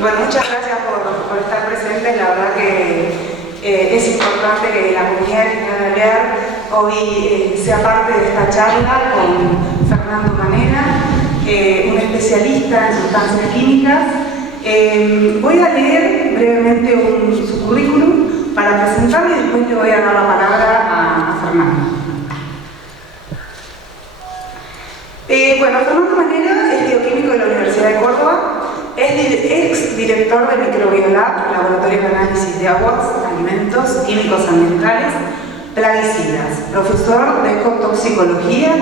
Bueno, muchas gracias por estar presentes. La verdad que es importante que la comunidad de Quintana hoy sea parte de esta charla con Fernando Manera, un especialista en sustancias químicas. Voy a leer brevemente su currículum para presentarlo y después le voy a dar la palabra a Fernando. Bueno, Fernando Manera es bioquímico de la Universidad de Córdoba, es ex director de Microbiolab, laboratorio de análisis de aguas, alimentos, químicos ambientales, plaguicidas, profesor de ecotoxicología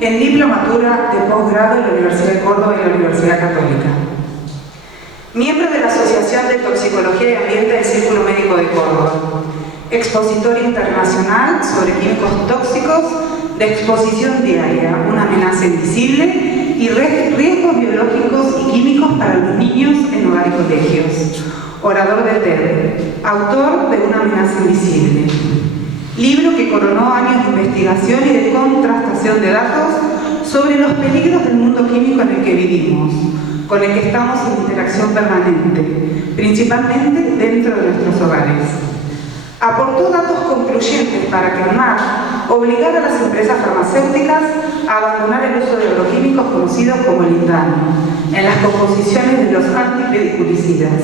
en diplomatura de posgrado en la Universidad de Córdoba y la Universidad Católica. Miembro de la Asociación de Toxicología y Ambiente del Círculo Médico de Córdoba. Expositor internacional sobre químicos tóxicos de exposición diaria, una amenaza invisible y riesgos biológicos y químicos para los niños en hogares y colegios. Orador de TED, autor de Una amenaza invisible. Libro que coronó años de investigación y de contrastación de datos sobre los peligros del mundo químico en el que vivimos, con el que estamos en interacción permanente, principalmente dentro de nuestros hogares. Aportó datos concluyentes para calmar, obligar a las empresas farmacéuticas a abandonar el uso de agroquímicos conocidos como lindano en las composiciones de los antipediculicidas.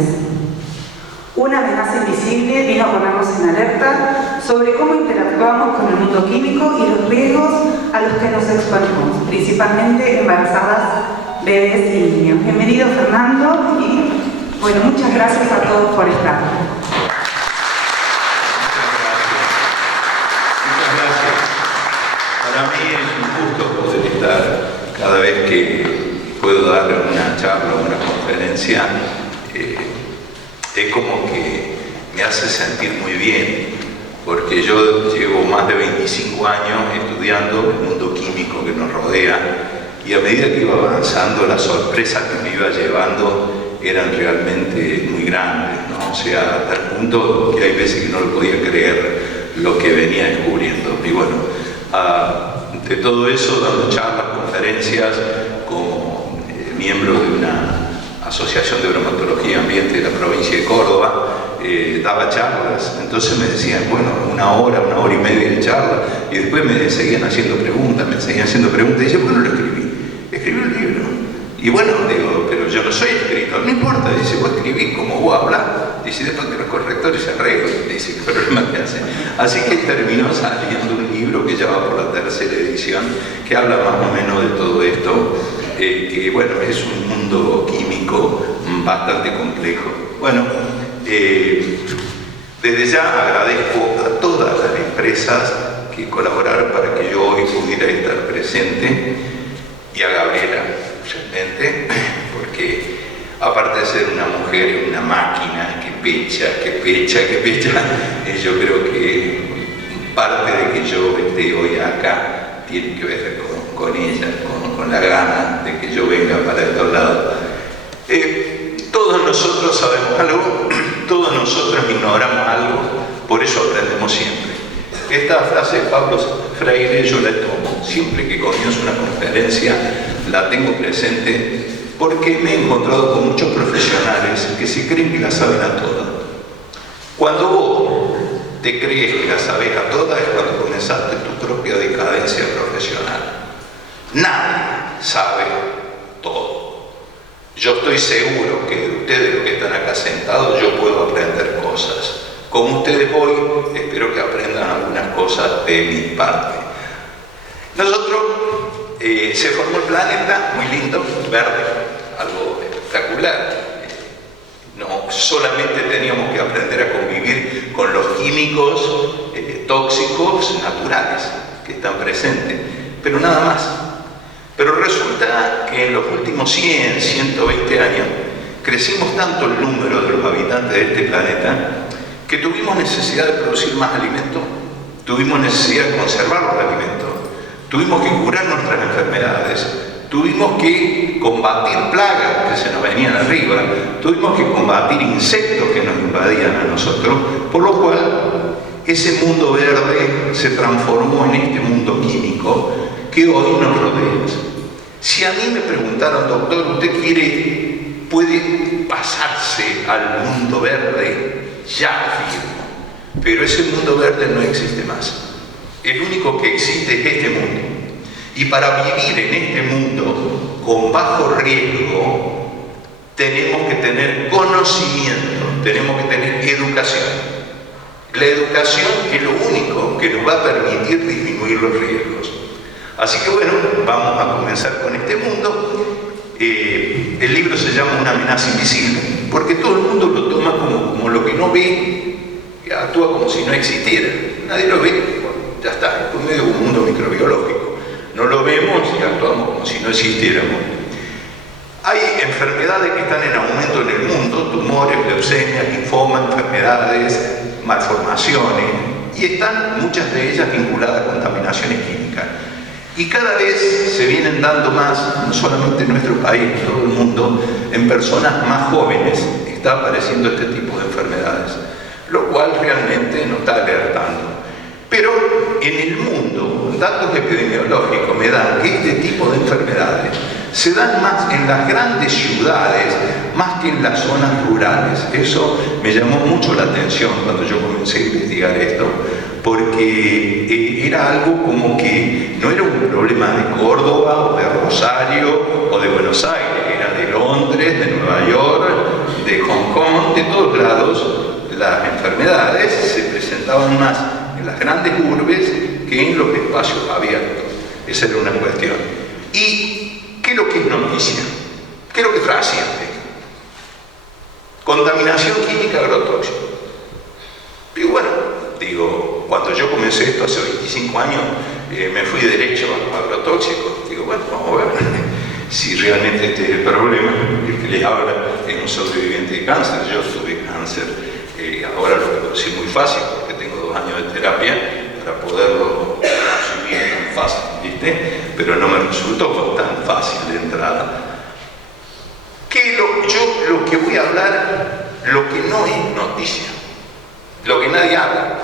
Una amenaza invisible vino a ponernos en alerta sobre cómo interactuamos con el mundo químico y los riesgos a los que nos exponemos, principalmente embarazadas, bebés y niños. Bienvenido, Fernando, y bueno, muchas gracias a todos por estar. Para mí es un gusto poder estar cada vez que puedo dar una charla o una conferencia. Es como que me hace sentir muy bien, porque yo llevo más de 25 años estudiando el mundo químico que nos rodea y a medida que iba avanzando las sorpresas que me iba llevando eran realmente muy grandes, ¿no? O sea, hasta el punto que hay veces que no lo podía creer lo que venía descubriendo. Y bueno, de todo eso, dando charlas, conferencias, como miembro de una asociación de bromatología y ambiente de la provincia de Córdoba, daba charlas. Entonces me decían, bueno, una hora y media de charla, y después me seguían haciendo preguntas, y dice, bueno, lo escribí un libro. Y bueno, digo, pero yo no soy escritor, no importa, dice, vos escribís como vos hablás, dice, después que los correctores se arreglan, dice, ¿qué problema te hacen? Así que terminó saliendo un libro que ya va por la tercera edición, que habla más o menos de todo esto, que bueno, es un mundo químico bastante complejo. Bueno, desde ya agradezco a todas las empresas que colaboraron para que yo hoy pudiera estar presente, y a Gabriela, realmente, porque aparte de ser una mujer, una máquina que pecha, yo creo que parte de que yo esté hoy acá tiene que ver con ella, con la gana de que yo venga para estos lados. Todos nosotros sabemos algo, todos nosotros ignoramos algo, por eso aprendemos siempre. Esta frase de Pablo Freire yo la tomo siempre que comienzo una conferencia, la tengo presente porque me he encontrado con muchos profesionales que se creen que la saben a todas. Cuando vos te crees que la sabes a todas es cuando comenzaste tu propia decadencia profesional. Nadie sabe todo. Yo estoy seguro que de ustedes, los que están acá sentados, yo puedo aprender cosas. Como ustedes hoy, espero que aprendan algunas cosas de mi parte. Nosotros, se formó el planeta, muy lindo, verde, algo espectacular. No solamente teníamos que aprender a convivir con los químicos tóxicos naturales que están presentes, pero nada más. Pero resulta que en los últimos 100, 120 años crecimos tanto el número de los habitantes de este planeta que tuvimos necesidad de producir más alimentos, tuvimos necesidad de conservar los alimentos, tuvimos que curar nuestras enfermedades, tuvimos que combatir plagas que se nos venían arriba, tuvimos que combatir insectos que nos invadían a nosotros, por lo cual ese mundo verde se transformó en este mundo químico que hoy nos rodea. Si a mí me preguntaron, doctor, ¿usted puede pasarse al mundo verde, ya afirmo. Pero ese mundo verde no existe más. El único que existe es este mundo. Y para vivir en este mundo con bajo riesgo, tenemos que tener conocimiento, tenemos que tener educación. La educación es lo único que nos va a permitir disminuir los riesgos. Así que bueno, vamos a comenzar con este mundo. El libro se llama Una amenaza invisible, porque todo el mundo lo toma como lo que no ve, actúa como si no existiera. Nadie lo ve, bueno, ya está, es por medio de un mundo microbiológico. No lo vemos y actuamos como si no existiéramos. Hay enfermedades que están en aumento en el mundo, tumores, leucemia, linfoma, enfermedades, malformaciones, y están muchas de ellas vinculadas a contaminaciones químicas. Y cada vez se vienen dando más, no solamente en nuestro país, en todo el mundo, en personas más jóvenes está apareciendo este tipo de enfermedades, lo cual realmente nos está alertando. Pero en el mundo, datos epidemiológicos me dan que este tipo de enfermedades se dan más en las grandes ciudades, más que en las zonas rurales. Eso me llamó mucho la atención cuando yo comencé a investigar esto, porque era algo como que no era un problema de Córdoba, o de Rosario, o de Buenos Aires, era de Londres, de Nueva York, de Hong Kong, de todos lados. Las enfermedades se presentaban más en las grandes urbes que en los espacios abiertos. Esa era una cuestión. ¿Y qué es lo que es noticia? ¿Qué es lo que trasciende? Contaminación química agrotóxica. Y bueno, digo, cuando yo comencé esto hace 25 años, me fui derecho a agrotóxicos. Digo, bueno, vamos a ver si realmente este es el problema. El que les habla es un sobreviviente de cáncer. Yo tuve cáncer. Ahora lo conocí muy fácil porque tengo 2 años de terapia para poderlo asumir tan fácil, ¿viste? Pero no me resultó tan fácil de entrada. Lo que voy a hablar, lo que no es noticia, lo que nadie habla.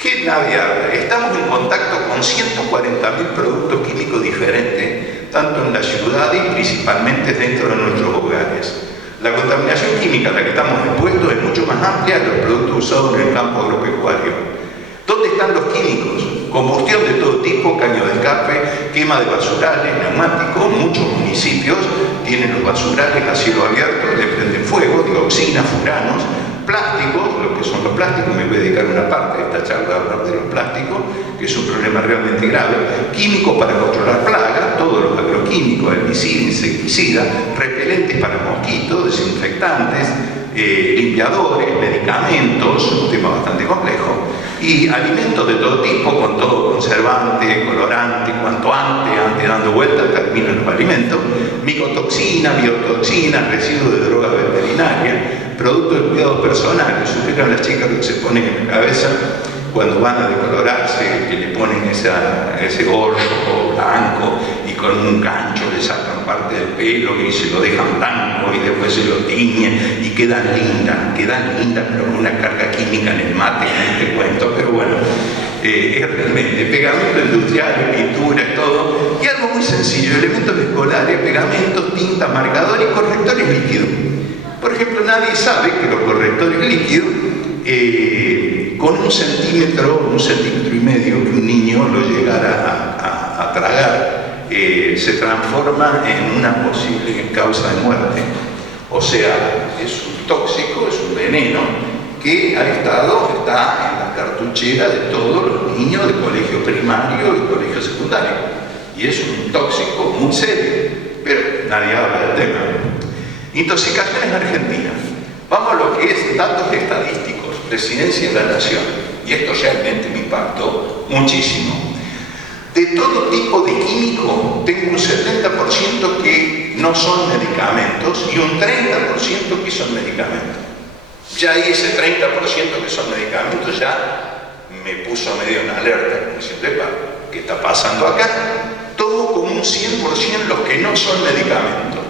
¿Qué nadie habla? Estamos en contacto con 140.000 productos químicos diferentes, tanto en la ciudad y principalmente dentro de nuestros hogares. La contaminación química a la que estamos expuestos es mucho más amplia que los productos usados en el campo agropecuario. ¿Dónde están los químicos? Combustión de todo tipo, caño de escape, quema de basurales, neumáticos. Muchos municipios tienen los basurales a cielo abierto, le prenden fuego, dioxinas, furanos, plásticos. Lo que son los plásticos, me voy a dedicar una parte de esta charla a hablar de los plásticos, que es un problema realmente grave. Químicos para controlar plagas, todos los agroquímicos, herbicidas, insecticidas, repelentes para mosquitos, desinfectantes, limpiadores, medicamentos, un tema bastante complejo, y alimentos de todo tipo, con todo conservante, colorante, cuanto antes dando vueltas terminan los alimentos, micotoxinas, biotoxinas, residuos de drogas veterinarias, productos de cuidados personales. Supieron las chicas lo que se ponen en la cabeza cuando van a decolorarse, que le ponen ese gorro blanco y con un gancho le sacan parte del pelo y se lo dejan blanco y después se lo tiñen y quedan lindas, pero con una carga química en el mate, que te cuento, pero bueno, es realmente pegamento industrial, pintura, todo, y algo muy sencillo, elementos escolares, pegamentos, tinta, marcador y correctores líquidos. Por ejemplo, nadie sabe que los correctores líquidos, con 1 centímetro, 1,5 centímetros que un niño lo llegara a tragar, se transforma en una posible causa de muerte. O sea, es un tóxico, es un veneno que está en la cartuchera de todos los niños de colegio primario y colegio secundario. Y es un tóxico muy serio, pero nadie habla del tema. Intoxicaciones argentinas. Vamos a lo que es datos estadísticos, Presidencia de la Nación. Y esto realmente me impactó muchísimo. De todo tipo de químicos, tengo un 70% que no son medicamentos y un 30% que son medicamentos. Ya ahí ese 30% que son medicamentos ya me puso medio en alerta, como diciendo, epa, ¿qué está pasando acá? Tomo como un 100% los que no son medicamentos.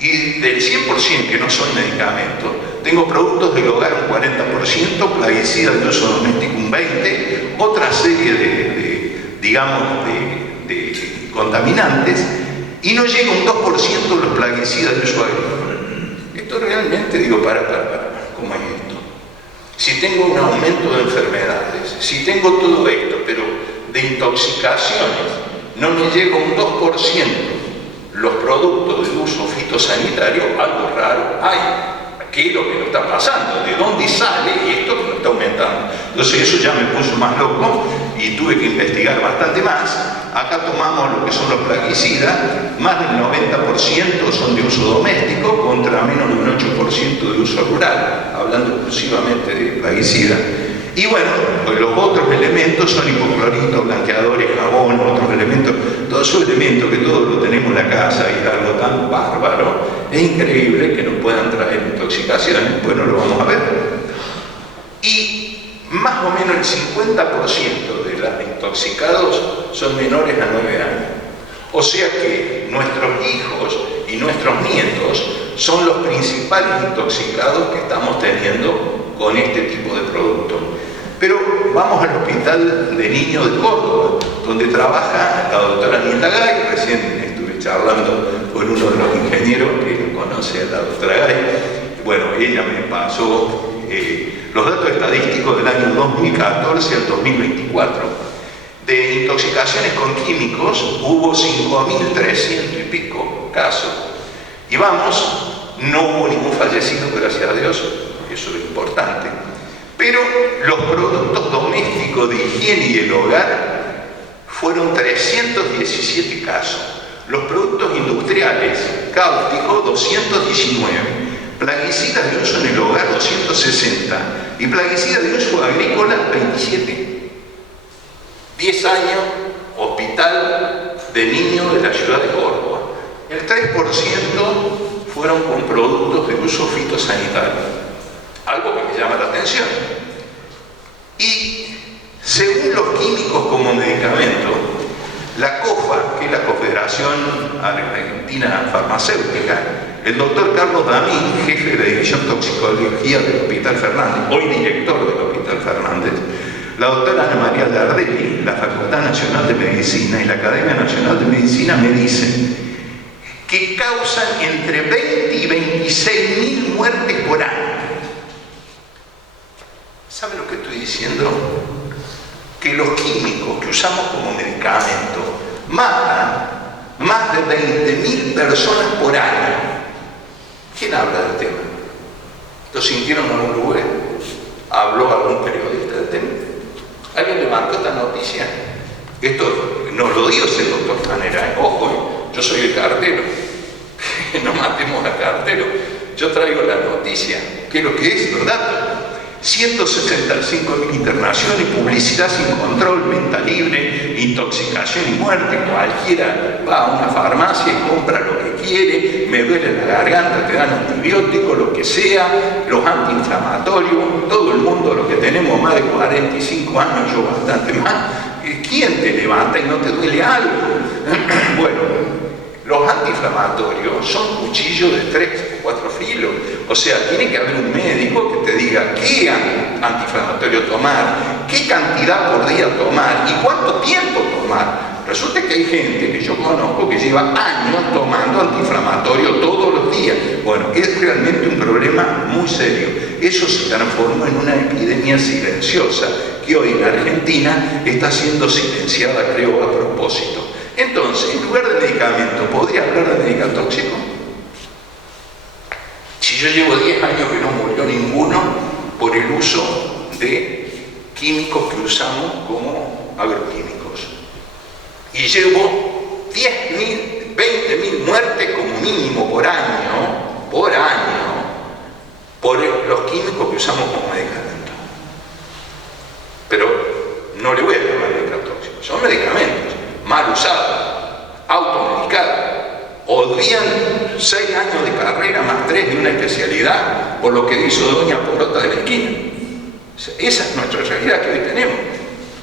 Y del 100% que no son medicamentos, tengo productos del hogar un 40%, plaguicidas de uso doméstico un 20%, otra serie de contaminantes, y no llega un 2% de los plaguicidas de uso agrícola. Esto realmente, digo, para. como es esto. Si tengo un aumento de enfermedades, si tengo todo esto, pero de intoxicaciones no me llega un 2% los productos de uso fitosanitario, algo raro hay. ¿Qué es lo que nos está pasando? ¿De dónde sale esto que nos está aumentando? Entonces eso ya me puso más loco y tuve que investigar bastante más. Acá tomamos lo que son los plaguicidas, más del 90% son de uso doméstico contra menos de un 8% de uso rural, hablando exclusivamente de plaguicidas. Y bueno, pues los otros elementos son hipoclorito, blanqueadores, jabón, otros elementos, todos esos elementos que todos lo tenemos en la casa y es algo tan bárbaro, es increíble que nos puedan traer intoxicaciones, bueno, lo vamos a ver. Y más o menos el 50% de los intoxicados son menores a 9 años. O sea que nuestros hijos y nuestros nietos son los principales intoxicados que estamos teniendo con este tipo de productos. Pero vamos al Hospital de Niños de Córdoba, donde trabaja la doctora Nilda Gay. Recién estuve charlando con uno de los ingenieros que conoce a la doctora Gay. Bueno, ella me pasó los datos estadísticos del año 2014 al 2024. De intoxicaciones con químicos hubo 5.300 y pico casos. Y vamos, no hubo ningún fallecido, gracias a Dios, eso es importante. Pero los productos domésticos de higiene y del hogar fueron 317 casos. Los productos industriales cáusticos, 219. Plaguicidas de uso en el hogar, 260. Y plaguicidas de uso agrícola, 27. 10 años, hospital de niños de la ciudad de Córdoba. El 3% fueron con productos de uso fitosanitario. Algo que me llama la atención. Y según los químicos como medicamento, la COFA, que es la Confederación Argentina Farmacéutica, el doctor Carlos Damín, jefe de la División Toxicología del Hospital Fernández, hoy director del Hospital Fernández, la doctora Ana María Lardelli, la Facultad Nacional de Medicina y la Academia Nacional de Medicina me dicen que causan entre 20 y 26.000 muertes por año. ¿Sabe lo que estoy diciendo? Que los químicos que usamos como medicamento matan más de 20.000 personas por año. ¿Quién habla del tema? ¿Lo sintieron en algún lugar? ¿Habló algún periodista del tema? ¿Alguien levantó esta noticia? Esto no lo dio ese doctor Fanera, ojo, yo soy el cartero. No matemos al cartero. Yo traigo la noticia, que es lo que es, los datos. 165.000 internaciones, publicidad sin control, venta libre, intoxicación y muerte. Cualquiera va a una farmacia y compra lo que quiere, me duele la garganta, te dan antibióticos, lo que sea, los antiinflamatorios, todo el mundo, los que tenemos más de 45 años, yo bastante más. ¿Quién te levanta y no te duele algo? Bueno, los antiinflamatorios son cuchillos de 3 o 4 filos. O sea, tiene que haber un médico que te diga qué antiinflamatorio tomar, qué cantidad por día tomar y cuánto tiempo tomar. Resulta que hay gente que yo conozco que lleva años tomando antiinflamatorio todos los días. Bueno, es realmente un problema muy serio. Eso se transformó en una epidemia silenciosa que hoy en Argentina está siendo silenciada, creo, a propósito. Entonces, en lugar de medicamento, ¿podría hablar de medicamento tóxico? Si yo llevo 10 años que no murió ninguno por el uso de químicos que usamos como agroquímicos. Y llevo 10.000, 20.000 muertes como mínimo por año, por los químicos que usamos como medicamentos. Pero no le voy a llamar medicamentos tóxicos, son medicamentos mal usados, automedicados. Odian 6 años de carrera más 3 de una especialidad por lo que hizo Doña Porota de la esquina. Esa es nuestra realidad que hoy tenemos.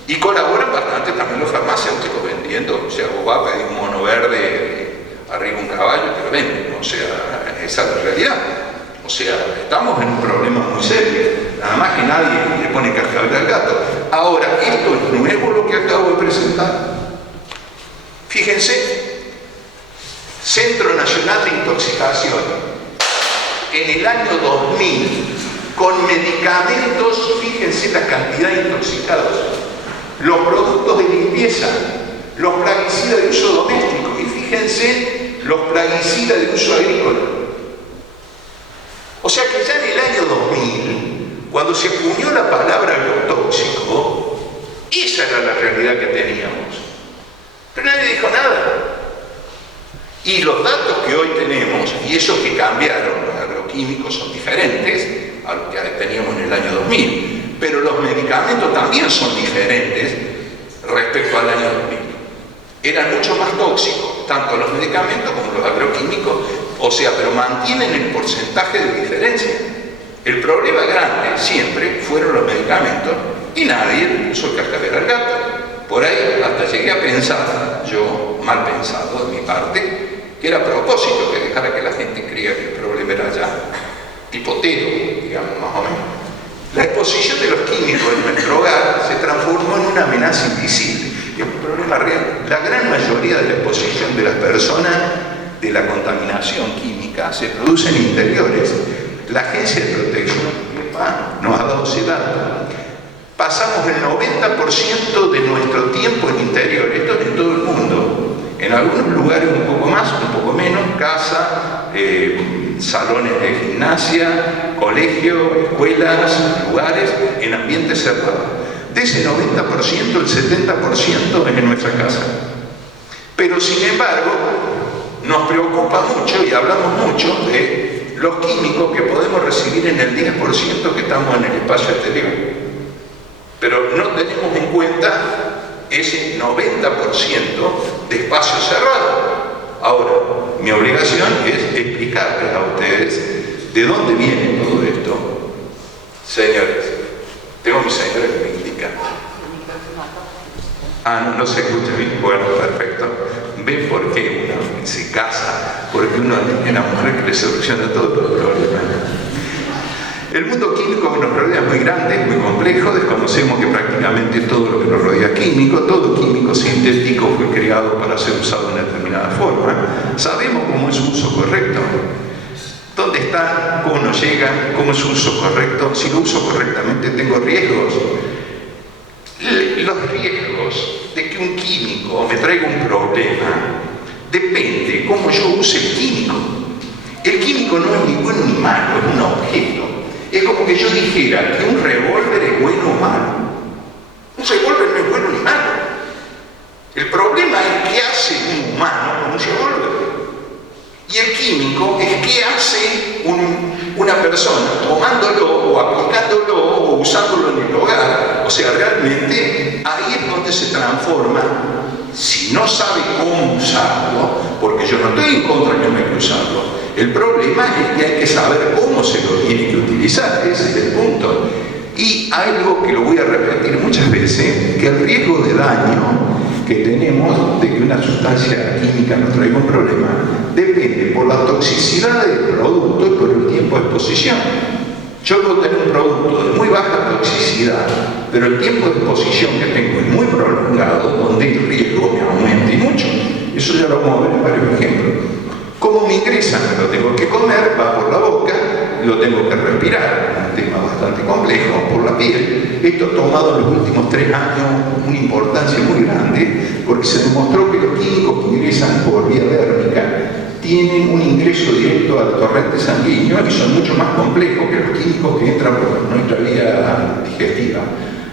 Y colaboran bastante también los farmacéuticos vendiendo. O sea, vos vas a pedir un mono verde arriba un caballo y te lo venden. O sea, esa es la realidad. O sea, estamos en un problema muy serio. Nada más que nadie le pone cascabel al gato. Ahora, esto es nuevo lo que acabo de presentar. Fíjense. Centro Nacional de Intoxicación. En el año 2000 con medicamentos, fíjense la cantidad de intoxicados, los productos de limpieza, los plaguicidas de uso doméstico y fíjense los plaguicidas de uso agrícola. O sea que ya en el año 2000, cuando se acuñó la palabra agrotóxico, esa era la realidad que teníamos. Pero nadie dijo nada. Y los datos que hoy tenemos, y esos que cambiaron, los agroquímicos son diferentes a los que teníamos en el año 2000, pero los medicamentos también son diferentes respecto al año 2000. Eran mucho más tóxicos, tanto los medicamentos como los agroquímicos, o sea, pero mantienen el porcentaje de diferencia. El problema grande siempre fueron los medicamentos y nadie puso el cascabel al gato. Por ahí hasta llegué a pensar, yo mal pensado de mi parte, que era a propósito que dejara que la gente crea que el problema era ya tipotero, digamos, más o menos. La exposición de los químicos en nuestro hogar se transformó en una amenaza invisible. Es un problema real. La gran mayoría de la exposición de las personas de la contaminación química se produce en interiores. La Agencia de Protección nos ha dado ese dato. Pasamos el 90% de nuestro tiempo en interior, esto es en todo el mundo. En algunos lugares un poco más, un poco menos, casa, salones de gimnasia, colegios, escuelas, lugares, en ambientes cerrados. De ese 90%, el 70% es en nuestra casa. Pero sin embargo, nos preocupa mucho y hablamos mucho de los químicos que podemos recibir en el 10% que estamos en el espacio exterior. Pero no tenemos en cuenta ese 90% de espacio cerrado. Ahora, mi obligación es explicarles a ustedes de dónde viene todo esto. Señores, tengo mi señora que me indica. No se escucha bien. Bueno, perfecto. ¿Ven por qué uno se casa? Porque uno tiene una mujer que le soluciona todos los problemas. El mundo químico que nos rodea es muy grande, es muy complejo, desconocemos que prácticamente todo lo que nos rodea es químico, todo químico sintético fue creado para ser usado de una determinada forma. Sabemos cómo es su uso correcto, dónde están, cómo nos llegan, cómo es su uso correcto. Si lo uso correctamente tengo riesgos. Los riesgos de que un químico me traiga un problema depende cómo yo use el químico. El químico no es ni bueno ni malo, es un objeto. Es como que yo dijera que un revólver es bueno o malo. Un revólver no es bueno ni malo. El problema es qué hace un humano con un revólver. Y el químico es qué hace una persona tomándolo o aplicándolo o usándolo en el hogar. O sea, realmente ahí es donde se transforma. Si no sabe cómo usarlo, porque yo no estoy en contra que no hay que usarlo, el problema es que hay que saber cómo se lo tiene que utilizar, ese es el punto. Y algo que lo voy a repetir muchas veces, que el riesgo de daño que tenemos de que una sustancia química nos traiga un problema depende por la toxicidad del producto y por el tiempo de exposición. Yo puedo tener un producto de muy baja toxicidad, pero el tiempo de exposición que tengo es muy prolongado, donde el riesgo me aumenta y mucho. Eso ya lo vamos a ver en varios ejemplos. ¿Cómo me ingresa? Me lo tengo que comer, va por la boca, lo tengo que respirar, un tema bastante complejo, por la piel. Esto ha tomado en los últimos 3 años una importancia muy grande, porque se demostró que los químicos que ingresan por vía dérmica tienen un ingreso directo al torrente sanguíneo y son mucho más complejos que los químicos que entran por nuestra vía digestiva,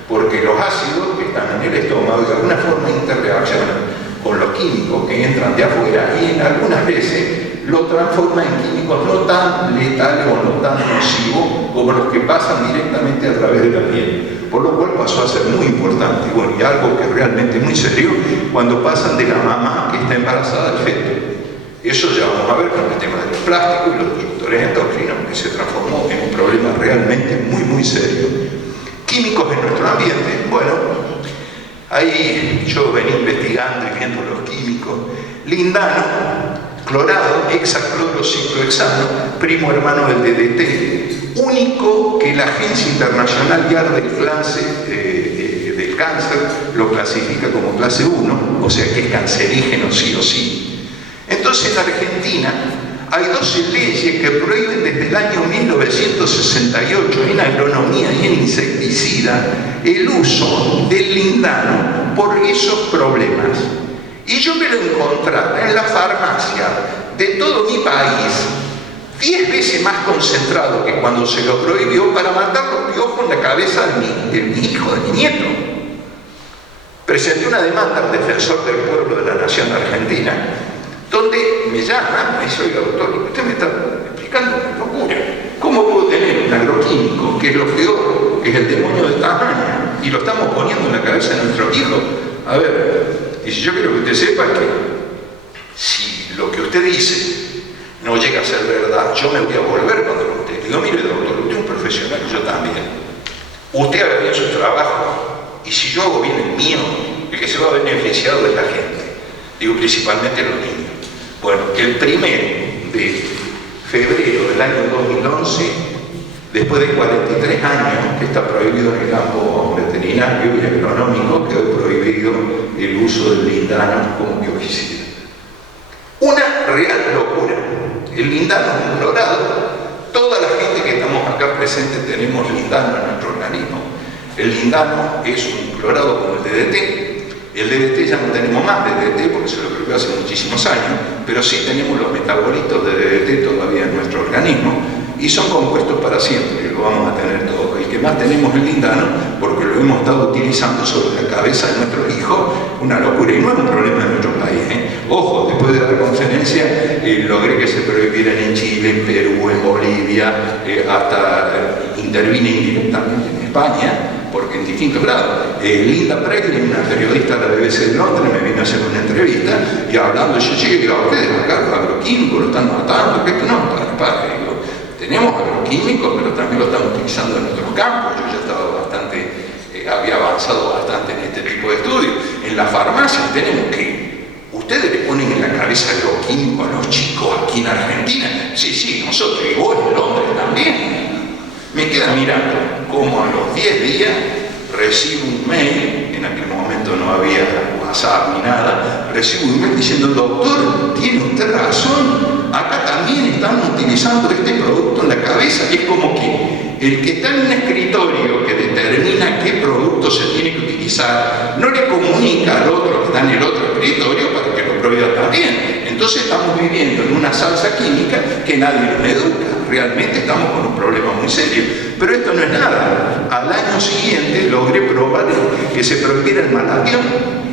porque los ácidos que están en el estómago de alguna forma interreaccionan con los químicos que entran de afuera y en algunas veces lo transforman en químicos no tan letales o no tan nocivos como los que pasan directamente a través de la piel, por lo cual pasó a ser muy importante, y algo que realmente es muy serio cuando pasan de la mamá que está embarazada al feto. Eso ya vamos a ver con el tema de los plásticos y los disruptores endocrinos, que se transformó en un problema realmente muy, muy serio. Químicos en nuestro ambiente, bueno, ahí yo venía investigando y viendo los químicos. Lindano, clorado, hexaclorociclohexano, primo hermano del DDT, único que la Agencia Internacional del Cáncer lo clasifica como clase 1, o sea que es cancerígeno sí o sí. Entonces en Argentina hay 12 leyes que prohíben desde el año 1968 en agronomía y en insecticida el uso del lindano por esos problemas. Y yo me lo encontraba en la farmacia de todo mi país 10 veces más concentrado que cuando se lo prohibió para matar los piojos en la cabeza de mi hijo, de mi nieto. Presenté una demanda al defensor del pueblo de la nación argentina, donde me llama, me dice: oiga, doctor, usted me está explicando una locura. ¿Cómo puedo tener un agroquímico, que es lo peor, que es el demonio de Tasmania, y lo estamos poniendo en la cabeza de nuestros hijos? A ver, y si yo quiero que usted sepa que si lo que usted dice no llega a ser verdad, yo me voy a volver contra usted. Digo: mire, doctor, usted es un profesional y yo también. Usted haga bien su trabajo, y si yo hago bien el mío, el que se va beneficiado es la gente. Digo, principalmente los niños. Bueno, el 1 de febrero del año 2011, después de 43 años que está prohibido en el campo veterinario y agronómico, quedó prohibido el uso del lindano como biocida. Una real locura. El lindano es un clorado. Toda la gente que estamos acá presentes tenemos lindano en nuestro organismo. El lindano es un clorado como el DDT. El DDT ya no tenemos más DDT porque se lo prohibió hace muchísimos años, pero sí tenemos los metabolitos de DDT todavía en nuestro organismo y son compuestos para siempre, lo vamos a tener todo. El que más tenemos es el lindano porque lo hemos estado utilizando sobre la cabeza de nuestros hijos, una locura, y no es un problema en nuestro país. Ojo, después de dar conferencia logré que se prohibieran en Chile, en Perú, en Bolivia, hasta intervine indirectamente en España, porque en distintos grados. Linda Presley, una periodista de la BBC de Londres, me vino a hacer una entrevista y hablando, yo llegué y digo: a ustedes acá los agroquímicos lo están matando, que esto no, para. Digo, tenemos agroquímicos, pero también lo están utilizando en nuestros campos. Yo ya estaba bastante, había avanzado bastante en este tipo de estudios. En la farmacia tenemos que, ustedes le ponen en la cabeza agroquímico a los chicos aquí en Argentina. Sí, nosotros, y vos en Londres también. Me queda mirando como a los 10 días recibo un mail, en aquel momento no había WhatsApp ni nada, recibo un mail diciendo: doctor, tiene usted razón, acá también están utilizando este producto en la cabeza. Y es como que el que está en un escritorio que determina qué producto se tiene que utilizar, no le comunica al otro que está en el otro escritorio para que lo prohíba también. Entonces estamos viviendo en una salsa química que nadie nos educa. Realmente estamos con un problema muy serio. Pero esto no es nada. Al año siguiente logré probar que se prohibiera el malatión,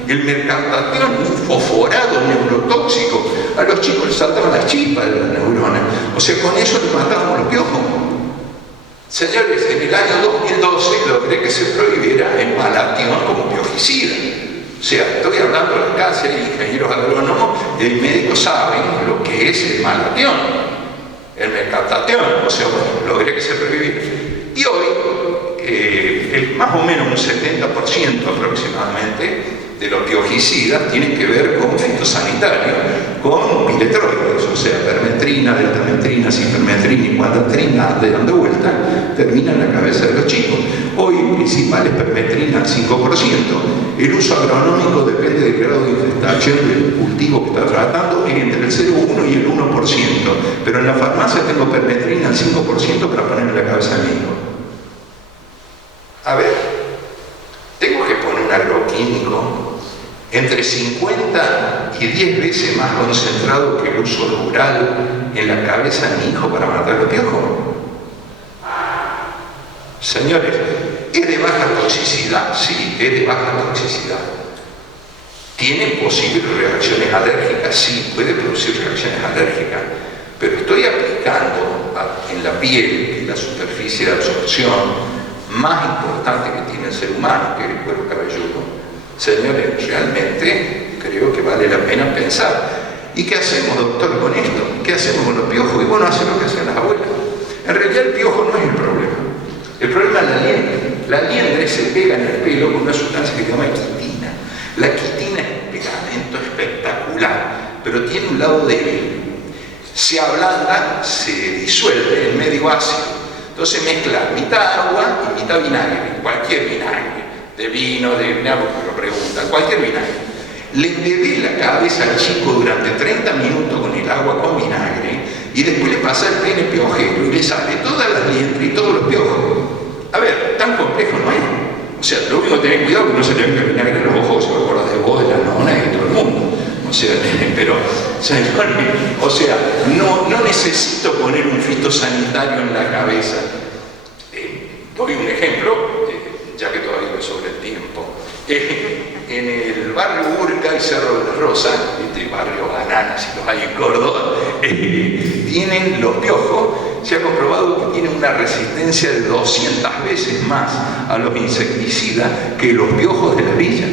el mercaptatión, un fosforado neurotóxico. A los chicos les saltaban las chispas de las neuronas. O sea, con eso les matábamos los piojos. Señores, en el año 2012 logré que se prohibiera el malatión como biocida. O sea, estoy hablando de acá, si hay ingenieros agrónomos y médicos saben lo que es el malatión, el mercaptatión. O sea, bueno, logré que se prohibiera. Y hoy, más o menos un 70% aproximadamente de los biocidas tienen que ver con fitosanitarios, con piretroides, o sea, permetrina, deltametrina, cipermetrina y guantatrina dando vuelta, terminan en la cabeza de los chicos. Hoy el principal es permetrina al 5%. El uso agronómico depende del grado de infestación del cultivo que está tratando, es entre el 0,1 y el 1%. Pero en la farmacia tengo permetrina al 5% para poner en la cabeza de mi hijo. A ver, tengo que poner un agroquímico entre 50 y 10 veces más concentrado que el uso rural en la cabeza de mi hijo para matar los piojos. Señores, ¿es de baja toxicidad? Sí, es de baja toxicidad. ¿Tiene posibles reacciones alérgicas? Sí, puede producir reacciones alérgicas. Pero estoy aplicando en la piel, que es la superficie de absorción más importante que tiene el ser humano, que es el cuero cabelludo. Señores, realmente creo que vale la pena pensar. ¿Y qué hacemos, doctor, con esto? ¿Qué hacemos con los piojos? Y bueno, hace lo que hacen las abuelas. En realidad el piojo no es el problema. El problema es la liendre. La liendre se pega en el pelo con una sustancia que se llama quitina. La quitina es un pegamento espectacular, pero tiene un lado débil. Se ablanda, se disuelve en medio ácido. Entonces mezcla mitad agua y mitad vinagre, cualquier vinagre, de vino, de vinagre, me lo preguntan, cualquier vinagre. Le embebé la cabeza al chico durante 30 minutos con el agua con vinagre y después le pasa el pene piojero y le sale todas las liendres y todos los piojos. A ver, tan complejo no es. O sea, lo único que tener cuidado es que no se le venga vinagre en los ojos, se acuerda de vos, de la nona y de todo el mundo. O sea, pero, o sea, no necesito poner un fitosanitario en la cabeza. Doy un ejemplo, ya que todavía me sobra el tiempo. En el barrio Urca y Cerro de la Rosa, este barrio banana, si los hay en Córdoba, tienen los piojos, se ha comprobado que tienen una resistencia de 200 veces más a los insecticidas que los piojos de la villa.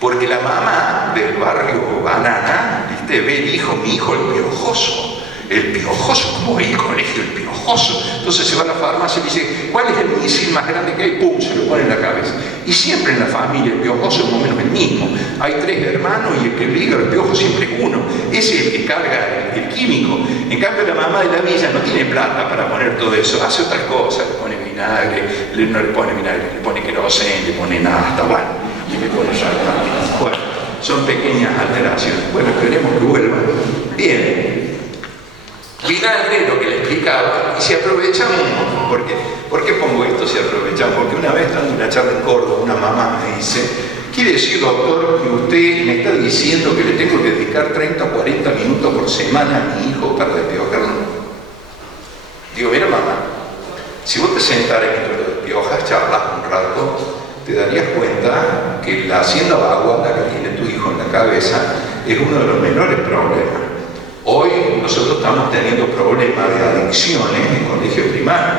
Porque la mamá del barrio banana, ¿viste? Ve el hijo, mi hijo, el piojoso, como ve el colegio, el piojoso. Entonces se va a la farmacia y dice, ¿cuál es el misil más grande que hay? ¡Pum! Se lo pone en la cabeza. Y siempre en la familia el piojoso es más o menos el mismo. Hay 3 hermanos y el que liga el piojo siempre es uno. Ese es el que carga el químico. En cambio la mamá de la villa no tiene plata para poner todo eso, hace otras cosas, le pone vinagre, no le pone vinagre, le pone queroseno, le pone nafta, bueno, y le pone salsa. Bueno, son pequeñas alteraciones. Bueno, queremos que vuelvan. Bien. Vinagre, lo que le explicaba, y si aprovechamos, ¿por qué pongo esto si aprovechamos? Porque una vez dando una charla en Córdoba, una mamá me dice, ¿quiere decir, doctor, que usted me está diciendo que le tengo que dedicar 30 o 40 minutos por semana a mi hijo para despiojarlo? Digo, mira mamá, si vos te sentaras en esto de despiojas, charlas un rato, te darías cuenta que la hacienda agua, la que tiene tu hijo en la cabeza, es uno de los menores problemas. Hoy nosotros estamos teniendo problemas de adicciones en colegio primario.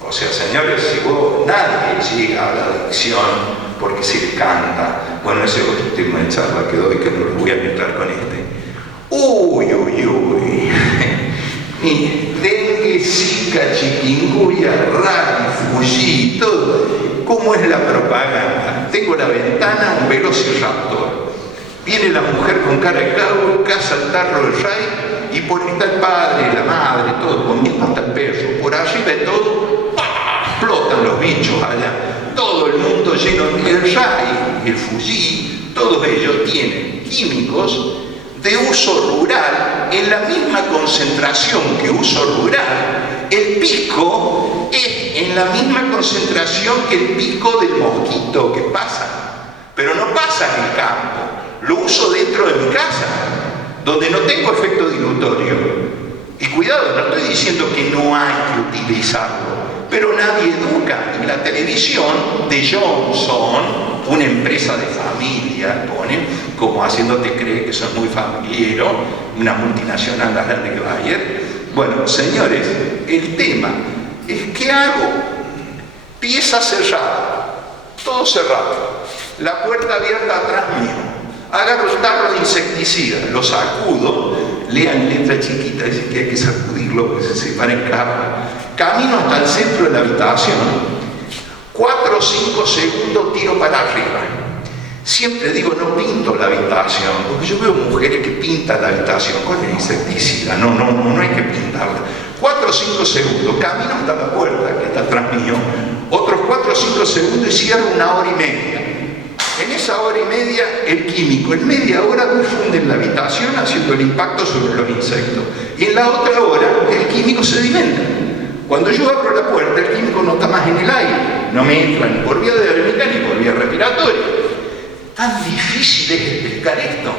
O sea, señores, si nadie llega a la adicción porque se le canta, bueno, ese es otro tema de charla que doy, que no lo voy a meter con este. Uy, dengue, zika, chikungunya, rabia, fuji, todo. ¿Cómo es la propaganda? Tengo la ventana, un velociraptor. Viene la mujer con cara de clavo, caza el tarro del ray y por ahí está el padre, la madre, todo, comiendo hasta el perro. Por arriba de todo, ¡pah!, explotan los bichos allá. Todo el mundo lleno del ray, el fuji, todos ellos tienen químicos de uso rural en la misma concentración que uso rural. El pico es en la misma concentración que el pico del mosquito que pasa, pero no pasa en el campo. Lo uso dentro de mi casa, donde no tengo efecto dilutorio. Y cuidado, no estoy diciendo que no hay que utilizarlo, pero nadie educa. En la televisión de Johnson, una empresa de familia, ponen como haciéndote creer que son muy familiero, una multinacional más grande que Bayer. Bueno, señores, el tema es ¿qué hago? Pieza cerrada, todo cerrado, la puerta abierta atrás mío. Agarro el tarro de insecticida, lo sacudo, lean letra chiquita, dice que hay que sacudirlo porque se separa en capa. Camino hasta el centro de la habitación, 4 o 5 segundos tiro para arriba. Siempre digo, no pinto la habitación, porque yo veo mujeres que pintan la habitación con el insecticida. No hay que pintarla. 4 o 5 segundos, camino hasta la puerta que está atrás mío, otros 4 o 5 segundos y cierro 1 hora y media. En esa hora y media, el químico en media hora difunde en la habitación haciendo el impacto sobre los insectos. Y en la otra hora, el químico sedimenta. Cuando yo abro la puerta, el químico no está más en el aire. No me entra ni por vía dérmica ni por vía respiratoria. Tan difícil es explicar esto.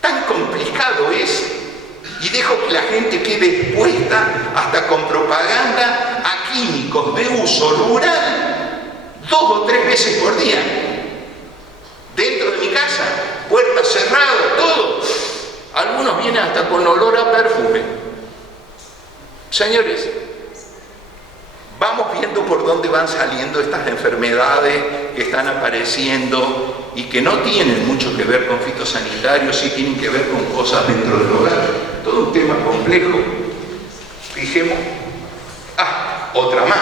Tan complicado es. Y dejo que la gente quede expuesta hasta con propaganda a químicos de uso rural 2 o 3 veces por día. Dentro de mi casa, puerta cerrada, todo. Algunos vienen hasta con olor a perfume. Señores, vamos viendo por dónde van saliendo estas enfermedades que están apareciendo y que no tienen mucho que ver con fitosanitarios, sí tienen que ver con cosas dentro del hogar. Todo un tema complejo. Fijemos. Otra más.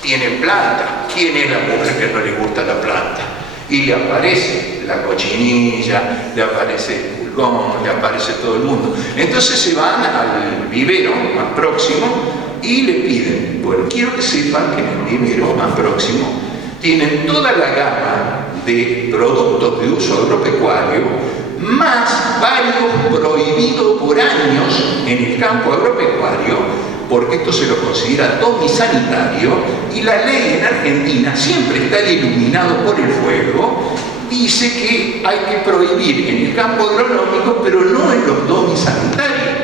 Tienen planta. ¿Quién es la mujer que no le gusta la planta? Y le aparece la cochinilla, le aparece el pulgón, le aparece todo el mundo. Entonces se van al vivero más próximo y le piden, bueno, quiero que sepan que en el vivero más próximo tienen toda la gama de productos de uso agropecuario más varios prohibidos por años en el campo agropecuario, porque esto se lo considera domisanitario, y la ley en Argentina siempre está iluminado por el fuego, dice que hay que prohibir en el campo agronómico, pero no en los domisanitarios.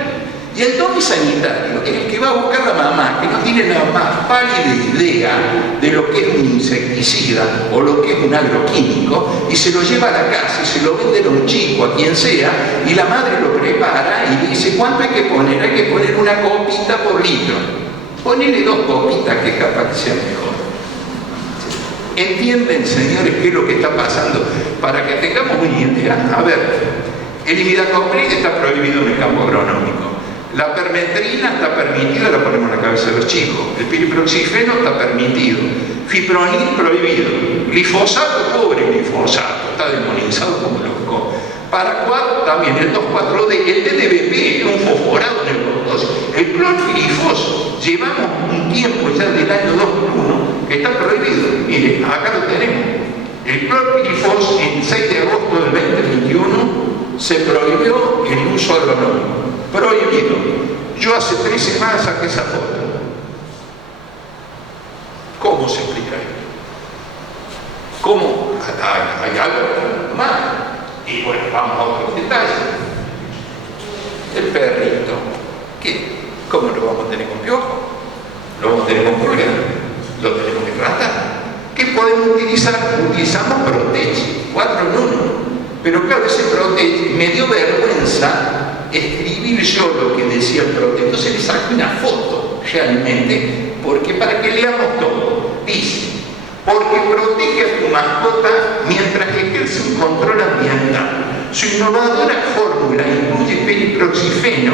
Y el domisanitario es el que va a buscar la mamá, que no tiene la más pálida idea de lo que es un insecticida o lo que es un agroquímico, y se lo lleva a la casa y se lo vende a un chico, a quien sea, y la madre lo prepara y dice: ¿cuánto hay que poner? Hay que poner una copita por litro. Ponele 2 copitas, que capaz que sea mejor. ¿Entienden, señores, qué es lo que está pasando? Para que tengamos una idea. A ver, el imidacloprid está prohibido en el campo agronómico. La permetrina está permitida, la ponemos en la cabeza de los chicos. El piriproxifeno está permitido. Fipronil prohibido. Glifosato, pobre glifosato, está demonizado como loco. Paraquat también, el 2,4-D, el DDBP, un fosforado en el glucosa. El clorpirifos, llevamos un tiempo ya del año 2001 que está prohibido. Miren, acá lo tenemos. El clorpirifos, en 6 de agosto del 2021, se prohibió el uso agronómico. Prohibido. Yo hace 3 semanas saqué esa foto. ¿Cómo se explica esto? ¿Cómo? Hay algo más. Y bueno, vamos a otros detalles. El perrito, ¿qué? ¿Cómo lo vamos a tener con piojo? ¿Lo vamos a tener con pulga? ¿Lo tenemos que tratar? ¿Qué podemos utilizar? Utilizamos Protege, 4 en 1. Pero claro, ese Protege me dio vergüenza escribir yo lo que decía el Protege. Entonces le saqué una foto realmente, porque para que leamos todo. Dice: porque protege a tu mascota mientras ejerce un control ambiental. Su innovadora fórmula incluye piriproxifeno,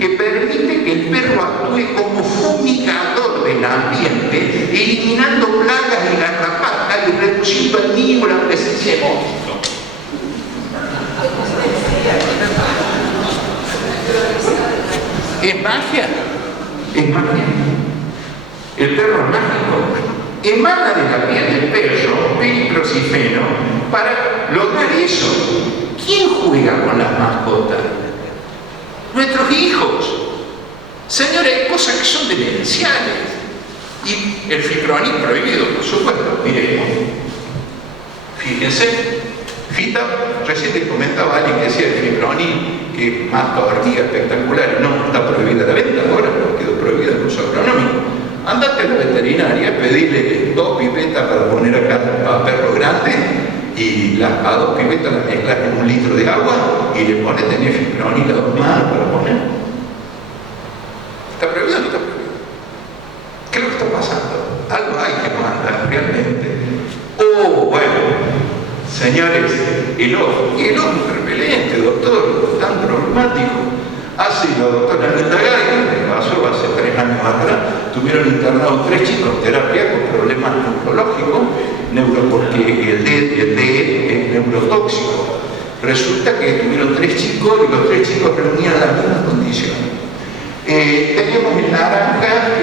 que permite que el perro actúe como fumigador del ambiente, eliminando plagas y garrapatas y reduciendo al mínimo la presencia de mosquitos. ¿Es magia? ¿Es magia? El perro es mágico. Emana de la piel del perro piriproxifeno para lograr eso. ¿Quién juega con las mascotas? Nuestros hijos. Señores, hay cosas que son demenciales. Y el fipronil prohibido, por supuesto. Miren, fíjense, Fita, recién te comentaba alguien que decía el fipronil que mata hormigas espectaculares. No, está prohibida la venta ahora, porque quedó prohibida el uso agronómico. Andate a la veterinaria, pedirle 2 pipetas para poner acá a perro grande, y a 2 pipetas las mezclas en 1 litro de agua y le pones fipronil a 2 manos para poner. ¿Está prohibido o no está prohibido? ¿Qué es lo que está pasando? Algo hay que no anda realmente. Oh, bueno, señores, el ojo repelente, doctor, tan problemático. Hace la doctora Anita Gay, que pasó hace 3 años atrás, tuvieron internados 3 chicos en terapia con problemas neurológicos, porque el D es neurotóxico. Resulta que tuvieron 3 chicos y los 3 chicos reunían las mismas condiciones. Tenemos el naranja,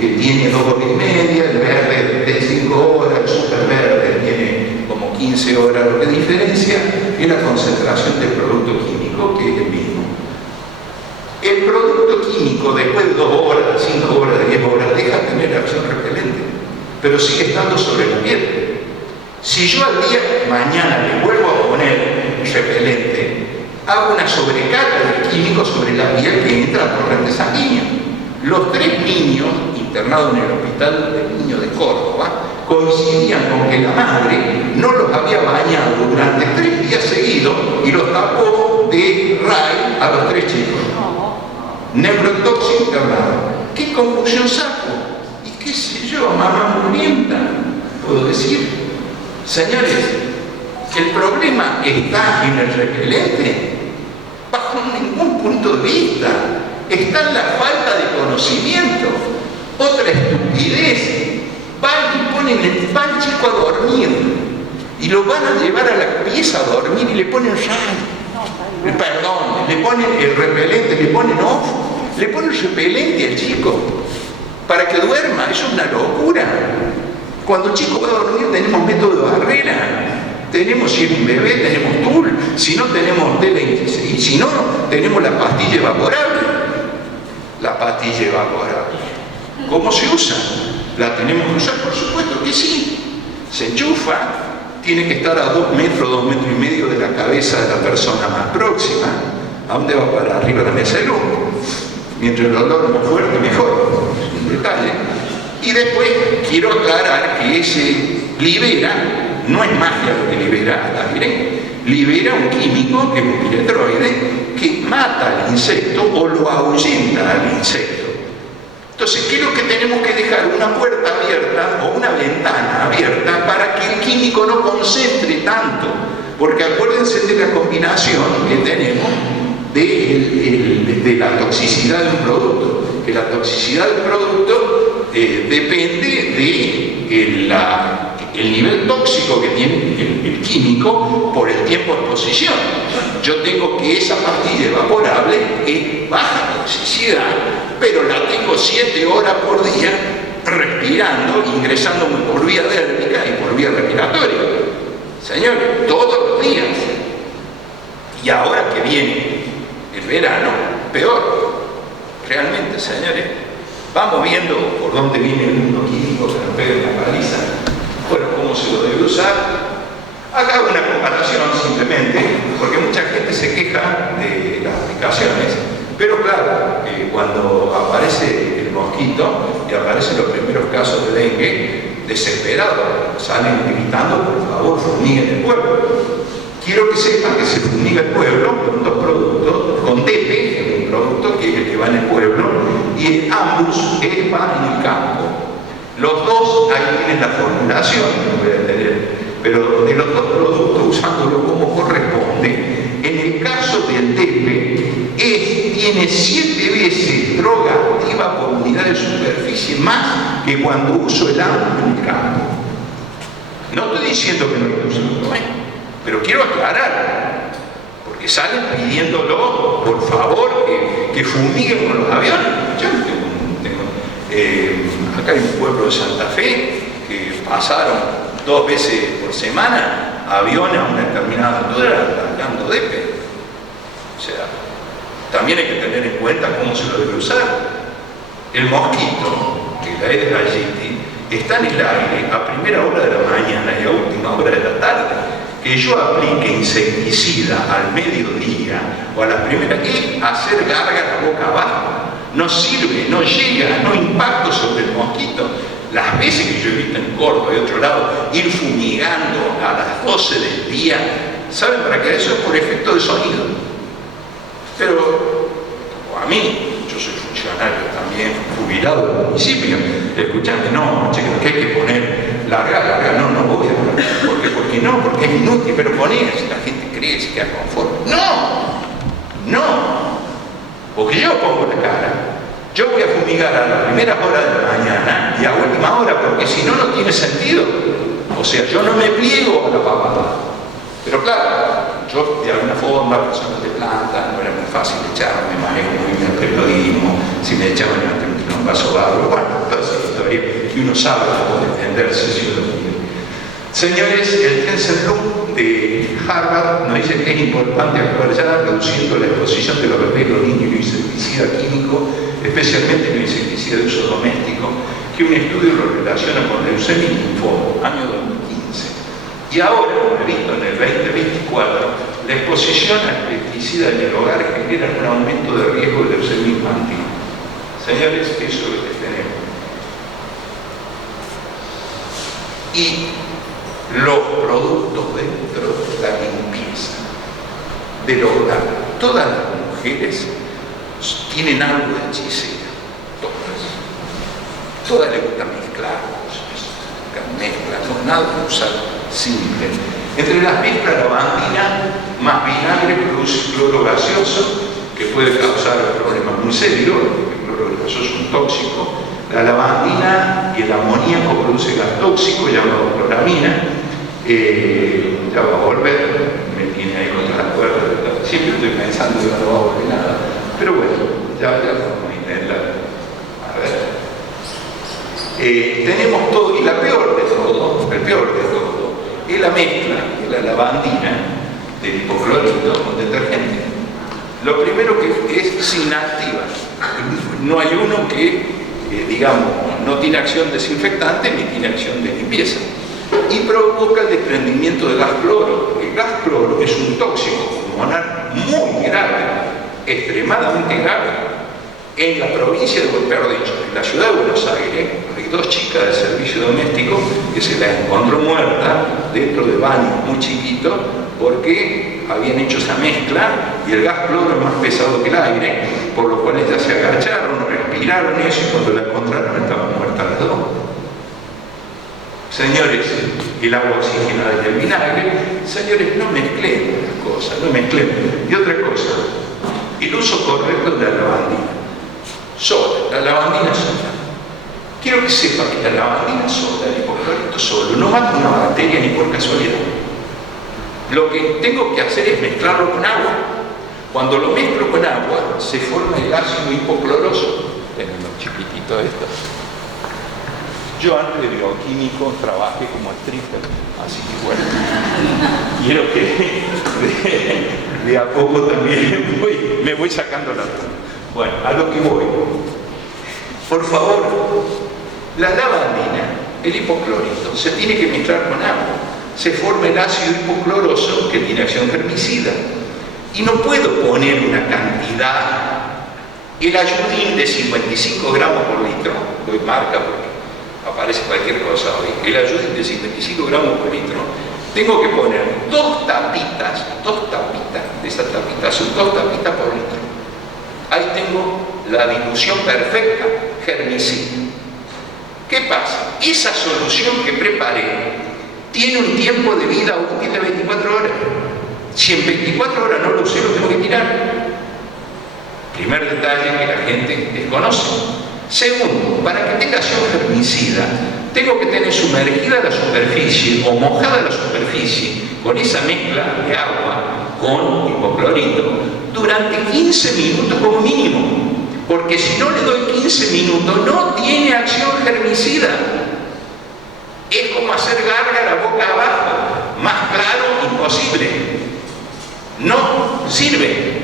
que tiene 2 horas y media, el verde de 5 horas, el superverde tiene como 15 horas. Lo que diferencia es la concentración del producto químico, que es el mismo. El producto químico, después de 2 horas, 5 horas, 10 horas, deja de tener acción repelente, pero sigue estando sobre la piel. Si yo al día mañana le vuelvo a poner repelente, hago una sobrecarga de químicos sobre la piel que entra al torrente sanguíneo. Los 3 niños internados en el hospital de niños de Córdoba coincidían con que la madre no los había bañado durante 3 días seguidos y los tapó de ray a los 3 chicos. Neurotóxico internado. ¿Qué conclusión saco? Y qué sé yo, mamá murienta, puedo decir. Señores, el problema está en el repelente, bajo ningún punto de vista. Está en la falta de conocimiento. Otra estupidez. Va el chico a dormir y lo van a llevar a la pieza a dormir y le ponen le ponen el repelente, le ponen repelente al chico para que duerma. Eso es una locura. Cuando el chico va a dormir tenemos método de barrera. Tenemos, si es un bebé, tenemos tul, si no tenemos tela, y si no, tenemos la pastilla evaporable. La pastilla evaporable. ¿Cómo se usa? ¿La tenemos que usar? Por supuesto que sí. Se enchufa, tiene que estar a 2 metros, 2 metros y medio de la cabeza de la persona más próxima. ¿A dónde va? Para arriba de la mesa del humo. Mientras el olor es más fuerte, mejor. Es un detalle. Y después quiero aclarar que ese libera, no es magia lo que libera al aire, libera un químico que es un piretroide que mata al insecto o lo ahuyenta al insecto. Entonces, ¿qué es lo que tenemos que dejar? Una puerta abierta o una ventana abierta para que el químico no concentre tanto. Porque acuérdense de la combinación que tenemos de la toxicidad de un producto. Que la toxicidad del producto depende de el nivel tóxico que tiene el químico por el tiempo de exposición. Yo tengo que esa pastilla evaporable es baja toxicidad, pero la tengo 7 horas por día respirando, ingresándome por vía dérmica y por vía respiratoria. Señores, todos los días. Y ahora que viene el verano, peor. Realmente, señores, vamos viendo por dónde viene el mundo químico que nos pega en la paliza. Bueno, ¿cómo se lo debe usar? Acá hago una comparación simplemente, porque mucha gente se queja de las aplicaciones, pero claro, cuando aparece el mosquito y aparecen los primeros casos de dengue, desesperados, salen gritando, por favor, fumiguen el pueblo. Quiero que sepan que se fumiga el pueblo con 2 productos, con DEPE, un producto que es el que va en el pueblo, y el Ambus es va en el campo. Los dos, ahí tienen la formulación, no voy a tener, pero de los 2 productos, usándolo como corresponde, en el caso del DEPE, tiene 7 veces droga activa por unidad de superficie más que cuando uso el Ambus en el campo. No estoy diciendo que no lo uso, pero quiero aclarar, porque salen pidiéndolo, por favor, que fumiguen con los aviones. Yo acá hay un pueblo de Santa Fe que pasaron 2 veces por semana aviones a una determinada altura largando DEPE. O sea, también hay que tener en cuenta cómo se lo debe usar. El mosquito, que la Aedes aegypti, está en el aire a primera hora de la mañana y a última hora de la tarde. Que yo aplique insecticida al mediodía o a la primera es hacer gárgara boca abajo. No sirve, no llega, no impacto sobre el mosquito. Las veces que yo he visto en Córdoba y otro lado ir fumigando a las 12 del día, ¿saben para qué? Eso es por efecto de sonido. Pero a mí, yo soy funcionario también, jubilado del municipio, escuchame, no, chicos, que hay que poner larga, no voy a poner. ¿Por qué? Porque no, porque es inútil, pero poner, si la gente cree, se queda conforme. No, porque yo pongo la cara. Yo voy a fumigar a la primera hora de la mañana y a última hora, porque si no, no tiene sentido. O sea, yo no me pliego a la papada. Pero claro, yo de alguna forma, personas de planta, no era muy fácil echarme, manejo muy bien el periodismo, si me echaban en un vaso de agua, bueno, toda esa historia, y uno sabe cómo defenderse si uno quiere. Señores, el Tensenblum de Harvard nos dice que es importante actuar ya reduciendo la exposición de los bebés, los niños y los insecticidas químicos, especialmente los insecticidas de uso doméstico, que un estudio lo relaciona con leucemia y linfoma, año 2015. Y ahora, como he visto en el 2024, la exposición a pesticidas en el hogar genera un aumento de riesgo de leucemia infantil. Señores, eso es lo que tenemos. Y los productos dentro de la limpieza del hogar. Todas las mujeres tienen algo de hechicera, todas les gusta mezclar cosas, no nada de usar simple. Entre las mezclas, la lavandina más vinagre produce cloro gaseoso que puede causar problemas muy serios, porque el cloro gaseoso es un tóxico. La lavandina y el amoníaco produce gas tóxico llamado cloramina. Ya va a volver, me tiene ahí contra la cuerda, siempre estoy pensando que no va a volver nada, pero bueno, ya vamos a intentar. A ver. Tenemos todo, y el peor de todo, es la mezcla de la lavandina del hipoclorito con detergente. Lo primero que es inactiva. No hay uno que, digamos, no tiene acción desinfectante ni tiene acción de limpieza. Y provoca el desprendimiento de gas cloro. El gas cloro es un tóxico pulmonar muy grave, extremadamente grave. En la provincia de, perdón, en la ciudad de Buenos Aires, hay 2 chicas del servicio doméstico que se las encontró muertas dentro de baños muy chiquitos porque habían hecho esa mezcla y el gas cloro es más pesado que el aire, por lo cual ellas se agacharon, respiraron eso y cuando la encontraron estaban muertas las 2. Señores, el agua oxigenada y el vinagre, señores, no mezclemos las cosas, no mezclemos. Y otra cosa, el uso correcto de la lavandina. Sola, la lavandina sola. Quiero que sepa que la lavandina sola, el hipoclorito solo, no mata una bacteria ni por casualidad. Lo que tengo que hacer es mezclarlo con agua. Cuando lo mezclo con agua, se forma el ácido hipocloroso. Tienen los chiquititos estos. Yo antes de bioquímico trabajé como stripper, así que bueno, quiero que de a poco también me voy sacando la duda. Bueno, a lo que voy. Por favor, la lavandina, el hipoclorito, se tiene que mezclar con agua. Se forma el ácido hipocloroso que tiene acción herbicida. Y no puedo poner una cantidad, el ayudín de 55 gramos por litro, doy marca porque aparece cualquier cosa hoy, el ayudín de 55 gramos por litro, tengo que poner 2 tapitas de esas tapitas, son 2 tapitas por litro. Ahí tengo la dilución perfecta, germicida. ¿Qué pasa? Esa solución que preparé tiene un tiempo de vida útil de 24 horas. Si en 24 horas no lo usé, lo tengo que tirar. Primer detalle que la gente desconoce. Segundo, para que tenga acción germicida, tengo que tener sumergida la superficie o mojada la superficie con esa mezcla de agua con hipoclorito durante 15 minutos como mínimo. Porque si no le doy 15 minutos, no tiene acción germicida. Es como hacer gárgara boca abajo. Más claro, imposible. No sirve.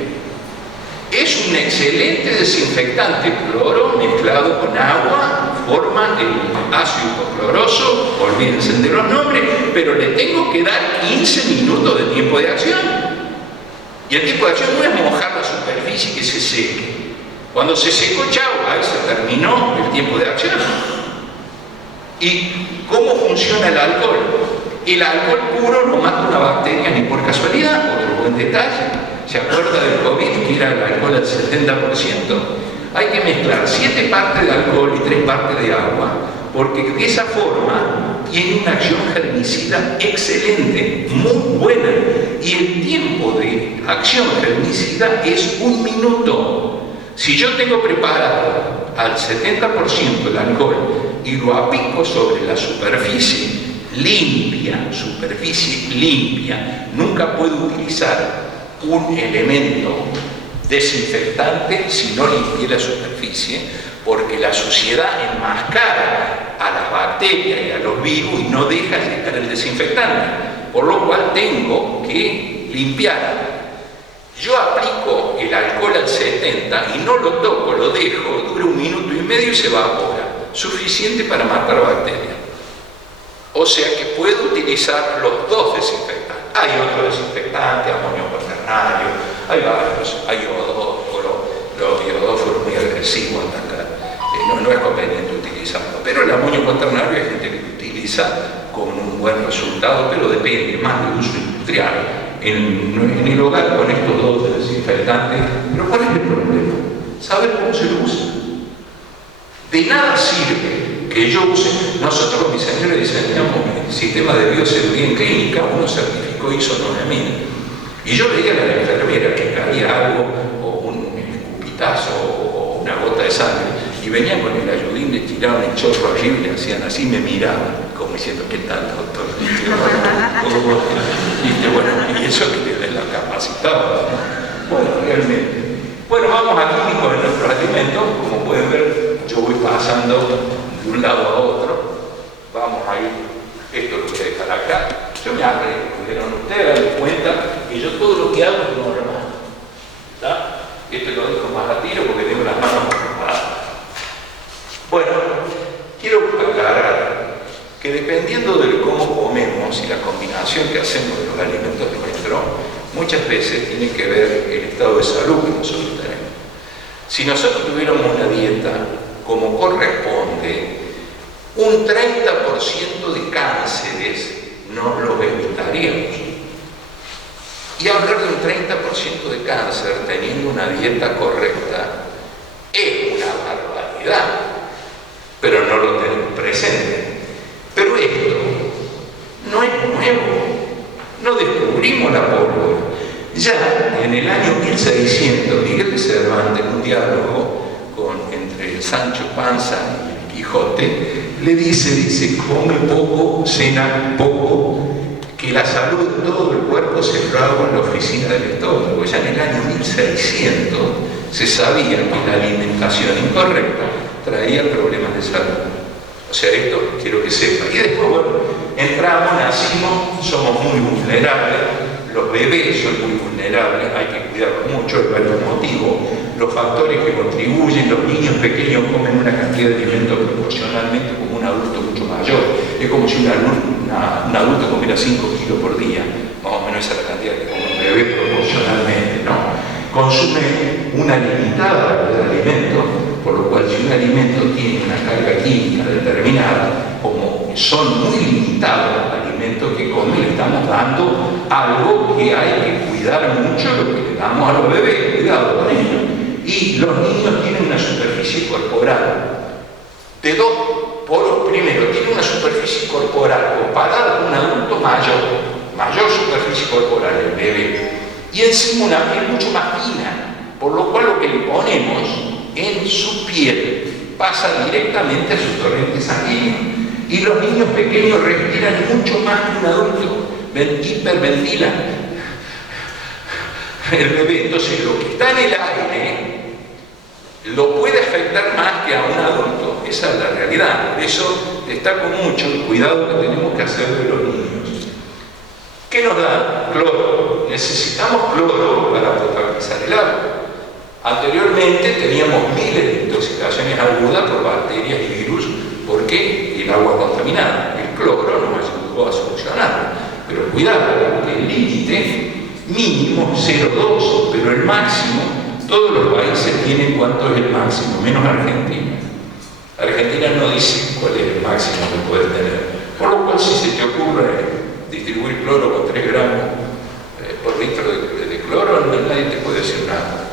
Es un excelente desinfectante. Cloro mezclado con agua forma el ácido hipocloroso, olvídense de los nombres, pero le tengo que dar 15 minutos de tiempo de acción. Y el tiempo de acción no es mojar la superficie y que se seque. Cuando se secó, chao, ahí se terminó el tiempo de acción. ¿Y cómo funciona el alcohol? El alcohol puro no mata una bacteria ni por casualidad, otro buen detalle. ¿Se acuerda del COVID que era el alcohol al 70%? Hay que mezclar 7 partes de alcohol y 3 partes de agua, porque de esa forma tiene una acción germicida excelente, muy buena. Y el tiempo de acción germicida es 1 minuto. Si yo tengo preparado al 70% el alcohol y lo aplico sobre la superficie limpia, nunca puedo utilizar un elemento desinfectante si no limpié la superficie, porque la suciedad enmascara a las bacterias y a los virus y no deja llegar el desinfectante, por lo cual tengo que limpiar. Yo aplico el alcohol al 70 y no lo toco, lo dejo, dura 1 minuto y medio y se evapora, suficiente para matar bacterias. O sea que puedo utilizar los 2 desinfectantes. Hay otro desinfectante, amonio cuaternario, hay varios, hay iodoforos, los iodoforos muy agresivos, no es conveniente utilizarlo. Pero el amonio cuaternario hay gente que lo utiliza con un buen resultado, pero depende más del uso industrial. En el hogar con estos 2 desinfectantes, pero ¿cuál es el problema? Saber cómo se lo usa. De nada sirve que yo use. Nosotros con mis señores diseñamos el sistema de bioseguridad en clínica, uno certificó ISO 9000. Y yo veía a la enfermera que caía algo, o un escupitazo, o una gota de sangre, y venían con el ayudín, le tiraban el chorro arriba y le hacían así, me miraban, como diciendo, ¿qué tal, doctor? Bueno, y eso que te la capacitaba. Bueno, realmente. Bueno, vamos aquí con nuestros alimentos. Como pueden ver, yo voy pasando de un lado a otro. Vamos a ir, esto lo voy a dejar acá. Yo me arreglo, pero ustedes dan cuenta que yo todo lo que hago es normal. ¿Está? Esto lo dejo más a tiro porque tengo las manos ocupadas. Bueno, quiero aclarar que dependiendo de cómo comemos y la combinación que hacemos de los alimentos nuestros, muchas veces tiene que ver el estado de salud que nosotros tenemos. Si nosotros tuviéramos una dieta como corresponde, un 30% de cánceres no los evitaríamos. Y hablar de un 30% de cáncer teniendo una dieta correcta es una barbaridad, pero no lo tenemos presente. Pero esto no es nuevo, no descubrimos la pólvora. Ya en el año 1600, Miguel de Cervantes, en un diálogo entre Sancho Panza y Quijote, le dice, come poco, cena poco, que la salud de todo el cuerpo se fragua en la oficina del estómago. Ya en el año 1600 se sabía que la alimentación incorrecta traía problemas de salud. O sea, esto quiero que sepa. Y después, bueno, entramos, nacimos, somos muy vulnerables, los bebés son muy vulnerables, hay que cuidarlos mucho, hay varios motivos. Los factores que contribuyen, los niños pequeños comen una cantidad de alimentos proporcionalmente como un adulto mucho mayor. Es como si un adulto comiera 5 kilos por día, más o menos esa es la cantidad que come un bebé proporcionalmente, ¿no? Consume una limitada cantidad de alimentos, por lo cual si un alimento tiene una carga química determinada, como son muy limitados los alimentos que come, le estamos dando algo que hay que cuidar mucho, lo que le damos a los bebés, cuidado con ellos. Y los niños tienen una superficie corporal de dos polos. Primero, tienen una superficie corporal comparada con un adulto mayor superficie corporal, el bebé, y encima una piel mucho más fina, por lo cual lo que le ponemos en su piel pasa directamente a su torrente sanguíneo. Y los niños pequeños respiran mucho más que un adulto, hiperventilan. El bebé, entonces lo que está en el aire lo puede afectar más que a un adulto. Esa es la realidad. Por eso destaco mucho el cuidado que tenemos que hacer de los niños. ¿Qué nos da? Cloro. Necesitamos cloro para potabilizar el agua. Anteriormente teníamos miles de intoxicaciones agudas por bacterias y virus porque el agua contaminada. El cloro nos ayudó a solucionarlo. Pero cuidado, que el límite mínimo es 0,2, pero el máximo, todos los países tienen cuánto es el máximo, menos Argentina. Argentina no dice cuál es el máximo que puede tener. Por lo cual, si se te ocurre distribuir cloro con 3 gramos por litro de cloro, nadie te puede decir nada.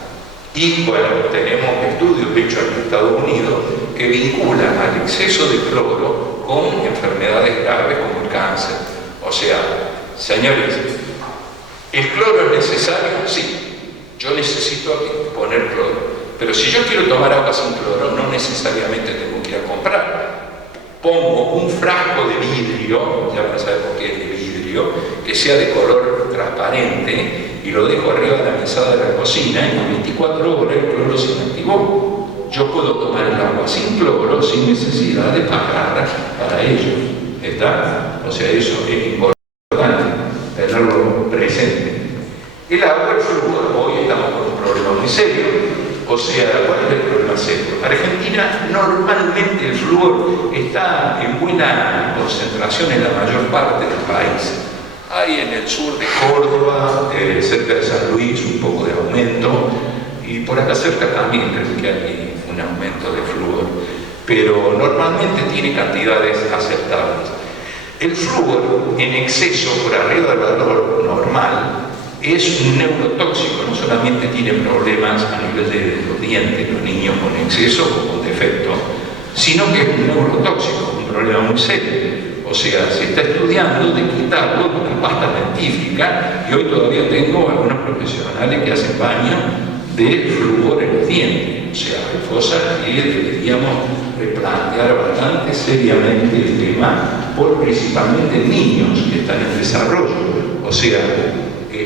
Y bueno, tenemos estudios hechos en Estados Unidos que vinculan al exceso de cloro con enfermedades graves como el cáncer. O sea, señores, ¿el cloro es necesario? Sí, yo necesito poner cloro. Pero si yo quiero tomar agua sin cloro, no necesariamente tengo que ir a comprar. Pongo un frasco de vidrio, ya van a saber por qué es de vidrio, que sea de color transparente, y lo dejo arriba de la mesada de la cocina, y en 24 horas el cloro se me activó. Yo puedo tomar el agua sin cloro, sin necesidad de pagar para ello. ¿Está? O sea, eso es importante, tenerlo presente. El agua, el flúor, hoy estamos con un problema muy serio. O sea, ¿cuál es el problema serio? Argentina, normalmente el flúor está en buena concentración en la mayor parte del país. Hay en el sur de Córdoba, cerca de San Luis, un poco de aumento, y por acá cerca también creo que hay un aumento de flúor, pero normalmente tiene cantidades aceptables. El flúor en exceso por arriba del valor normal es un neurotóxico, no solamente tiene problemas a nivel de los dientes, los niños con exceso o con defecto, sino que es un neurotóxico, un problema muy serio. O sea, se está estudiando de quitarlo con pasta dentífrica, y hoy todavía tengo algunos profesionales que hacen baño de flúor en los dientes. O sea, hay cosas que deberíamos replantear bastante seriamente el tema, por principalmente niños que están en desarrollo. O sea,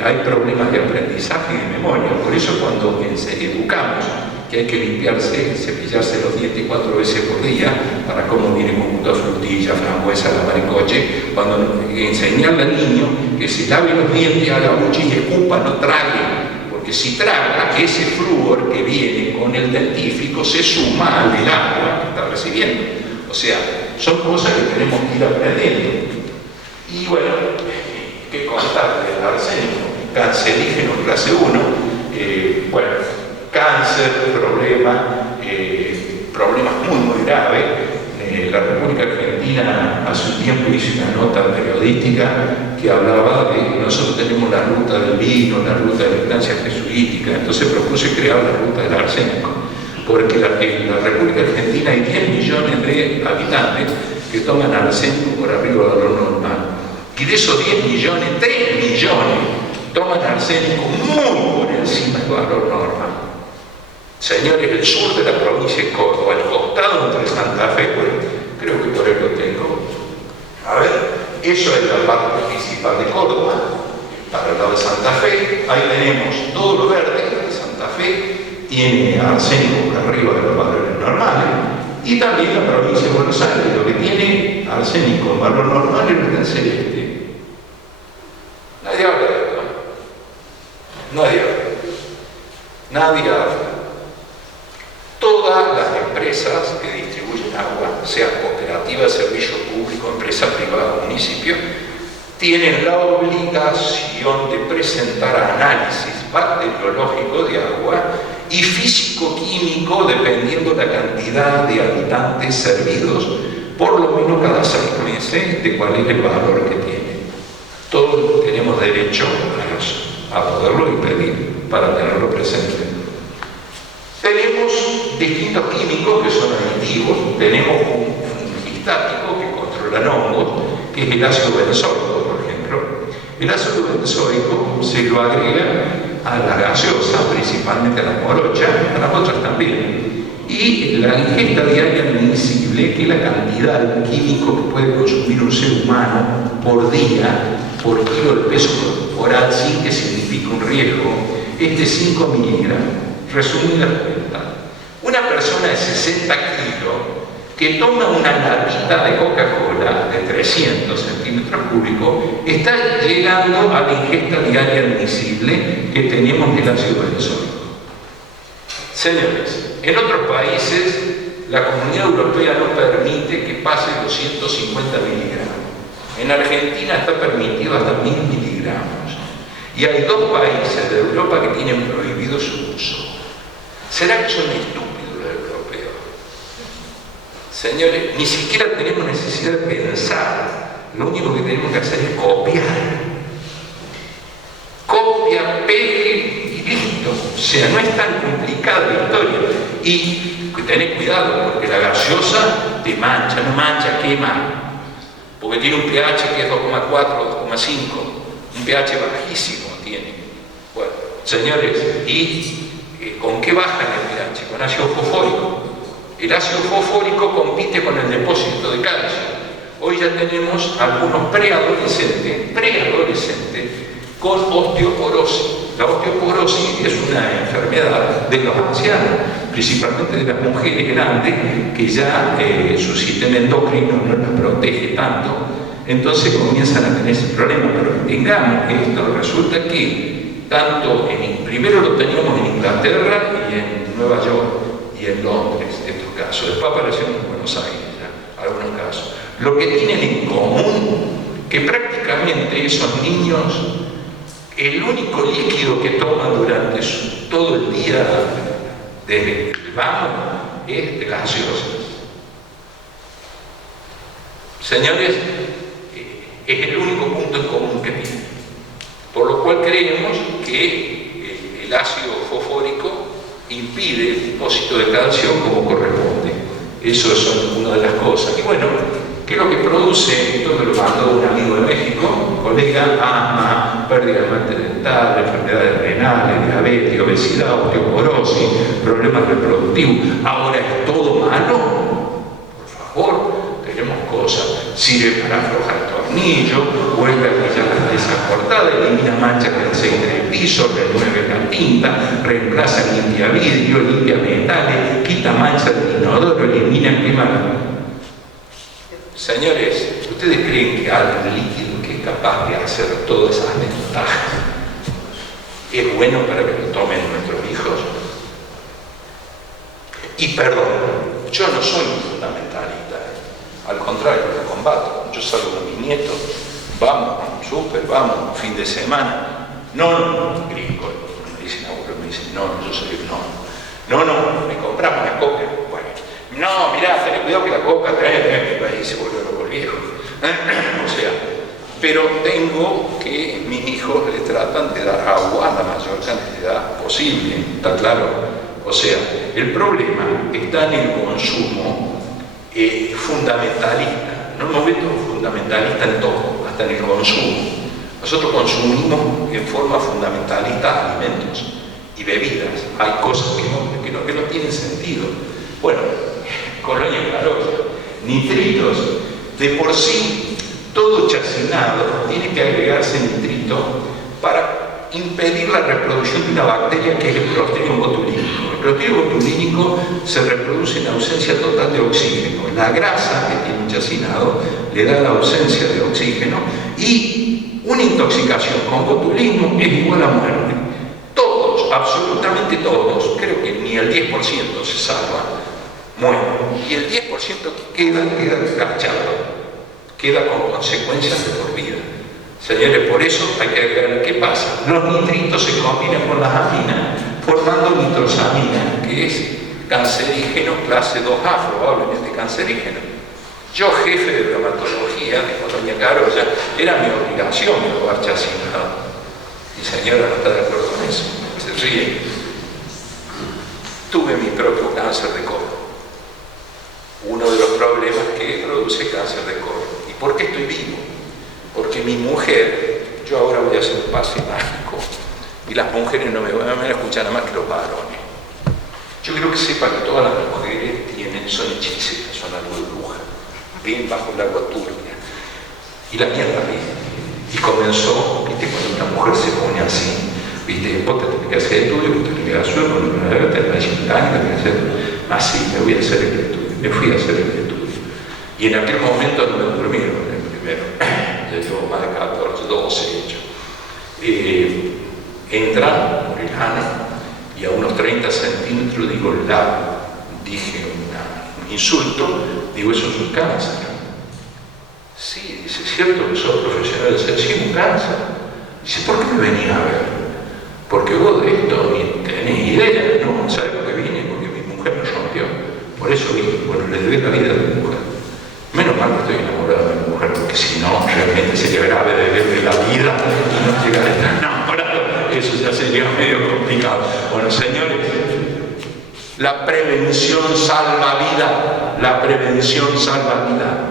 hay problemas de aprendizaje y de memoria. Por eso cuando educamos que hay que limpiarse, cepillarse los dientes 4 veces por día, para cómo viene con mucha frutilla, frambuesa, la maricoche, cuando enseñarle al niño que se lave los dientes, haga buche y escupa, no trague, porque si traga, ese flúor que viene con el dentífrico se suma al del agua que está recibiendo. O sea, son cosas que tenemos que ir aprendiendo. Y bueno, ¿qué contar del arsénico? Cancerígeno clase 1, bueno, cáncer, problemas muy graves. La República Argentina hace un tiempo hizo una nota periodística que hablaba de que nosotros tenemos la ruta del vino, la ruta de la estancia jesuítica, entonces propuse crear la ruta del arsénico, porque en la República Argentina hay 10 millones de habitantes que toman arsénico por arriba de lo normal, y de esos 10 millones, 3 millones toman arsénico muy por encima del valor normal. Señores, el sur de la provincia de Córdoba, el costado entre Santa Fe, bueno, creo que por ahí lo tengo. A ver, eso es la parte principal de Córdoba. Para el lado de Santa Fe, ahí tenemos todo lo verde de Santa Fe, tiene arsénico por arriba de los valores normales, y también la provincia de Buenos Aires, lo que tiene arsénico en valor normal es lo que es celeste. Nadie habla de esto. Nadie habla. Todas las empresas que distribuyen agua, sean cooperativas, servicio público, empresa privada o municipio, tienen la obligación de presentar análisis bacteriológico de agua y físico-químico dependiendo la cantidad de habitantes servidos, por lo menos cada 6 meses, de cuál es el valor que tiene. Todos tenemos derecho a eso, a poderlo impedir, para tenerlo presente. Tenemos distintos químicos que son aditivos, tenemos un fungistático que controla hongos, que es el ácido benzoico, por ejemplo. El ácido benzoico se lo agrega a la gaseosa, principalmente a las morochas, a las otras también. Y la ingesta diaria admisible, que es la cantidad de químico que puede consumir un ser humano por día, por kilo de peso corporal, sin que signifique un riesgo, es de 5 miligramos. Resumida cuenta, una persona de 60 kilos que toma una latita de Coca-Cola de 300 centímetros cúbicos está llegando a la ingesta diaria admisible que tenemos del ácido benzoico. Señores, en otros países la Comunidad Europea no permite que pase los 150 miligramos. En Argentina está permitido hasta 1000 miligramos. Y hay 2 países de Europa que tienen prohibido su uso. ¿Será que son estúpidos los europeos? Señores, ni siquiera tenemos necesidad de pensar. Lo único que tenemos que hacer es copiar. Copia, pegue y listo. O sea, no es tan complicada la historia. Y tened cuidado, porque la gaseosa te mancha, no mancha, quema. Porque tiene un pH que es 2,4, 2,5. Un pH bajísimo tiene. Bueno, señores, ¿con qué bajan el pH? Con ácido fosfórico. El ácido fosfórico compite con el depósito de calcio. Hoy ya tenemos algunos preadolescentes con osteoporosis. La osteoporosis es una enfermedad de los ancianos, principalmente de las mujeres grandes, que ya su sistema endocrino no las protege tanto, entonces comienzan a tener ese problema. Pero tengamos esto, resulta que primero lo teníamos en Inglaterra y en Nueva York y en Londres, en estos casos. Después aparecieron en Buenos Aires, ya, algunos casos. Lo que tienen en común, que prácticamente esos niños, el único líquido que toman durante todo el día desde el baño es de gaseosas. Señores, es el único punto en común que tienen. Por lo cual creemos que el ácido fosfórico impide el depósito de calcio como corresponde. Eso es una de las cosas. Y bueno, ¿qué es lo que produce? Esto me lo mandó un amigo de México, colega: asma, pérdida de dientes dental, enfermedades renales, diabetes, obesidad, osteoporosis, problemas reproductivos. Ahora, ¿es todo malo? Por favor, tenemos cosas. Sirve para aflojar el tornillo. tornillo, vuelve a brillar la pieza cortada, elimina manchas de aceite del piso, renueve la tinta, reemplaza limpia vidrio, limpia metales, quita manchas del inodoro, elimina emblema. Señores, ¿ustedes creen que algo líquido que es capaz de hacer todas esas ventajas es bueno para que lo tomen nuestros hijos? Y perdón, yo no soy un fundamentalista, al contrario, lo combato. Yo salgo con mis nietos, vamos, súper, vamos, fin de semana. No, gringo, me dicen abuelo, me dicen, no, yo soy no, me compramos una coca. Bueno, no, mirá, ten cuidado que la coca trae mi país se vuelve loco viejo. O sea, pero tengo que mis hijos les tratan de dar agua a la mayor cantidad posible, ¿está claro? O sea, el problema está en el consumo fundamentalista. No hemos visto fundamentalista en todo, hasta en el consumo. Nosotros consumimos en forma fundamentalista alimentos y bebidas. Hay cosas que no tienen sentido. Bueno, Colonia Carolla, nitritos, de por sí, todo chacinado tiene que agregarse nitrito para impedir la reproducción de una bacteria que es el Clostridium botulínico. El Clostridium botulínico se reproduce en ausencia total de oxígeno. La grasa que tiene un chacinado le da la ausencia de oxígeno y una intoxicación con botulismo es igual a muerte. Todos, absolutamente todos, creo que ni el 10% se salva, mueren. Y el 10% que queda cachado, queda con consecuencias de por vida. Señores, por eso hay que agregar, ¿qué pasa? Los nitritos se combinan con las aminas, formando nitrosamina, que es cancerígeno clase 2A, probablemente cancerígeno. Yo, jefe de bromatología de Colonia Carolla, era mi obligación probar chacinado. Mi señora no está de acuerdo con eso, se ríe. Tuve mi propio cáncer de colon. Uno de los problemas que produce cáncer de colon. ¿Y por qué estoy vivo? Porque mi mujer, yo ahora voy a hacer un pase mágico, y las mujeres no me van a escuchar nada más que los varones. Yo quiero que sepan que todas las mujeres son hechiceras, son algo de bruja, ven bajo el agua turbia. Y la mía también. Y comenzó, viste, cuando una mujer se pone así, viste, vos te tenés que hacer estudio, vos te tenés que hacer suelo, no te tenés que hacer, así, me voy a hacer el estudio. Me fui a hacer el estudio. Y en aquel momento no me durmieron el primero. Ya llevo más de 14, 12 hechos. Entran por el ano y a unos 30 centímetros digo dije un insulto, digo, eso es un cáncer. Sí, dice, ¿cierto que sos profesional? Dice, sí, un cáncer. Dice, ¿por qué me venís a ver? Porque vos de esto ni tenés idea, ¿no? ¿Sabés por qué vine? Porque mi mujer me rompió. Por eso vine, bueno, le debí la vida a mi mujer. Menos mal que estoy enamorado de mi mujer, porque si no, realmente sería grave deberle la vida y no llegar a estar enamorado. Eso ya sería medio complicado. Bueno, señores, la prevención salva vida. La prevención salva vida.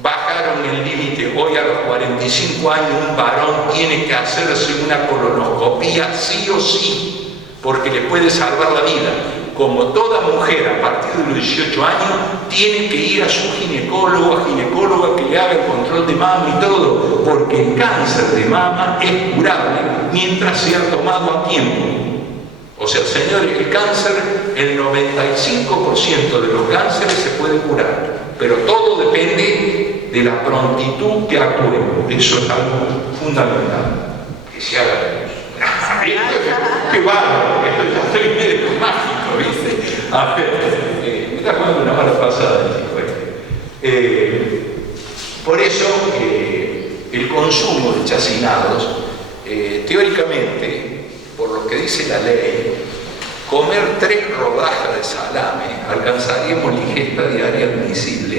Bajaron el límite. Hoy a los 45 años un varón tiene que hacerse una colonoscopía sí o sí, porque le puede salvar la vida. Como toda mujer a partir de los 18 años tiene que ir a su ginecóloga que le haga el control de mama y todo, porque el cáncer de mama es curable mientras sea tomado a tiempo. O sea, señores, el cáncer, el 95% de los cánceres se puede curar, pero todo depende de la prontitud que actuemos. Eso es algo fundamental, que se haga. ¡Qué bárbaro! Ya estoy medio mágico, ¿viste? A ver, me está jugando una mala pasada, por eso, el consumo de chacinados, teóricamente, por lo que dice la ley, comer 3 rodajas de salame alcanzaríamos la ingesta diaria admisible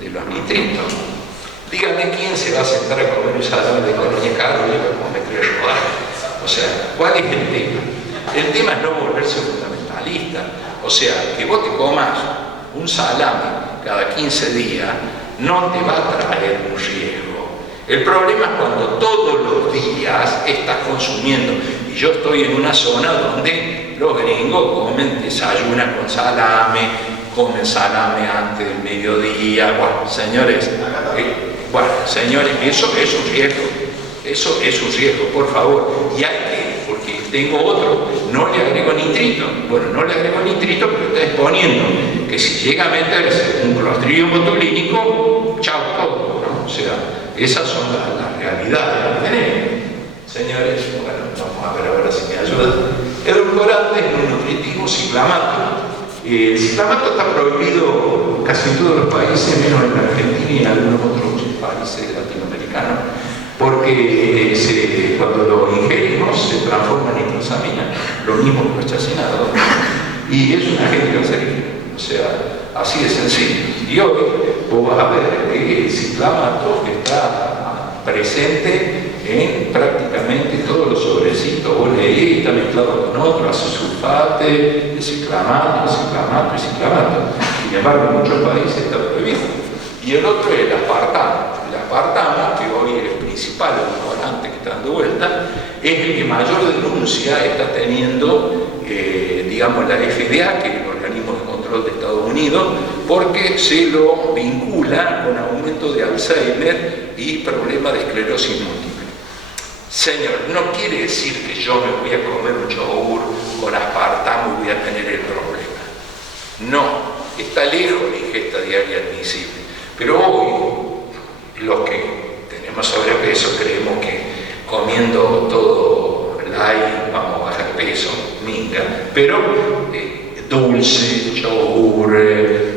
de los nitritos. Díganme quién se va a sentar a comer un salame de Colonia Carolla y va a comer 3 rodajas. O sea, ¿cuál es el tema? El tema es no volverse fundamentalista. O sea, que vos te comas un salame cada 15 días no te va a traer un riesgo. El problema es cuando todos los días estás consumiendo. Y yo estoy en una zona donde los gringos comen, desayunan con salame, comen salame antes del mediodía. Bueno, señores, Bueno, señores, eso es un riesgo. Eso es un riesgo, por favor. Y hay que, porque tengo otro, no le agrego nitrito. Bueno, no le agrego nitrito, pero está exponiendo que si llega a meterse un clostridium botulínico, chao todo, ¿no? O sea, esas son las realidades que tenemos. Señores, bueno, vamos a ver ahora si me ayuda. Edulcorantes no nutritivos, ciclamato. El ciclamato está prohibido casi en todos los países, menos en Argentina y en algunos otros países latinoamericanos, porque cuando lo ingerimos se transforma en nitrosamina, lo mismo que los chacinados, y es un agente cancerígeno, o sea, así de sencillo. Y hoy vos vas a ver que el ciclamato está presente en prácticamente todos los sobrecitos. Vos leí, está mezclado con otro, acesulfate, ciclamato. Sin embargo, en muchos países está prohibido. Y el otro es el aspartamo. El aspartamo, que hoy es el principal edulcorante que está dando vuelta, es el que mayor denuncia está teniendo, digamos, la FDA, que es el organismo de control de Estados Unidos, porque se lo vincula con aumento de Alzheimer y problemas de esclerosis múltiple. Señor, no quiere decir que yo me voy a comer un yogur con aspartamo y voy a tener el problema. No, está lejos la ingesta diaria admisible. Pero hoy, los que tenemos sobrepeso, creemos que comiendo todo light vamos a bajar peso, minga, pero dulce, yogur,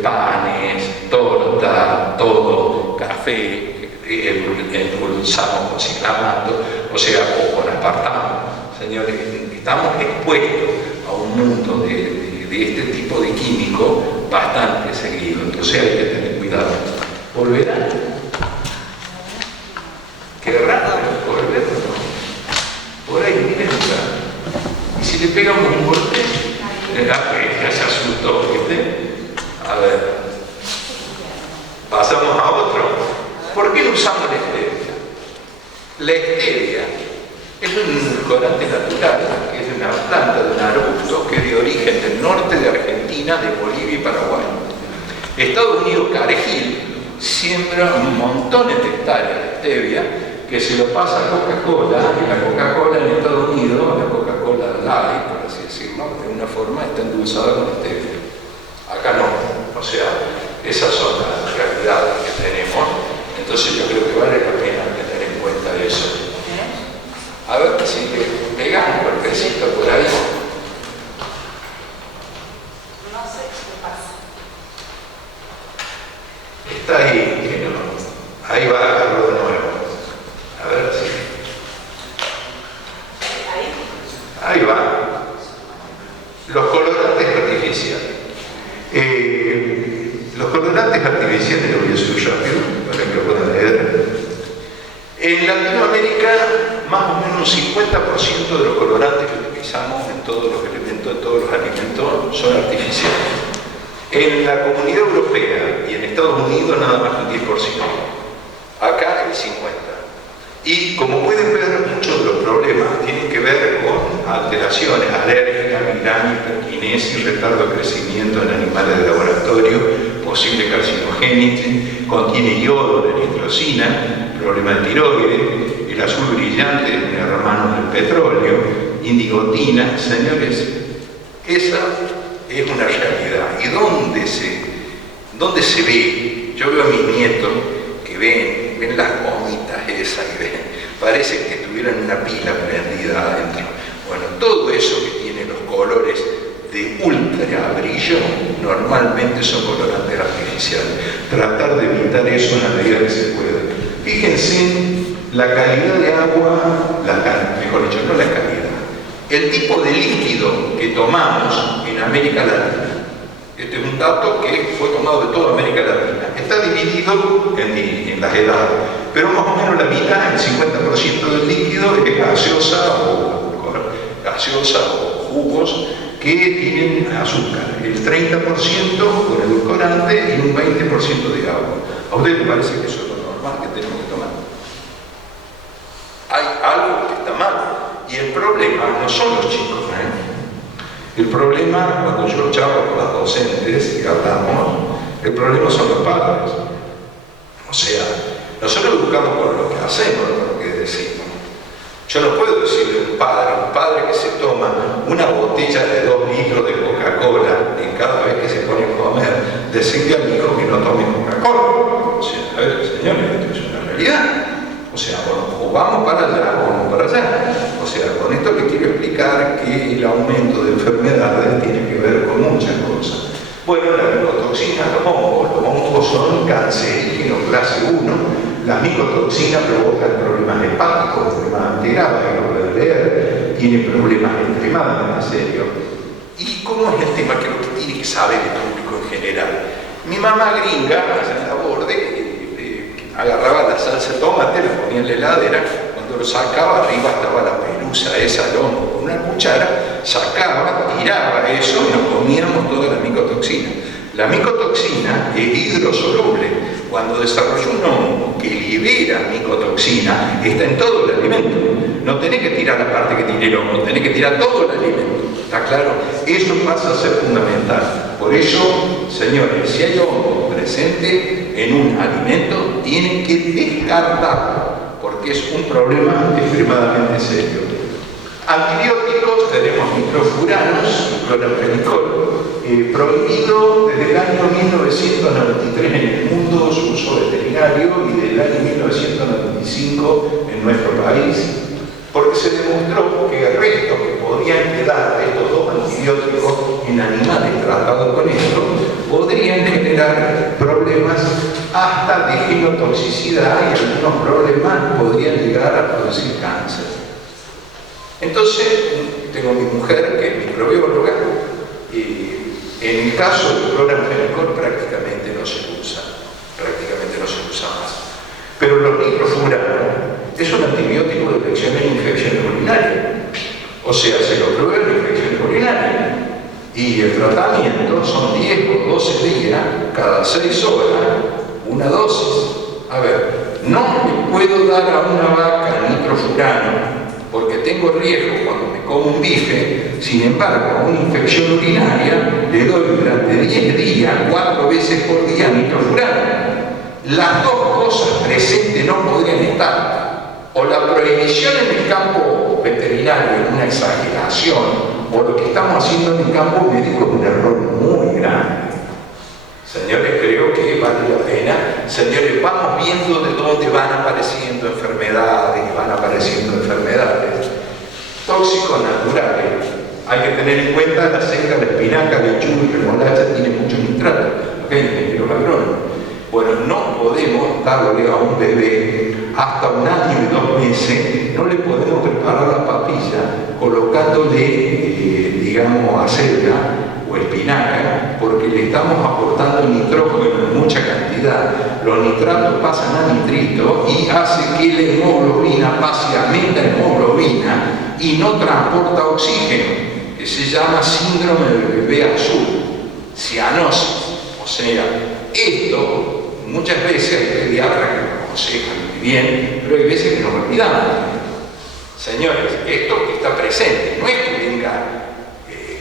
panes, torta, todo, café, endulzamos con ciclamato, o sea, o con aspartamo. Señores, estamos expuestos a un mundo de este tipo de químico bastante seguido, entonces hay que tener cuidado. ¿Volverá? Qué raro, ¿volver o no? Por ahí, miren acá. ¿Y si le pegamos un golpe? Ya se asustó, ¿viste? A ver. Pasamos a otro. ¿Por qué no usamos la stevia? La stevia es un edulcorante natural, que es de una planta, de un arbusto, que es de origen del norte de Argentina, de Bolivia y Paraguay. Estados Unidos, Cargill, siembra montones de hectáreas de stevia, que se lo pasa a Coca-Cola, y la Coca-Cola en Estados Unidos, la Coca-Cola Light, por así decirlo, de una forma está endulzada con stevia. Acá no, o sea, esas son las realidades que tenemos. Entonces yo creo que vale la pena tener en cuenta eso. A ver si le pegan un golpecito por ahí. No sé qué pasa. Está ahí, que no. Ahí va a agarrarlo de nuevo. A ver si. Ahí va. Los colorantes artificiales. Los colorantes artificiales, lo voy a subir rápido para que lo puedan leer. En Latinoamérica, más o menos un 50% de los colorantes que utilizamos en todos los elementos, en todos los alimentos, son artificiales. En la Comunidad Europea y en Estados Unidos, nada más un 10%. Acá el 50%. Y como pueden ver, muchos de los problemas tienen que ver con alteraciones alérgicas, migraña, hiperquinesis, retardo de crecimiento en animales de laboratorio, posible carcinogénico, contiene yodo, la nitrosina, problema de tiroides, el azul brillante, el hermano del petróleo, indigotina. Señores, esa es una realidad. ¿Y dónde se ve? Yo veo a mis nietos que ven las gomitas esas y ven, parece que tuvieran una pila prendida adentro. Bueno, todo eso que tiene los colores de ultra brillo normalmente son colorantes artificiales. Tratar de evitar eso en la medida que se puede. Fíjense la calidad de agua, mejor dicho, no la calidad, el tipo de líquido que tomamos en América Latina. Este es un dato que fue tomado de toda América Latina. Está dividido en las edades, pero más o menos la mitad, el 50% del líquido es gaseosa o jugos que tienen azúcar, el 30% con edulcorante y un 20% de agua. ¿A usted le parece que eso es lo normal que tenemos que tomar? Hay algo que está mal, y el problema no son los chicos, El problema, cuando yo charlo con las docentes y hablamos, el problema son los padres. O sea, Nosotros educamos con lo que hacemos, no con lo que decimos. Yo no puedo decirle a un padre que se toma una botella de 2 litros de Coca-Cola en cada vez que se pone a comer, decirle a mi hijo que no tome Coca-Cola. O sea, a ver, señores, esto es una realidad. O sea, o vamos para allá o vamos para allá. O sea, con esto le quiero explicar que el aumento de enfermedades tiene que ver con muchas cosas. Bueno, la micotoxina, los hongos son cancerígenos clase 1. Las micotoxinas provocan problemas hepáticos extremadamente graves, lo pueden leer, tiene problemas extremadamente serios. ¿Y cómo es el tema? Que lo que tiene que saber el público en general. Mi mamá gringa, allá en la borde, agarraba la salsa de tomate, la ponía en la heladera, cuando lo sacaba arriba estaba la pelusa esa al hongo, con una cuchara, sacaba, tiraba eso y nos comíamos toda la micotoxina. La micotoxina es hidrosoluble. Cuando desarrolla un hongo que libera micotoxina, está en todo el alimento. No tenés que tirar la parte que tiene el hongo, tenés que tirar todo el alimento. ¿Está claro? Eso pasa a ser fundamental. Por eso, señores, si hay hongo presente en un alimento, tienen que descartarlo, porque es un problema extremadamente serio. Antibióticos, tenemos nitrofuranos, cloramfenicol, prohibido desde el año 1993 en el mundo su uso veterinario y desde el año 1995 en nuestro país, porque se demostró que el resto que podían quedar de estos 2 antibióticos en animales tratados con esto podrían generar problemas hasta de genotoxicidad y algunos problemas podrían llegar a producir cáncer. Entonces, tengo a mi mujer que es microbióloga y en el caso del cloramfenicol prácticamente no se usa más. Pero los nitrofuranos es un antibiótico de elección en infecciones urinarias. O sea, se lo prueba en infecciones urinarias. Y el tratamiento son 10 o 12 días, cada 6 horas, una dosis. A ver, no le puedo dar a una vaca nitrofurano porque tengo riesgo cuando me como un bife. Sin embargo, a una infección urinaria le doy durante 10 días, 4 veces por día nitrofurano. Las dos cosas presentes no podrían estar. O la prohibición en el campo veterinario es una exageración, o lo que estamos haciendo en el campo médico es un error muy grande. Señores, creo que vale la pena. Señores, vamos viendo de dónde van apareciendo enfermedades. Tóxicos naturales. Hay que tener en cuenta la seca, la espinaca, la lechuga y remolacha tiene mucho nitrato. ¿Ok? Ingenieros agrónomos. Bueno, no podemos darle a un bebé hasta 1 año y 2 meses, no le podemos preparar la papilla colocándole, digamos, acelga o espinaca, porque le estamos aportando nitrógeno en mucha cantidad. Los nitratos pasan a nitrito y hace que la hemoglobina pase a metahemoglobina y no transporta oxígeno, que se llama síndrome del bebé azul, cianosis. O sea, esto muchas veces hay pediatras que lo aconsejan muy bien, pero hay veces que nos olvidamos. Señores, esto que está presente, no es que venga,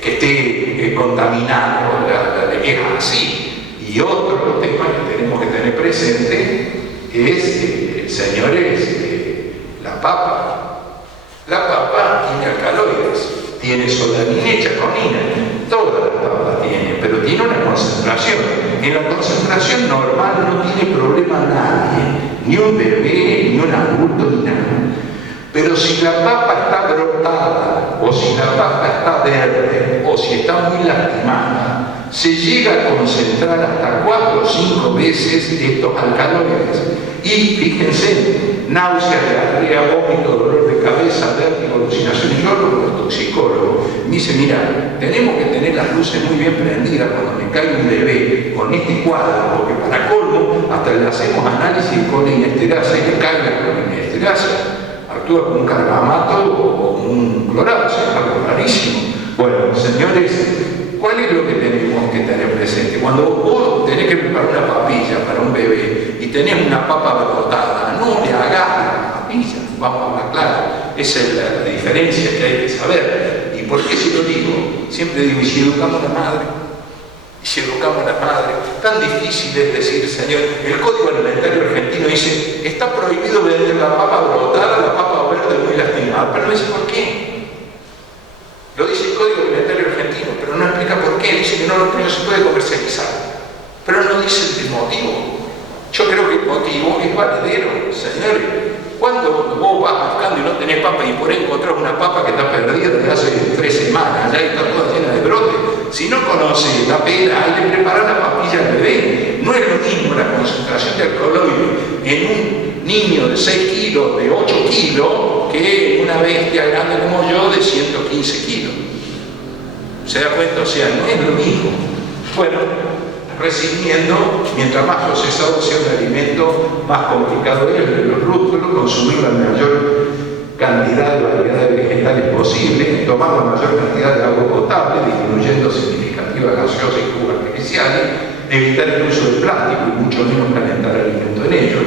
que esté contaminado, es así. Y otro tema que tenemos que tener presente es, señores, la papa. La papa tiene alcaloides, tiene solanina y chaconina, todas las papas tienen, pero tiene una concentración. En la concentración normal no tiene problema nadie, ni un bebé, ni un adulto, ni nada. Pero si la papa está brotada, o si la papa está verde, o si está muy lastimada, se llega a concentrar hasta 4 o 5 veces estos alcaloides. Y fíjense, náusea, diarrea, vómito, dolor de cabeza, vértigo, alucinaciones. Yo hablo con los toxicólogos, me dice, mira, tenemos que tener las luces muy bien prendidas cuando me cae un bebé con este cuadro, porque para colmo hasta le hacemos análisis de colinesterasa y le cae la colinesterasa. Actúa como un carbamato o como un clorado, es algo rarísimo. Bueno, señores, ¿cuál es lo que tenemos que tener presente? Cuando vos tenés que preparar una papilla para un bebé y tenés una papa brotada, no le hagas la papilla, vamos a hablar claro. Esa es la diferencia que hay que saber. ¿Y por qué si lo digo? Siempre digo, ¿y si educamos a la madre? ¿Y si educamos a la madre? Tan difícil es decir, señor, el Código Alimentario Argentino argentino dice, está prohibido vender la papa brotada, la papa verde muy lastimada, pero no dice por qué. Lo dice el Código Alimentario argentino, pero no explica por qué. Dice que no se puede comercializar, pero no dice el motivo. Yo creo que el motivo es valedero, señores. Cuando vos vas buscando y no tenés papa y por ahí encontrás una papa que está perdida desde hace 3 semanas, ya está toda llena de brote, si no conoces la pela, hay que preparar la papilla al bebé. No es lo mismo la concentración de alcaloide en un niño de 6 kilos, de 8 kilos, que en una bestia grande como yo de 115 kilos. ¿Se da cuenta? O sea, no es lo mismo. Bueno, resumiendo, mientras más procesado sea un alimento, más complicado es los rútulos, consumir la mayor cantidad de variedad de vegetales posible, tomar la mayor cantidad de agua potable, disminuyendo significativas gaseosas y jugos artificiales, evitar el uso de plástico y mucho menos calentar alimento en ello,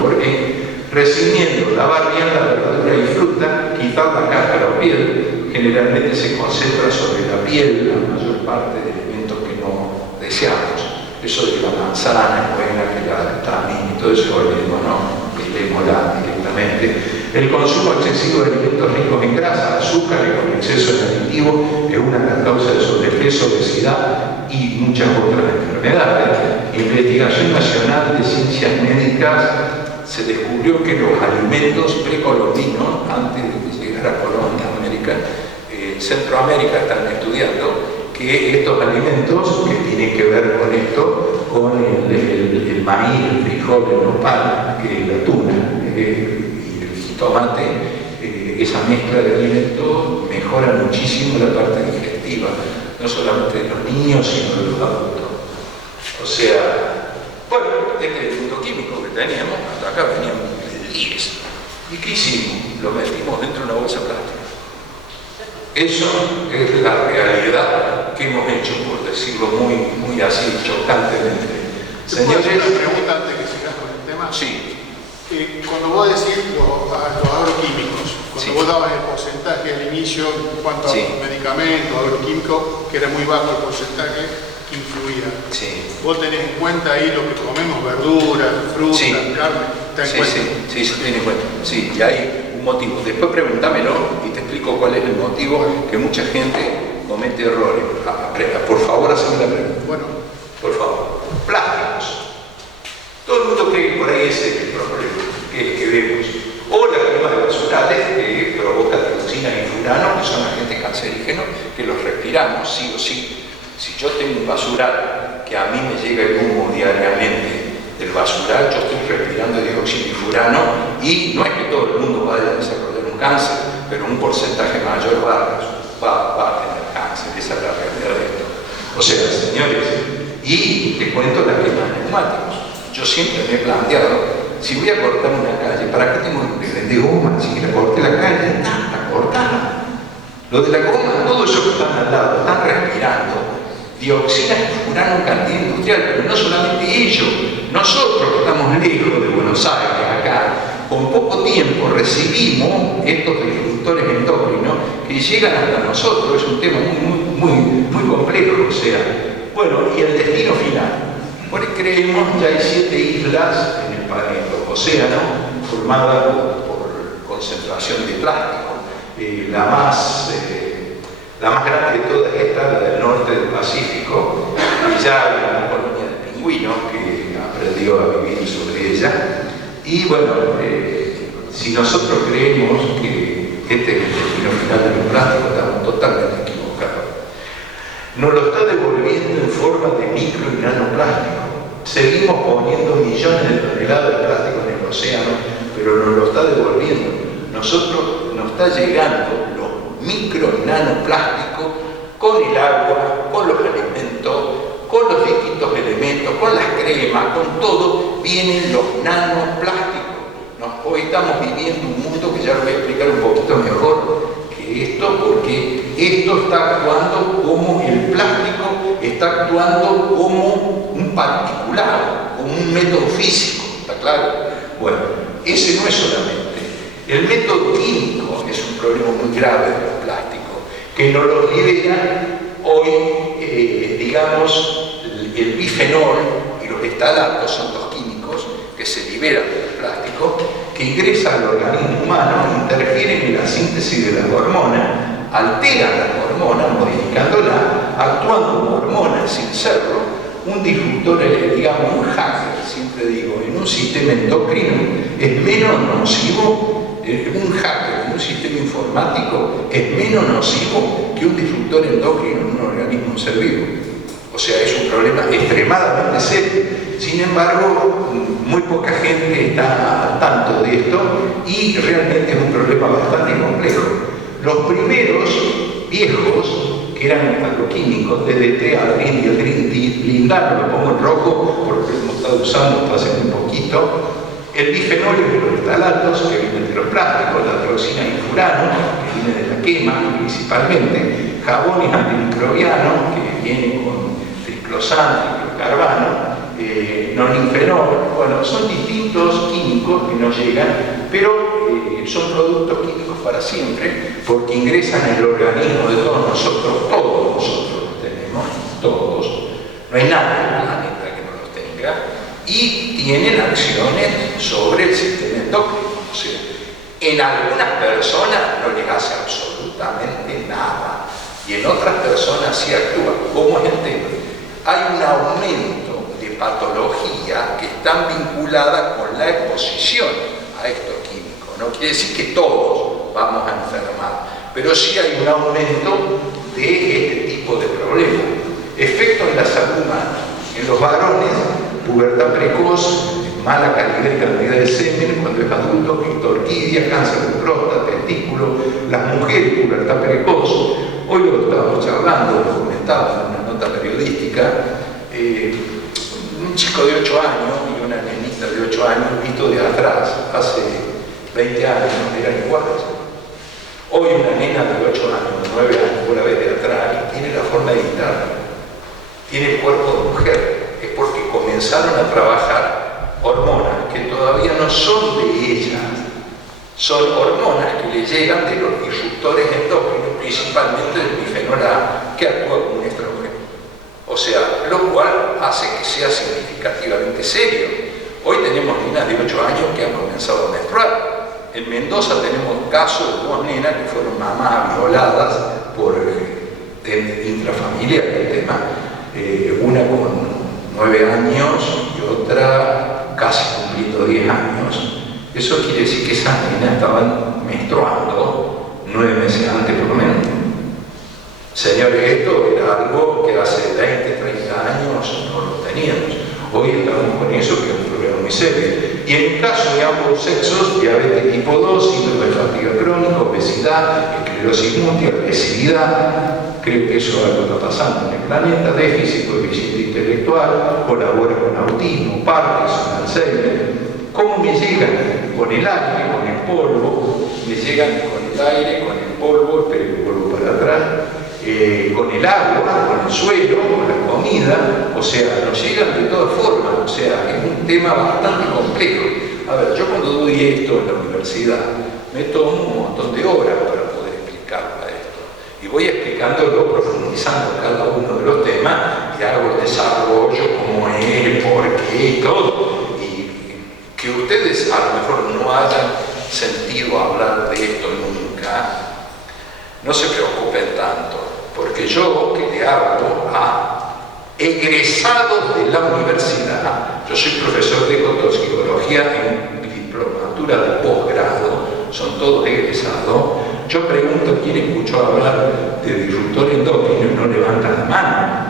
porque resumiendo, lavar bien la verdura y fruta, quitar la cáscara o piel, generalmente se concentra sobre la piel la mayor parte de elementos que no deseamos. Eso de la manzana es buena, que la también y todo eso, olvidemos, ¿no? Evitémosla directamente. El consumo excesivo de alimentos ricos en grasa, azúcar y con exceso de aditivo es una causa de sobrepeso, obesidad y muchas otras enfermedades. En la Investigación Nacional de Ciencias Médicas se descubrió que los alimentos precolombinos, antes de que llegara Colón a América, Centroamérica están estudiando que estos alimentos que tienen que ver con esto, con el maíz, el frijol, el nopal, la tuna y el jitomate, esa mezcla de alimentos mejora muchísimo la parte digestiva, no solamente de los niños, sino de los adultos. O sea, bueno, este es el mundo químico que teníamos, hasta acá veníamos de 10. ¿Y qué hicimos? Lo metimos dentro de una bolsa plástica. Eso es la realidad que hemos hecho, por decirlo muy así, chocantemente. Señores, una pregunta antes que sigas con el tema. Sí. Cuando vos decís los agroquímicos, cuando vos dabas el porcentaje al inicio en cuanto a medicamentos, agroquímicos, que era muy bajo el porcentaje que influía. Vos tenés en cuenta ahí lo que comemos, verduras, frutas, carne, ¿te en cuenta? Sí, se tiene en cuenta. Sí, y hay un motivo. Después pregúntamelo y te explico cuál es el motivo que mucha gente comete errores. Por favor, haceme la pregunta. Bueno. Por favor. Plásticos. Todo el mundo cree que por ahí es el problema que vemos. O la quema de basurales que provoca dioxina y furano, que son agentes cancerígenos, que los respiramos sí o sí. Si yo tengo un basural que a mí me llega el humo diariamente del basural, yo estoy respirando dióxido y furano, y no es que todo el mundo vaya a desarrollar un cáncer, pero un porcentaje mayor va a tener cáncer. Esa es la realidad de esto. O sea, señores, y te cuento la quema de neumáticos. Yo siempre me he planteado, si voy a cortar una calle, ¿para qué tengo que vender goma? Si la corté la calle, la cortala. Lo de la goma, todo eso que están al lado, están respirando dioxinas y furano en cantidad industrial, pero no solamente ellos, nosotros que estamos lejos de Buenos Aires, acá, con poco tiempo recibimos estos disruptores endocrinos que llegan hasta nosotros. Es un tema muy complejo, o sea, bueno, y el destino final. Por ahí creemos que hay 7 islas en los océanos formadas por concentración de plástico. La más grande de todas estas, la del norte del Pacífico, y ya hay una colonia de pingüinos que aprendió a vivir sobre ella. Y bueno, si nosotros creemos que este es el destino final de los plásticos, estamos totalmente equivocados. Nos lo está devolviendo en forma de micro y nanoplástico. Seguimos poniendo millones de toneladas de plástico en el océano, pero nos lo está devolviendo. Nosotros nos está llegando micro y nanoplásticos con el agua, con los alimentos, con los distintos elementos, con las cremas, con todo, vienen los nanoplásticos. Hoy estamos viviendo un mundo que ya lo voy a explicar un poquito mejor que esto, porque esto está actuando como el plástico, está actuando como un particulado, como un método físico, ¿está claro? Bueno, ese no es solamente. El método químico es un problema muy grave de los plásticos, que nos los libera hoy, digamos, el bifenol y los estalatos son los químicos que que se liberan del plástico, que ingresa al organismo humano, interfieren en la síntesis de las hormonas, alteran las hormonas, modificándolas, actúan como hormonas sin serlo, un disruptor, digamos, un hacker, siempre digo, en un sistema endocrino es menos nocivo, un hacker en un sistema informático es menos nocivo que un disruptor endocrino en un organismo, un ser vivo. O sea, es un problema extremadamente serio. Sin embargo, muy poca gente está al tanto de esto y realmente es un problema bastante complejo. Los primeros viejos, que eran agroquímicos, DDT, adrin, lindano, lo pongo en rojo porque lo hemos estado usando hasta hace muy poquito, el bifenol de los estalatos, que vienen de los plásticos, la dioxina y furano, que viene de la quema principalmente, jabones antimicrobianos, que vienen con triclosan, triclocarbano, nonilfenol, bueno, son distintos químicos que nos llegan, pero son productos químicos para siempre, porque ingresan en el organismo de todos nosotros los tenemos, todos, no hay nadie en el planeta que no los tenga, y tienen acciones sobre el sistema endocrino. O sea, en algunas personas no les hace absolutamente nada, y en otras personas sí actúa. ¿Cómo es el tema? Hay un aumento de patología que están vinculadas con la exposición a estos químicos. No quiere decir que todos vamos a enfermar, pero sí hay un aumento de este tipo de problemas. Efecto en la salud humana. En los varones, pubertad precoz, mala calidad y cantidad de semen cuando es adulto, orquídea, cáncer de próstata, testículo. Las mujeres, pubertad precoz. Hoy lo estábamos charlando, lo comentaba en una nota periodística. Un chico de 8 años y una nenita de 8 años, visto de atrás, hace 20 años eran iguales. Hoy una nena de 8 años, de 9 años, vos la ves de atrás y tiene la forma de guitarra, tiene el cuerpo de mujer. Es porque comenzaron a trabajar hormonas que todavía no son de ellas, son hormonas que le llegan de los disruptores endócrinos, principalmente del bifenol A, que actúa como un estrógeno. O sea, lo cual hace que sea significativamente serio. Hoy tenemos nenas de 8 años que han comenzado a menstruar. En Mendoza tenemos casos de 2 nenas que fueron mamás violadas por intrafamiliar el tema. Una con 9 años y otra casi cumpliendo 10 años. Eso quiere decir que esas nenas estaban menstruando 9 meses antes por lo menos. Señores, esto era algo que hace 20, 30 años no lo teníamos. Hoy estamos con eso, que es un problema muy serio. Y en el caso de ambos sexos, diabetes tipo 2, síndrome de fatiga crónica, obesidad, esclerosis múltiple, agresividad, creo que eso es algo que está pasando en el planeta, déficit coeficiente intelectual, colabora con autismo, Parkinson, Alzheimer. ¿Cómo me llegan? Con el aire, con el polvo, me llegan con el aire, con el polvo, pero el polvo para atrás, con el agua, con el suelo, con la comida, o sea, nos llegan de todas formas, o sea, es un tema bastante complejo. A ver, yo cuando doy esto en la universidad, me tomo un montón de horas para poder explicarlo a esto. Y voy explicándolo, profundizando cada uno de los temas, y hago el desarrollo, cómo es, por qué y todo. Y que ustedes a lo mejor no hayan sentido hablar de esto nunca, no se preocupen tanto, porque yo que le hablo a egresados de la universidad, yo soy profesor de ecotoxicología en diplomatura de posgrado, son todos egresados, yo pregunto quién escuchó hablar de disruptor endocrino y no levanta la mano.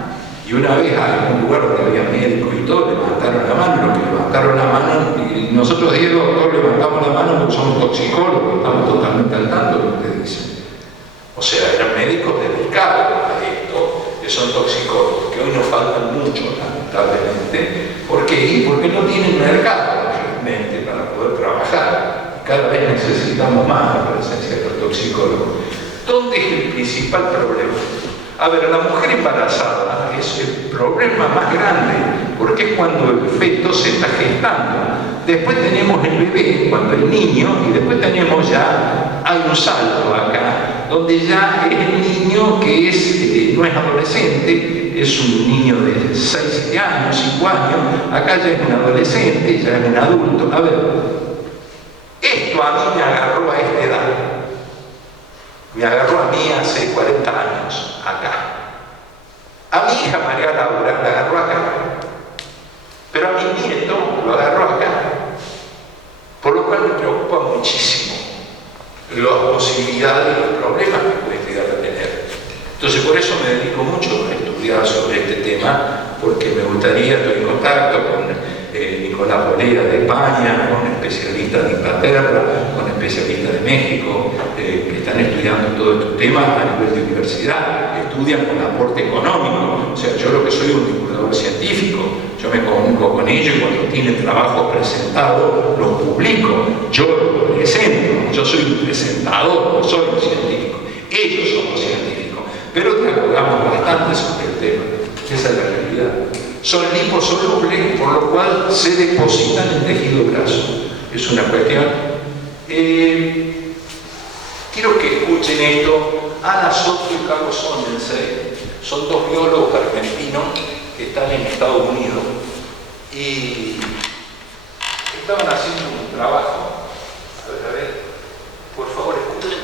Y una vez a un lugar donde había médicos y todo, levantaron la mano, los que levantaron la mano, y nosotros 10 doctores levantamos la mano porque somos toxicólogos, estamos totalmente al tanto de lo que ustedes dicen. O sea, eran médicos dedicados a esto, que son toxicólogos, que hoy nos faltan mucho, lamentablemente. ¿Por qué? Y porque no tienen mercado realmente para poder trabajar. Cada vez necesitamos más la presencia de los toxicólogos. ¿Dónde es el principal problema? A ver, la mujer embarazada es el problema más grande, porque es cuando el feto se está gestando. después tenemos el bebé, cuando el niño, y después tenemos ya, hay un salto acá, donde ya es el niño que no es adolescente, es un niño de 6 años, 5 años, acá ya es un adolescente, ya es un adulto. A ver, esto a mí me agarró a esta edad, me agarró a mí hace 40 años, acá. A mi hija María Laura la agarró acá, pero a mi nieto lo agarró acá, por lo cual me preocupa muchísimo las posibilidades y los problemas que puede llegar a tener. Entonces por eso me dedico mucho a estudiar sobre este tema, porque me gustaría, estoy en contacto con Nicolás Bolea de España, con especialistas de Inglaterra, con especialistas de México, que están estudiando todos estos temas a nivel de universidad, estudian con aporte económico. O sea, yo lo que soy un divulgador científico, yo me comunico con ellos y cuando tienen trabajo presentado los publico, yo lo presento, yo soy un presentador, no soy un científico, ellos son los científicos, pero dialogamos bastante sobre el tema, esa es la realidad. Son liposolubles, por lo cual se depositan en tejido graso. Es una cuestión. Quiero que escuchen esto. Ana Soto y Carlos Sonnensey son dos biólogos argentinos que están en Estados Unidos y estaban haciendo un trabajo. A ver, por favor, escuchen.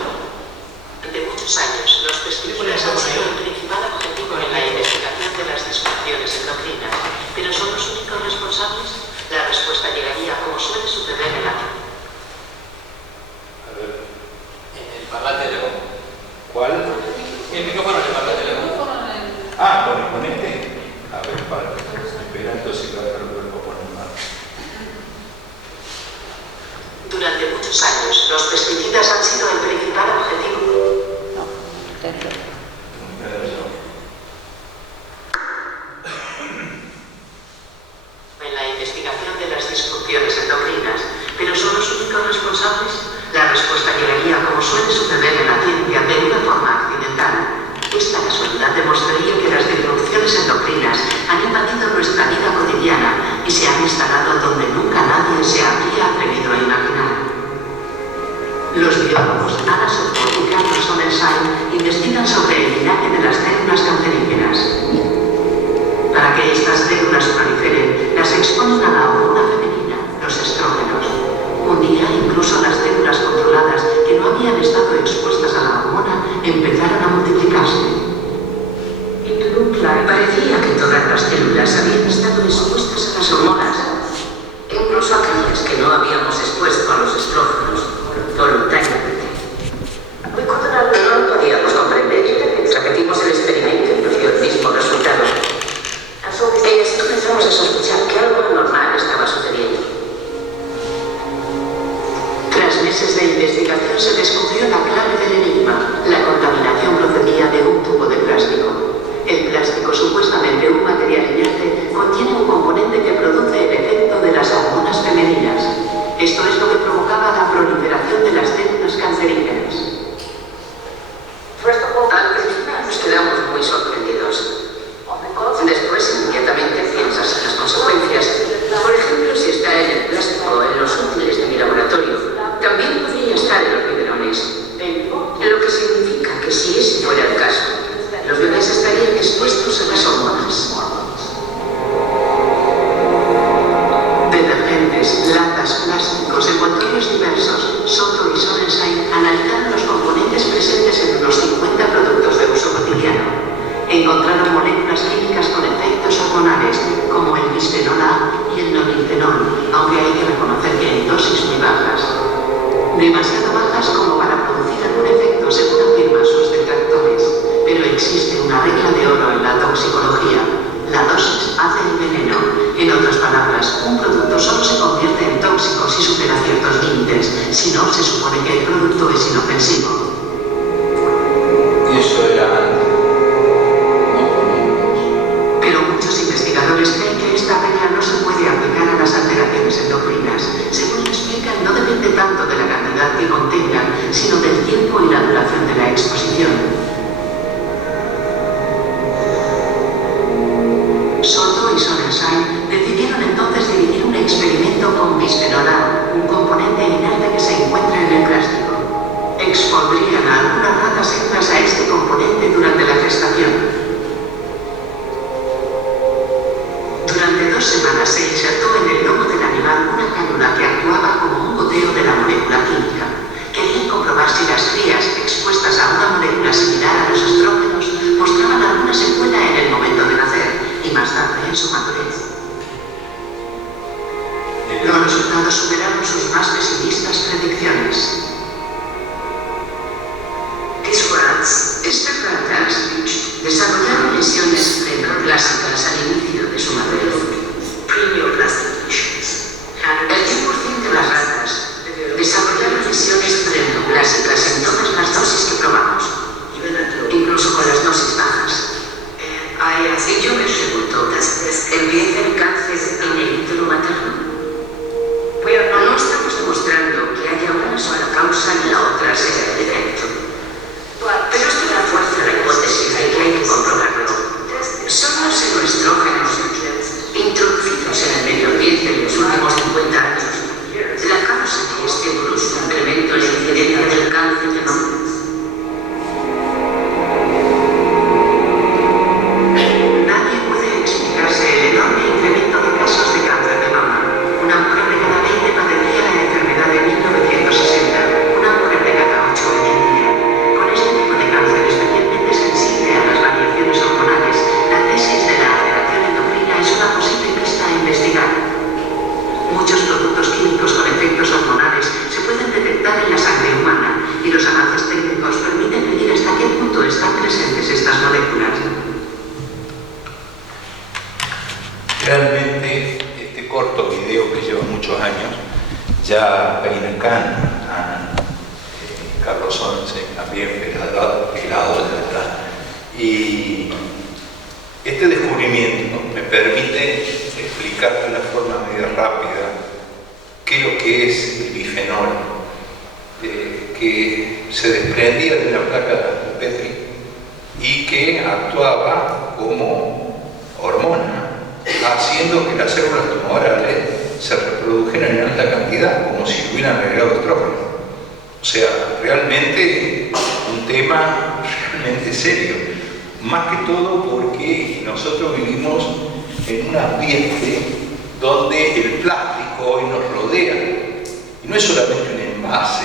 Durante muchos años, los pestícolas han sido el principal objetivo en la investigación de las disfunciones endocrinas, pero ¿son los únicos responsables? La respuesta llegaría como suele suceder en la... A ver. En el parlante de León. ¿Cuál? El micrófono en el parlante de León. Ah, con este. A ver, para. Espera, entonces lo vuelvo a poner más. Durante muchos años, los pesticidas han sido el principal objetivo. En la investigación de las disfunciones endocrinas, pero ¿son los únicos responsables? La respuesta llegaría como suele suceder en la ciencia de una forma accidental. Esta casualidad demostraría que las disrupciones endocrinas han invadido nuestra vida cotidiana y se han instalado donde nunca nadie se habría atrevido a imaginar. Los biólogos Ana Soto y Carlos Sonnensey investigan sobre el linaje de las células cancerígenas. Para que estas células proliferen, las exponen a la hormona femenina, los estrógenos. Un día, incluso las células controladas que no habían estado expuestas a la hormona empezaron a multiplicarse. Parecía que todas las células habían estado expuestas a las hormonas, incluso aquellas que no habíamos expuesto a los estrógenos voluntariamente. No lo podíamos comprender. Repetimos el experimento y nos dio el mismo resultado. Ellas comenzamos a sospechar que algo anormal estaba sucediendo. Tras meses de investigación se descubrió la clave del enigma. La contaminación procedía de un tubo de plástico. El plástico, supuestamente un material inerte, contiene un componente que produce el efecto de las hormonas femeninas. Esto es lo que provocaba la proliferación de las células cancerígenas. Al principio nos quedamos muy sorprendidos. Después, inmediatamente piensas en las consecuencias. Por ejemplo, si está en el plástico, en los útiles de mi laboratorio, también podría estar en los biberones. Lo que significa que si ese fuera el caso, los bebés estarían expuestos a las hormonas. Detergentes, latas, plásticos, envoltorios diversos, Soto y Sonnensey analizaron los componentes presentes en unos 50 productos de uso cotidiano. Encontraron moléculas químicas con efectos hormonales, como el bisfenol A y el nonilfenol, aunque hay que reconocer que hay dosis muy bajas. Demasiado bajas como para producir algún efecto, según afirman sus detractores. Pero existe una regla de oro en la toxicología. La dosis hace el veneno. En otras palabras, un producto solo se convierte en tóxico si supera ciertos límites. Si no, se supone que el producto es inofensivo. Y eso era... Pero muchos investigadores creen que esta regla no se puede aplicar a las alteraciones endocrinas. Según explican, no depende tanto de la cantidad que contengan, sino del tiempo y la duración de la exposición. Soto y Sonnensey decidieron entonces dividir un experimento con bisfenol bisfenol A, un componente inerte que se encuentra en el plástico. Expondrían a algunas ratas hembras a este componente durante la gestación. Durante 2 semanas se insertó en el lomo del animal una cánula que actuaba como un goteo de la molécula química. Querían comprobar si las crías expuestas a una molécula similar a los estrógenos mostraban alguna secuela en el momento de nacer y más tarde en su madurez. Los resultados superaron sus más pesimistas predicciones. Estas ratas desarrollaron lesiones preneoplásicas al inicio de su madurez. El 100% de las ratas desarrollaron lesiones preneoplásicas en todas las dosis que probamos, incluso con las dosis bajas. Y yo me pregunto, ¿empieza el cáncer en el útero materno? No estamos demostrando que haya una sola causa y la otra sea el efecto. Pero esto refuerza la hipótesis de que hay que comprobarlo. Son los xenoestrógenos introducidos en el medio ambiente en los últimos 50 años la causa de este brusco incremento en la incidencia del cáncer de mama. Nadie puede explicarse el enorme incremento de casos de cáncer de mama. Una mujer de cada 20 padecía la enfermedad de 1960, una mujer de cada 8 hoy en día. Con este tipo de cáncer especialmente sensible a las variaciones hormonales, la tesis de la alteración endocrina es una posible pista a investigar. Muchos productos químicos con efectos hormonales se pueden detectar en la sangre humana y los avances técnicos permiten medir hasta qué punto están presentes estas moléculas. Realmente este corto video que lleva muchos años, ya Peinecán, Carlos Once, también pelado ya está. Y este descubrimiento me permite explicar de una forma medio rápida qué es lo que es el bifenol, que se desprendía de una placa de Petri y que actuaba como hormona, haciendo que las células tumorales se reprodujeran en alta cantidad, como si hubieran agregado estrógeno. O sea, realmente un tema realmente serio. Más que todo porque nosotros vivimos en un ambiente donde el plástico hoy nos rodea. Y no es solamente un envase.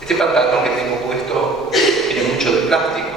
Este pantalón que tengo puesto tiene mucho de plástico.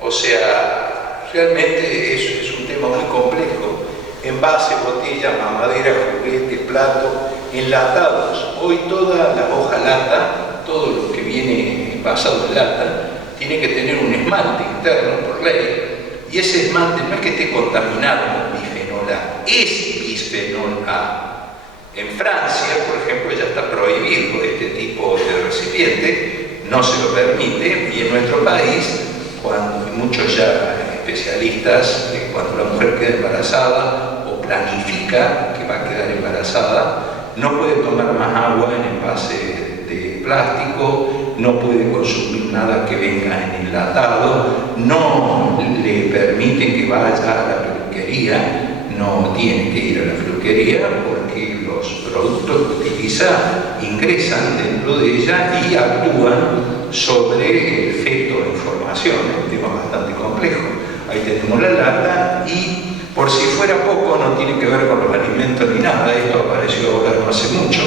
O sea, realmente es un tema muy complejo. Envase, botella, mamadera, juguete, plato, enlatados. Hoy toda la hojalata, todo lo que viene envasado en lata, tiene que tener un esmalte interno por ley. Y ese esmalte no es que esté contaminado con bifenol A, es bisfenol A. En Francia, por ejemplo, ya está prohibido este tipo de recipiente, no se lo permite, y en nuestro país, cuando muchos ya especialistas, cuando la mujer queda embarazada o planifica que va a quedar embarazada, no puede tomar más agua en envase de plástico, no puede consumir nada que venga en enlatado, no le permiten que vaya a la peluquería, no tiene que ir a la peluquería porque los productos que utiliza ingresan dentro de ella y actúan sobre el feto en formación. Es un tema bastante complejo. Ahí tenemos la lata y, por si fuera poco, no tiene que ver con los alimentos ni nada, esto apareció ahora no hace mucho.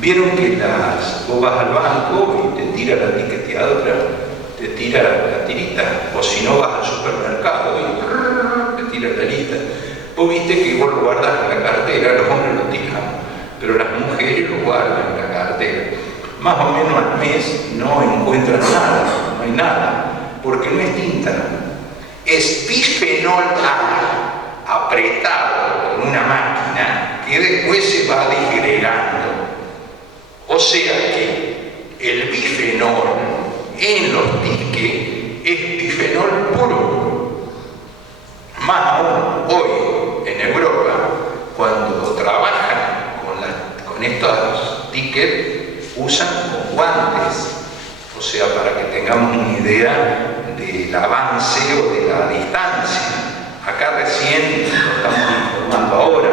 Vieron que vos vas al banco y te tira la etiqueteadora, te tira la tirita, o si no vas al supermercado y te tira la lista. Vos viste que vos lo guardas en la cartera, los hombres lo tiran, pero las mujeres lo guardan en la cartera. Más o menos al mes no encuentran nada, no hay nada, porque no es tinta, es bisfenol A apretado con una máquina que después se va disgregando. O sea que el bifenol en los tickets es bifenol puro. Más aún hoy en Europa, cuando trabajan con estos tickets, usan con guantes. O sea, para que tengamos una idea del avance o de la distancia. Acá recién lo estamos informando ahora,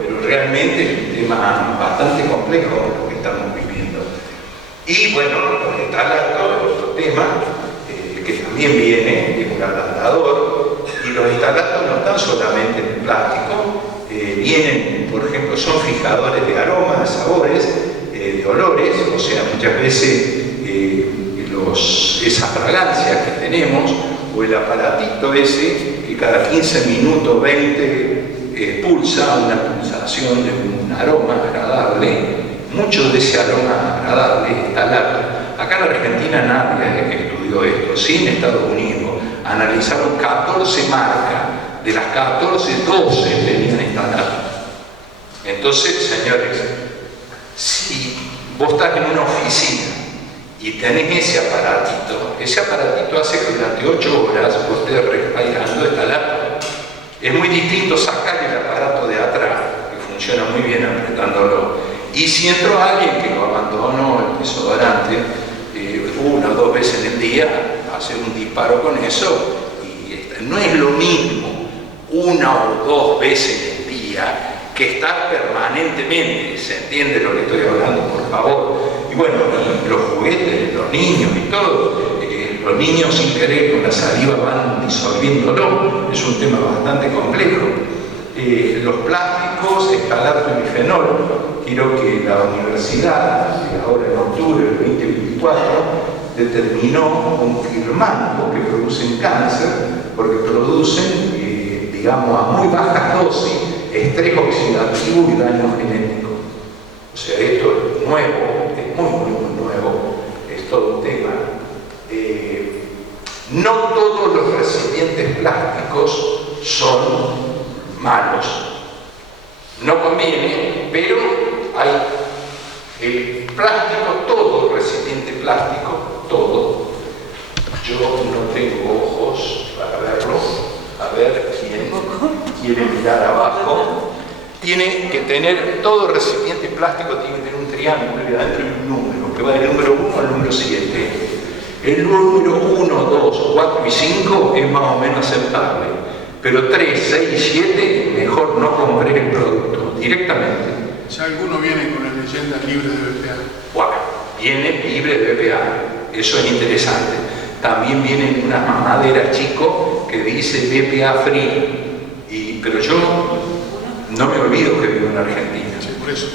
pero realmente es un tema bastante complejo lo que estamos viviendo. Y bueno, los estalatos es otro tema que también viene de un ablandador, y los estalatos no están solamente en el plástico, vienen, por ejemplo, son fijadores de aromas, de sabores, de olores, o sea, muchas veces esas fragancias que tenemos, o el aparatito ese que cada 15 minutos, 20, pulsa una pulsación de un aroma agradable. Mucho de ese aroma agradable está estalato. Acá en la Argentina nadie estudió esto, sí en Estados Unidos. Analizaron 14 marcas, de las 14, 12 tenían estalato. Entonces, señores, si vos estás en una oficina y tenés ese aparatito hace que durante 8 horas vos estés respirando estalato. Es muy distinto sacar el aparato de atrás, que funciona muy bien apretándolo. Y si entró alguien que lo abandonó el desodorante 1 o 2 veces en el día, hacer un disparo con eso, y no es lo mismo 1 o 2 veces en el día que estar permanentemente. ¿Se entiende lo que estoy hablando, por favor? Y bueno, los juguetes, los niños y todo, los niños sin querer con la saliva van disolviéndolo, es un tema bastante complejo. Los plásticos, estalato y bifenol. Quiero que la universidad, ahora en octubre del 2024, determinó, confirmando que producen cáncer, porque producen, digamos, a muy bajas dosis, estrés oxidativo y daño genético. O sea, esto es nuevo, es muy nuevo, es todo un tema. No todos los recipientes plásticos son malos. No conviene, pero hay el plástico, todo recipiente plástico, todo. Yo no tengo ojos para verlo. A ver quién quiere mirar abajo. Tiene que tener, todo recipiente plástico tiene que tener un triángulo y adentro hay un número, que va del número 1 al número 7. El número 1, 2, 4 y 5 es más o menos aceptable, pero 3, 6 y 7 mejor no comprar el producto directamente. Si alguno viene con el leyenda libre de BPA. Bueno, viene libre de BPA, eso es interesante. También vienen unas mamaderas, chicos, que dice BPA free, pero yo no me olvido que vivo en Argentina. Sí, por eso.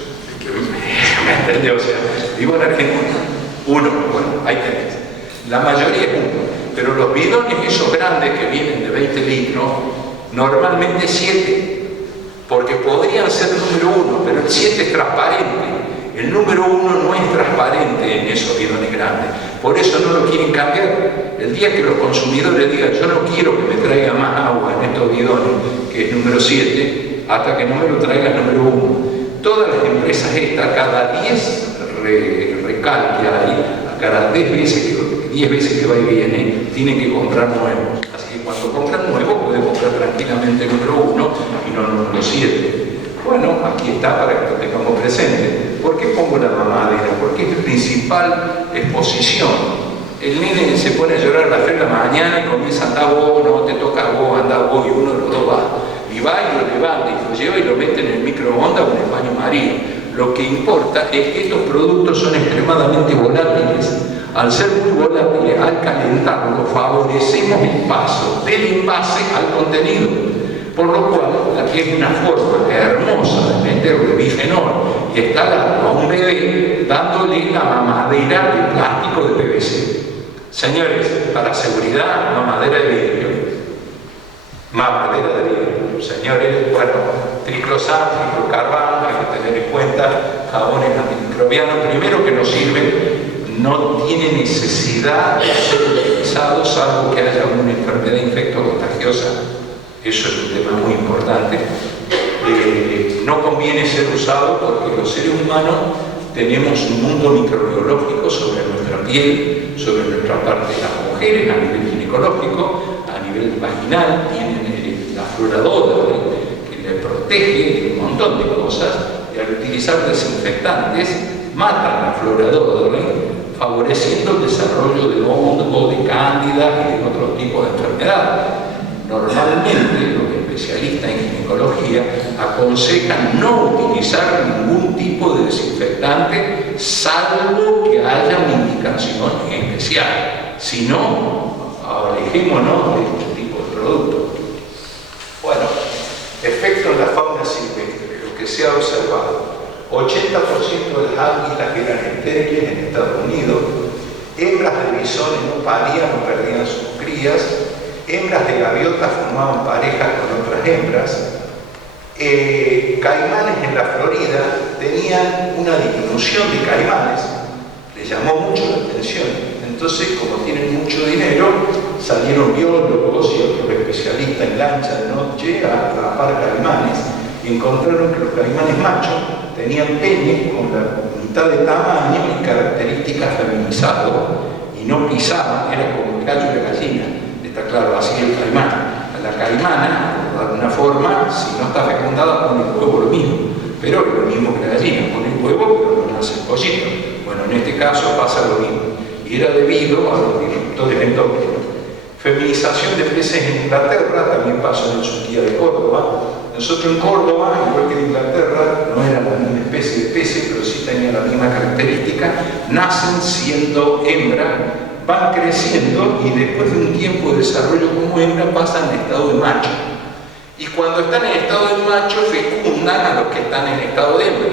¿Me entendés? O sea, vivo en Argentina. Bueno, ahí tenés. La mayoría es 1, pero los bidones esos grandes que vienen de 20 litros, normalmente 7, porque podrían ser número 1, pero el 7 es transparente. El número 1 no es transparente en esos bidones grandes, por eso no lo quieren cambiar. El día que los consumidores digan, yo no quiero que me traiga más agua en estos bidones, que es número 7, hasta que no me lo traiga el número 1. Todas las empresas estas, cada 10 recalque ahí, cada 10 veces que va y viene, tienen que comprar nuevos. Así que cuando compran nuevos, puede comprar tranquilamente el número 1 y no el número 7. Bueno, aquí está para que lo tengamos presente. ¿Por qué pongo la mamadera? Porque es la principal exposición. El nene se pone a llorar a las 3 de la mañana y comienza a andar vos, no te toca a vos, anda vos, y uno de los dos va. Y va y lo levanta y lo lleva y lo mete en el microondas o en el baño María. Lo que importa es que estos productos son extremadamente volátiles. Al ser muy volátiles, al calentarlo, favorecemos el paso del envase al contenido. Por lo cual, aquí es una forma hermosa de meterle bifenol y estalato a un bebé dándole la mamadera de plástico de PVC. Señores, para seguridad, mamadera de vidrio. Mamadera de vidrio. Señores, bueno, triclosan, triclocarban, hay que tener en cuenta, jabones antimicrobianos, primero que nos sirven, no tiene necesidad de ser utilizado salvo que haya una enfermedad infectocontagiosa. Eso es un tema muy importante. No conviene ser usado porque los seres humanos tenemos un mundo microbiológico sobre nuestra piel, sobre nuestra parte de las mujeres a nivel ginecológico, a nivel vaginal, tienen la flora dódrica que le protege de un montón de cosas, y al utilizar desinfectantes matan la flora dódrica, favoreciendo el desarrollo de hongo, de cándida y de otro tipo de enfermedades. Normalmente los especialistas en ginecología aconsejan no utilizar ningún tipo de desinfectante, salvo que haya una indicación especial. Si no, alejémonos de este tipo de productos. Bueno, efecto en la fauna silvestre, lo que se ha observado. 80% de las ánguilas eran estériles en Estados Unidos, hembras de bisones no parían o perdían sus crías, hembras de gaviotas formaban parejas con otras hembras, caimanes en la Florida tenían una disminución de caimanes, les llamó mucho la atención. Entonces, como tienen mucho dinero, salieron biólogos y otros especialistas en lancha de noche a atrapar caimanes y encontraron que los caimanes machos tenían penes con la mitad de tamaño y características feminizadas y no pisaban, era como el gallo y la gallina. Está claro, así el caimán. A la caimana, de alguna forma, si no está fecundada, pone el huevo lo mismo, pero es lo mismo que la gallina, pone el huevo pero no nace el pollito. Bueno, en este caso pasa lo mismo, y era debido a los disruptores endócrinos. Feminización de peces en Inglaterra, también pasó en Surquía de Córdoba. Nosotros en Córdoba, igual que en Inglaterra, no era la misma especie de peces, pero sí tenían la misma característica, nacen siendo hembra, van creciendo y después de un tiempo de desarrollo como hembra pasan al estado de macho. Y cuando están en estado de macho fecundan a los que están en estado de hembra.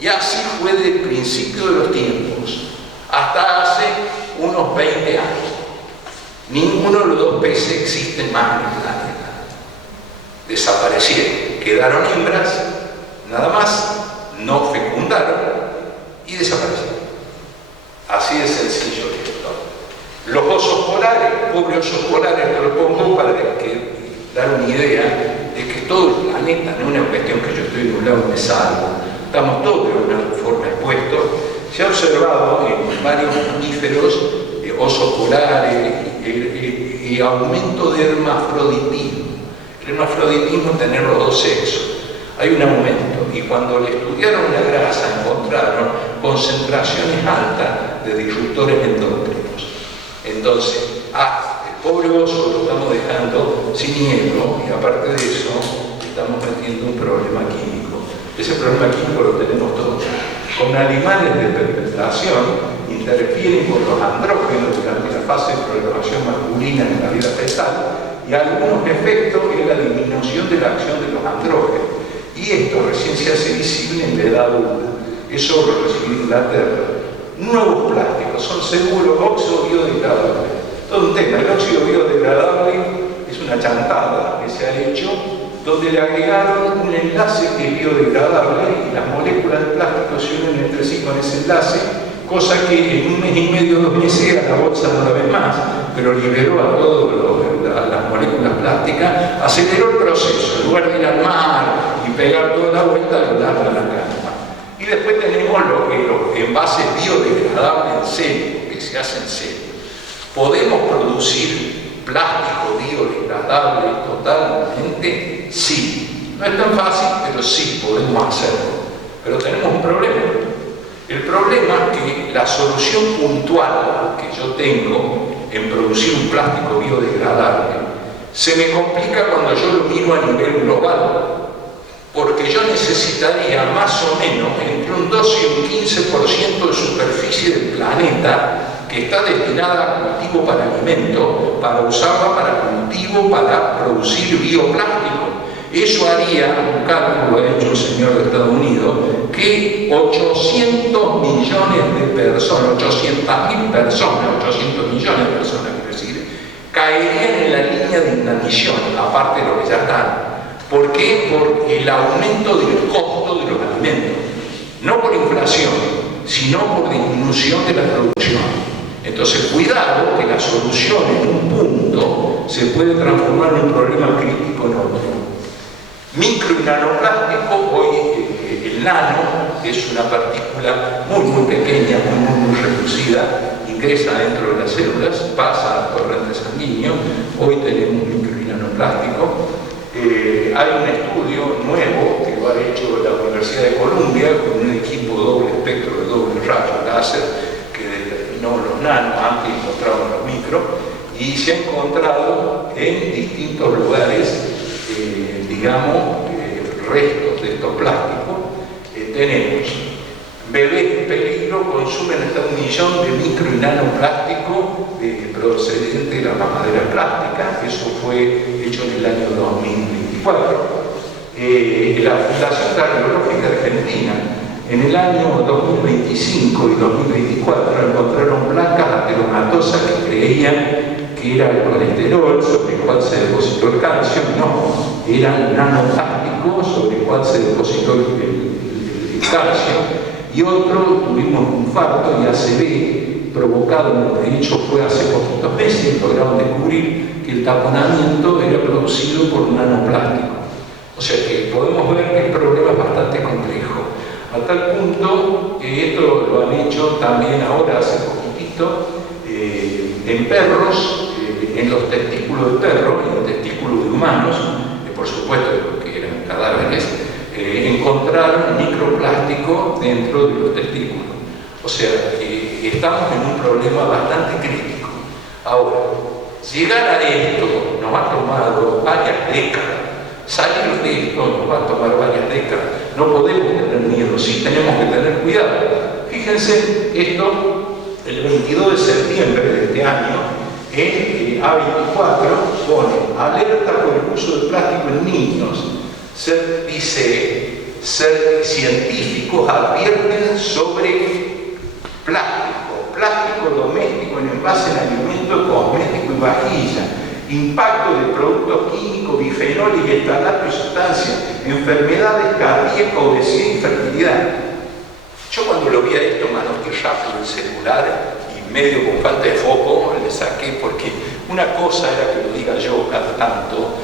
Y así fue desde el principio de los tiempos, hasta hace unos 20 años. Ninguno de los dos peces existe más en el planeta. Desaparecieron, quedaron hembras, nada más, no fecundaron y desaparecieron. Así de sencillo esto. Los osos polares, pobres osos polares, te lo pongo para dar una idea de que todo el planeta, no es una cuestión que yo estoy de un lado y me salvo, estamos todos de alguna forma expuestos. Se ha observado en varios mamíferos, osos polares, y aumento de hermafroditismo. El hermafroditismo es tener los dos sexos. Hay un aumento, y cuando le estudiaron la grasa encontraron concentraciones altas de disruptores endócrinos. Entonces, el pobre oso lo estamos dejando sin hielo, y aparte de eso, estamos metiendo un problema químico. Ese problema químico lo tenemos todos. Con animales de fermentación interfieren con los andrógenos durante la fase de programación masculina en la vida fetal, y algunos efectos es la disminución de la acción de los andrógenos. Y esto recién se hace visible en la edad adulta. Eso lo recibió Inglaterra. Nuevos plásticos, son seguros, óxido biodegradable. Todo un tema, el óxido biodegradable es una chantada que se ha hecho, donde le agregaron un enlace que es biodegradable y las moléculas de plástico se unen entre sí con ese enlace, cosa que en un mes y medio, 2 meses, a la bolsa no la ven más, pero liberó a todas las moléculas plásticas, aceleró el proceso, en lugar de ir al mar y pegar toda la vuelta, lo dan a la cama. Y después tenemos los envases biodegradables en serio, que se hacen en serio. ¿Podemos producir plástico biodegradable totalmente? Sí. No es tan fácil, pero sí podemos hacerlo. Pero tenemos un problema. El problema es que la solución puntual que yo tengo en producir un plástico biodegradable se me complica cuando yo lo miro a nivel global. Porque yo necesitaría más o menos entre un 12 y un 15% de superficie del planeta que está destinada a cultivo para alimento, para usarla para cultivo, para producir bioplástico. Eso haría, un cálculo ha hecho el señor de Estados Unidos, que 800 millones de personas, 800.000 personas, 800 millones de personas, quiero decir, caerían en la línea de inanición, aparte de lo que ya están. ¿Por qué? Por el aumento del costo de los alimentos. No por inflación, sino por disminución de la producción. Entonces, cuidado que la solución en un punto se puede transformar en un problema crítico en otro. Micro y nanoplástico, hoy el nano es una partícula muy pequeña, muy reducida, ingresa dentro de las células, pasa al torrente sanguíneo. Hoy tenemos micro y nanoplástico. Hay un estudio nuevo que lo ha hecho la Universidad de Columbia con un equipo doble espectro de doble rayo láser que determinó los nanos, antes encontraron los micros, y se ha encontrado en distintos lugares, restos de estos plásticos, tenemos bebés en peligro, consumen hasta 1 millón de micro y nanoplásticos procedente de la mamadera plástica. Eso fue hecho en el año 2024. La Fundación Cardiológica Argentina, en el año 2025 y 2024 encontraron placas ateromatosas que creían que era el colesterol sobre el cual se depositó el calcio. No, eran nanoplásticos sobre el cual se depositó el calcio. Y otro, tuvimos un infarto y ACV provocado, de hecho fue hace poquitos meses, lograron descubrir que el taponamiento era producido por un nanoplástico. O sea que podemos ver que el problema es bastante complejo, a tal punto que esto lo han hecho también ahora hace poquitito en perros, en los testículos de perros, en los testículos de humanos, por supuesto que eran cadáveres, encontraron microplástico dentro de los testículos. O sea, estamos en un problema bastante crítico. Ahora, llegar a esto nos ha tomado varias décadas. Salir de esto nos va a tomar varias décadas. No podemos tener miedo, sí tenemos que tener cuidado. Fíjense, esto, el 22 de septiembre de este año, en A24 pone alerta por el uso de plástico en niños. Dice, científicos advierten sobre plástico doméstico en envase en alimento, cosmético y vajilla, impacto de productos químicos, bifenoles y estalatos y sustancias, enfermedades cardíacas, obesidad y infertilidad. Yo cuando lo vi a esto, manoteé rápido el celular y medio con falta de foco le saqué, porque una cosa era que lo diga yo cada tanto,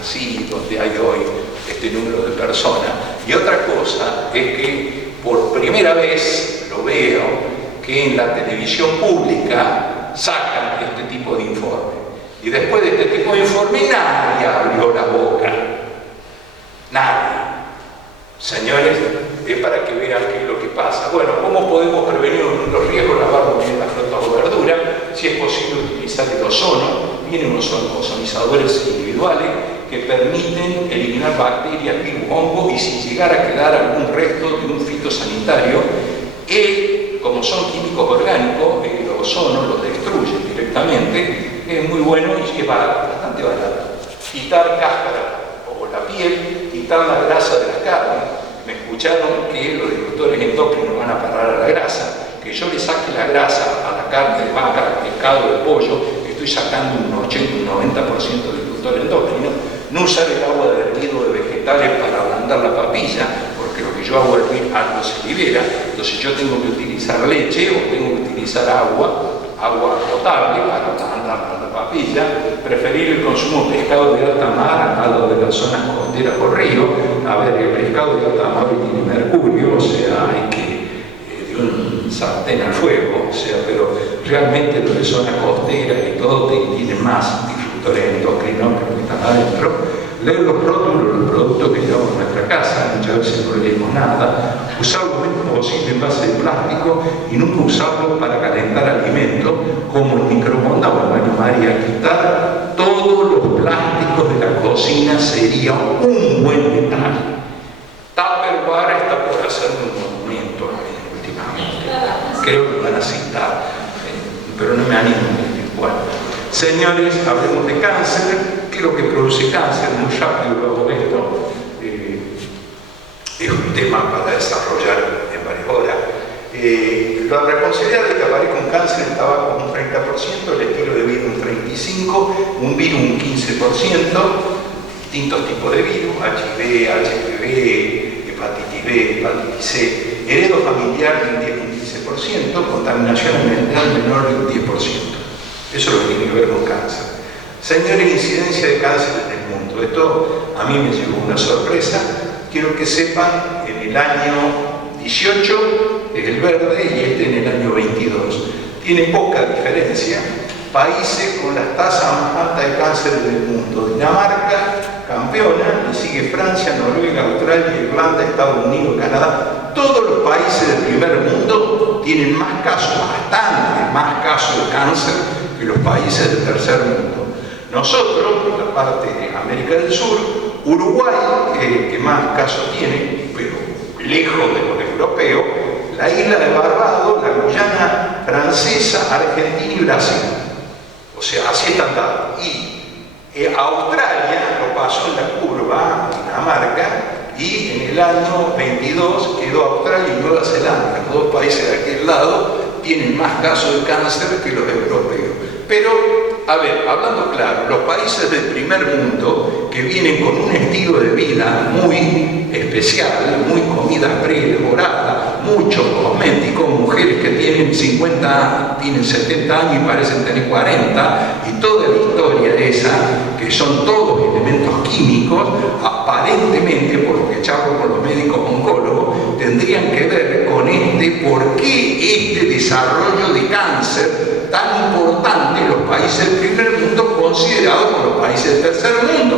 así donde hay hoy este número de personas, y otra cosa es que por primera vez lo veo que en la televisión pública sacan este tipo de informe. Y después de este tipo de informe nadie abrió la boca. Nadie. Señores, es para que vean qué es lo que pasa. Bueno, ¿cómo podemos prevenir los riesgos? Lavando bien las frutas o verduras. Si es posible utilizar el ozono. Vienen unos ozonizadores individuales que permiten eliminar bacterias, virus, hongos, y si llegara a quedar algún resto de un fitosanitario, como son químicos orgánicos, el ozono los destruye directamente. Es muy bueno y es bastante barato. Quitar cáscara o la piel, quitar la grasa de las carnes. Me escucharon que los disruptores endócrinos van a parar a la grasa, que yo le saque la grasa a la carne de vaca, de pescado, de pollo, estoy sacando un 80, un 90% de disruptor endocrino. No usar el agua de hervido de vegetales para ablandar la papilla, porque lo que yo hago hervir algo se libera. Entonces yo tengo que utilizar leche o tengo que utilizar agua potable para ablandar la papilla. Preferir el consumo de pescado de alta mar a lo de las zonas costeras por río. A ver, el pescado de alta mar tiene mercurio, o sea, hay que de un sartén al fuego, o sea, pero realmente lo de zona costera y todo tiene más disruptores endocrinos que están adentro. Leer los rótulos de los productos que llevamos a nuestra casa, muchas veces no leemos nada. Usar lo menos posible en base de plástico y nunca usarlo para calentar alimentos, como el microondas o el baño María. Quitar todos los plásticos de la cocina sería un buen detalle. Tupperware está por hacer un monumento últimamente. Creo que van a citar, pero no me animo a decir cuál. Señores, hablemos de cáncer. ¿Qué es lo que produce cáncer? Muy rápido luego esto. Es un tema para desarrollar en varias horas. La responsabilidad de que aparezca un cáncer en tabaco es un 30%, el estilo de vida un 35%, un virus un 15%, distintos tipos de virus, HIV, HPV, hepatitis B, hepatitis C, heredo familiar de un 15%, contaminación ambiental menor de un 10%. Eso es lo que tiene que ver con cáncer. Señores, incidencia de cáncer en el mundo. Esto a mí me llevó una sorpresa. Quiero que sepan, en el año 18 es el verde y este en el año 22. Tiene poca diferencia. Países con las tasas más altas de cáncer del mundo. Dinamarca, campeona, le sigue Francia, Noruega, Australia, Irlanda, Estados Unidos, Canadá. Todos los países del primer mundo tienen más casos, bastante más casos de cáncer que los países del tercer mundo. Nosotros, por la parte de América del Sur, Uruguay, que más casos tiene, pero lejos de los europeos, la isla de Barbados, la Guyana Francesa, Argentina y Brasil. O sea, así están dados. Y Australia lo pasó en la curva, Dinamarca, y en el año 22 quedó Australia y Nueva Zelanda. Los dos países de aquel lado tienen más casos de cáncer que los europeos. Pero, a ver, hablando claro, los países del primer mundo que vienen con un estilo de vida muy especial, muy comida preelaborada, muchos cosméticos, mujeres que tienen 50, tienen 70 años y parecen tener 40, y toda la historia esa, que son todos elementos químicos, aparentemente, por lo que charlo con los médicos oncólogos, tendrían que ver con por qué este desarrollo de cáncer tan importante en los países del primer mundo considerados como los países del tercer mundo,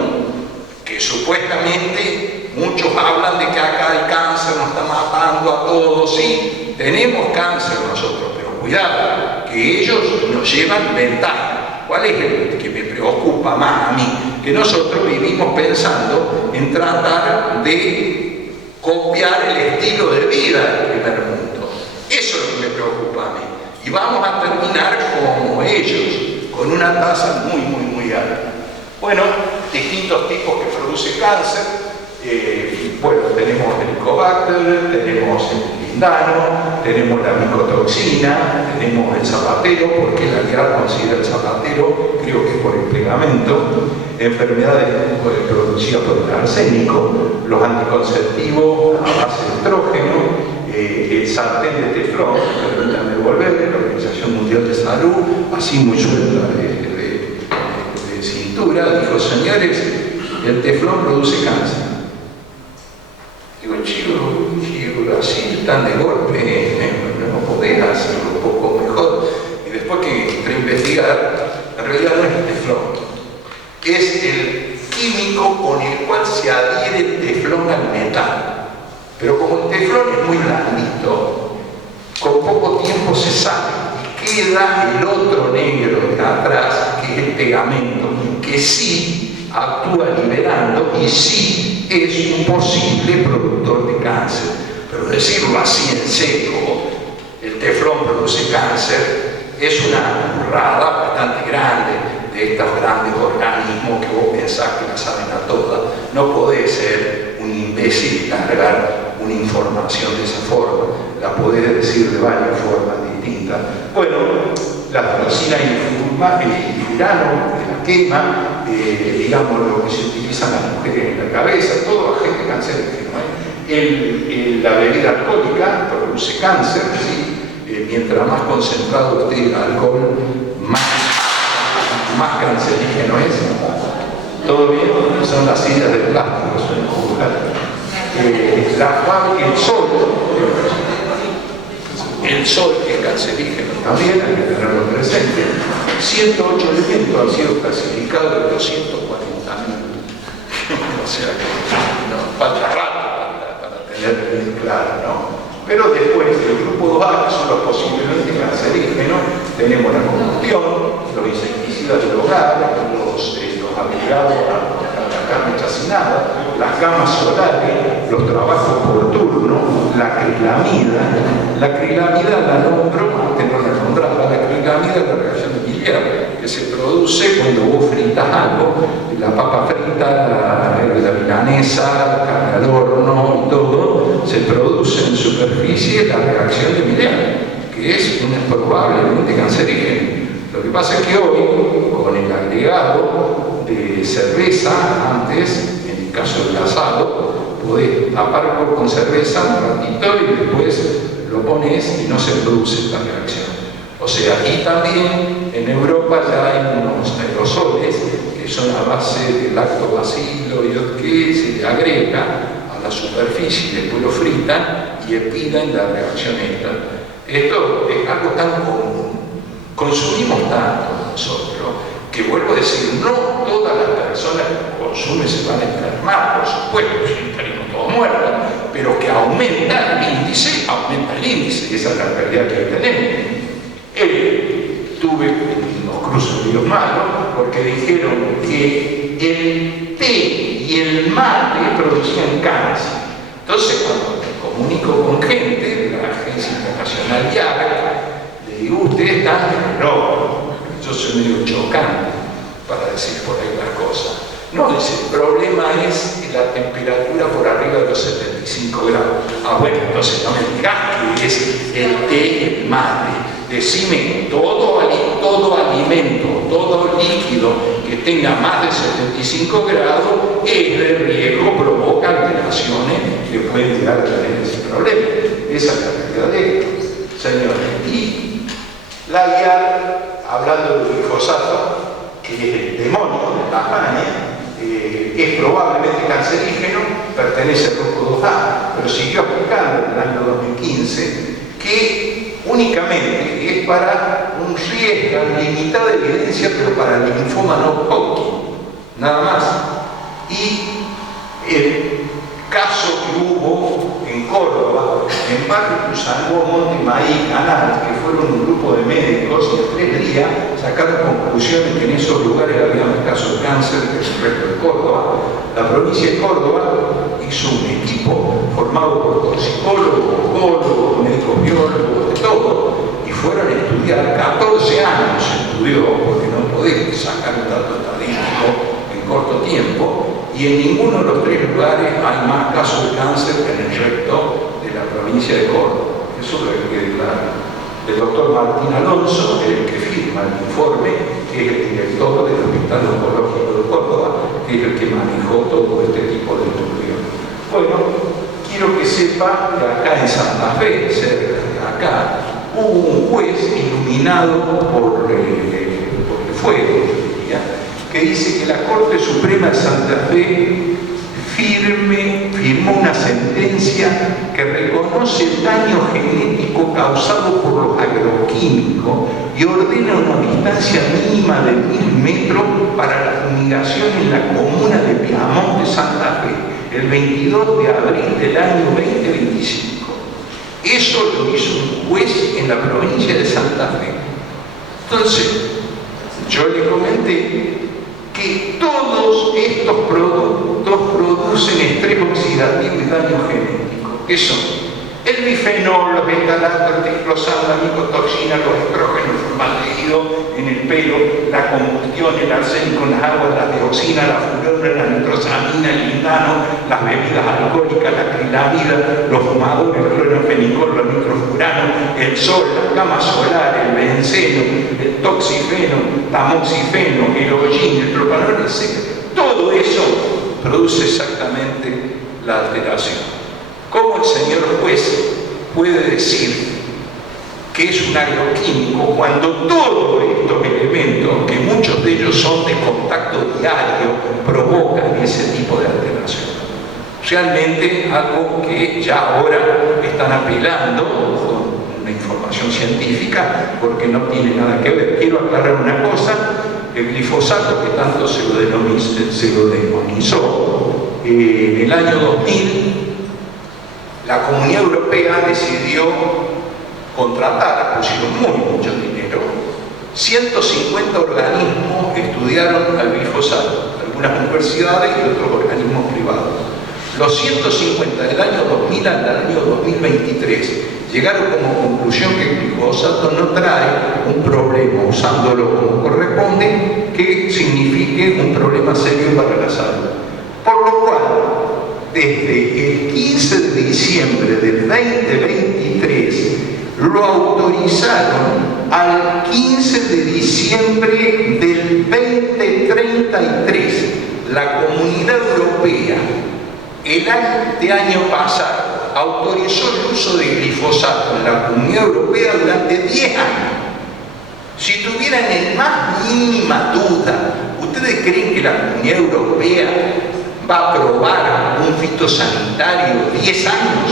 que supuestamente muchos hablan de que acá el cáncer nos está matando a todos. Sí, tenemos cáncer nosotros, pero cuidado, que ellos nos llevan ventaja. ¿Cuál es el que me preocupa más a mí? Que nosotros vivimos pensando en tratar de copiar el estilo de vida del primer mundo. Eso es lo que me preocupa a mí. Y vamos a terminar como ellos, con una tasa muy alta. Bueno, distintos tipos que produce cáncer. Bueno, tenemos el Helicobacter, tenemos el lindano, tenemos la micotoxina, tenemos el zapatero, porque la realidad considera el zapatero, creo que es por el pegamento, enfermedades producidas por el arsénico, los anticonceptivos a base de estrógeno, el sartén de teflón, que permiten devolver, la Organización Mundial de Salud, así muy suelta de cintura, dijo: señores, el teflón produce cáncer. Digo, chico, así tan de golpe, no podés hacerlo un poco mejor. Y después que entré a investigar, en realidad no es el teflón, que es el químico con el cual se adhiere el teflón al metal. Pero como el teflón es muy blandito, con poco tiempo se sale y queda el otro negro de atrás, que es el pegamento, que sí actúa liberando y sí es un posible productor de cáncer. Pero decirlo así en seco, el teflón produce cáncer, es una burrada bastante grande de estos grandes organismos que vos pensás que la saben a todas. No podés ser un imbécil y largar una información de esa forma. La podés decir de varias formas distintas. Bueno, la furacina y el furano, la quema, digamos lo que se utilizan las mujeres en la cabeza, todo agente cancerígeno. La bebida alcohólica produce cáncer, ¿sí? Mientras más concentrado esté el alcohol, más cancerígeno es. Todo bien, son las sillas de plástico, son jugulares. El sol es cancerígeno también, hay que tenerlo presente. 108 elementos han sido clasificados de 240.000. O sea que nos falta rato para tener bien claro, ¿no? Pero después, el grupo 2A, que son los posiblemente cancerígenos, tenemos la combustión, los insecticidas del hogar, los agregados a la carne chacinada, las camas solares, los trabajos por turno, la acrilamida. La acrilamida la nombro, antes no la nombraba, la acrilamida es la reacción de Miller, que se produce cuando vos fritas algo, la papa frita, la milanesa, la carne al horno y todo, se produce en superficie la reacción de Miller, que es probablemente cancerígeno. Lo que pasa es que hoy, con el agregado de cerveza, antes, en el caso del asado, podés taparlo con cerveza un ratito y después lo pones y no se produce esta reacción. O sea, y también en Europa ya hay unos aerosoles que son a base de lactobacilo y que se le agrega a la superficie y después lo fritan y impiden la reacción esta. Esto es algo tan común, consumimos tanto nosotros, que vuelvo a decir, no todas las personas que consumen se van a enfermar, por supuesto, si tenemos todos muertos, pero que aumenta el índice, y esa es la realidad que tenemos. Tuve unos cruces medio malos porque dijeron que el té y el el mate producía cáncer. Entonces, cuando me comunico con gente de la Agencia Internacional IARC, le digo, ustedes están no, yo soy medio chocante para decir por ahí las cosas. No, dice, el problema es la temperatura por arriba de los 75 grados. Ah, bueno, entonces no me digas que es el té, el mate. Decime, todo alimento, todo líquido que tenga más de 75 grados es de riesgo, provoca alteraciones que pueden llegar a tener ese problema. Esa es la realidad de esto, señores. Y la IARC, hablando del glifosato, que es el demonio de la España, es probablemente cancerígeno, pertenece al grupo 2A, pero siguió aplicando en el año 2015 que únicamente es para un riesgo, limitada evidencia, pero para el linfoma no Hodgkin, nada más. Y el caso que hubo en Córdoba, en Barrio Cruzangó, Montemaí, Canal, que fueron un grupo de médicos y en 3 días sacaron conclusiones que en esos lugares había más casos de cáncer que en el resto de Córdoba. La provincia de Córdoba hizo un equipo formado por toxicólogos, oncólogos, médicos biólogos, de todo, y fueron a estudiar, 14 años se estudió, porque no podés sacar un dato estadístico en corto tiempo, y en ninguno de los 3 lugares hay más casos de cáncer que en el resto de la provincia de Córdoba. Eso es lo que quede claro. El doctor Martín Alonso, el que firma el informe, que es el director del Hospital Oncológico de Córdoba, que es el que manejó todo este tipo de estudios. Bueno, quiero que sepa que acá en Santa Fe, cerca de acá, hubo un juez iluminado por el fuego, que dice que la Corte Suprema de Santa Fe firmó una sentencia que reconoce el daño genético causado por los agroquímicos y ordena una distancia mínima de 1000 metros para la fumigación en la comuna de Piamonte, Santa Fe, el 22 de abril del año 2025. Eso lo hizo un juez en la provincia de Santa Fe. Entonces, yo le comenté que todos estos productos producen estrés oxidativo y daño genético, que son el bifenol, los betalatos, el triclosano, la micotoxina, los estrógenos, el formaldehído en el pelo, la combustión, el arsénico en las aguas, la dioxina, la furona, la nitrosamina, el lindano, las bebidas alcohólicas, la acrilamida, los fumadores, el clorofenicol, los nitrofuranos, el sol, la cama solar, el benceno, el toxifeno, tamoxifeno, el hollín, el propanol, etc. Todo eso produce exactamente la alteración. ¿Cómo el señor juez puede decir que es un agroquímico cuando todos estos elementos, que muchos de ellos son de contacto diario, provocan ese tipo de alteración? Realmente algo que ya ahora están apelando con una información científica porque no tiene nada que ver. Quiero aclarar una cosa: el glifosato, que tanto se lo demonizó, en el año 2000 la Comunidad Europea decidió contratar, pusieron mucho dinero, 150 organismos estudiaron al glifosato, algunas universidades y otros organismos privados. Los 150 del año 2000 al año 2023 llegaron como conclusión que el glifosato no trae un problema, usándolo como corresponde, que signifique un problema serio para la salud. Por lo cual, desde el 15 de diciembre del 2023 lo autorizaron al 15 de diciembre del 2033. La Comunidad Europea el año pasado autorizó el uso de glifosato en la Comunidad Europea durante 10 años. Si tuvieran en más mínima duda, ¿ustedes creen que la Comunidad Europea va a aprobar un fitosanitario 10 años?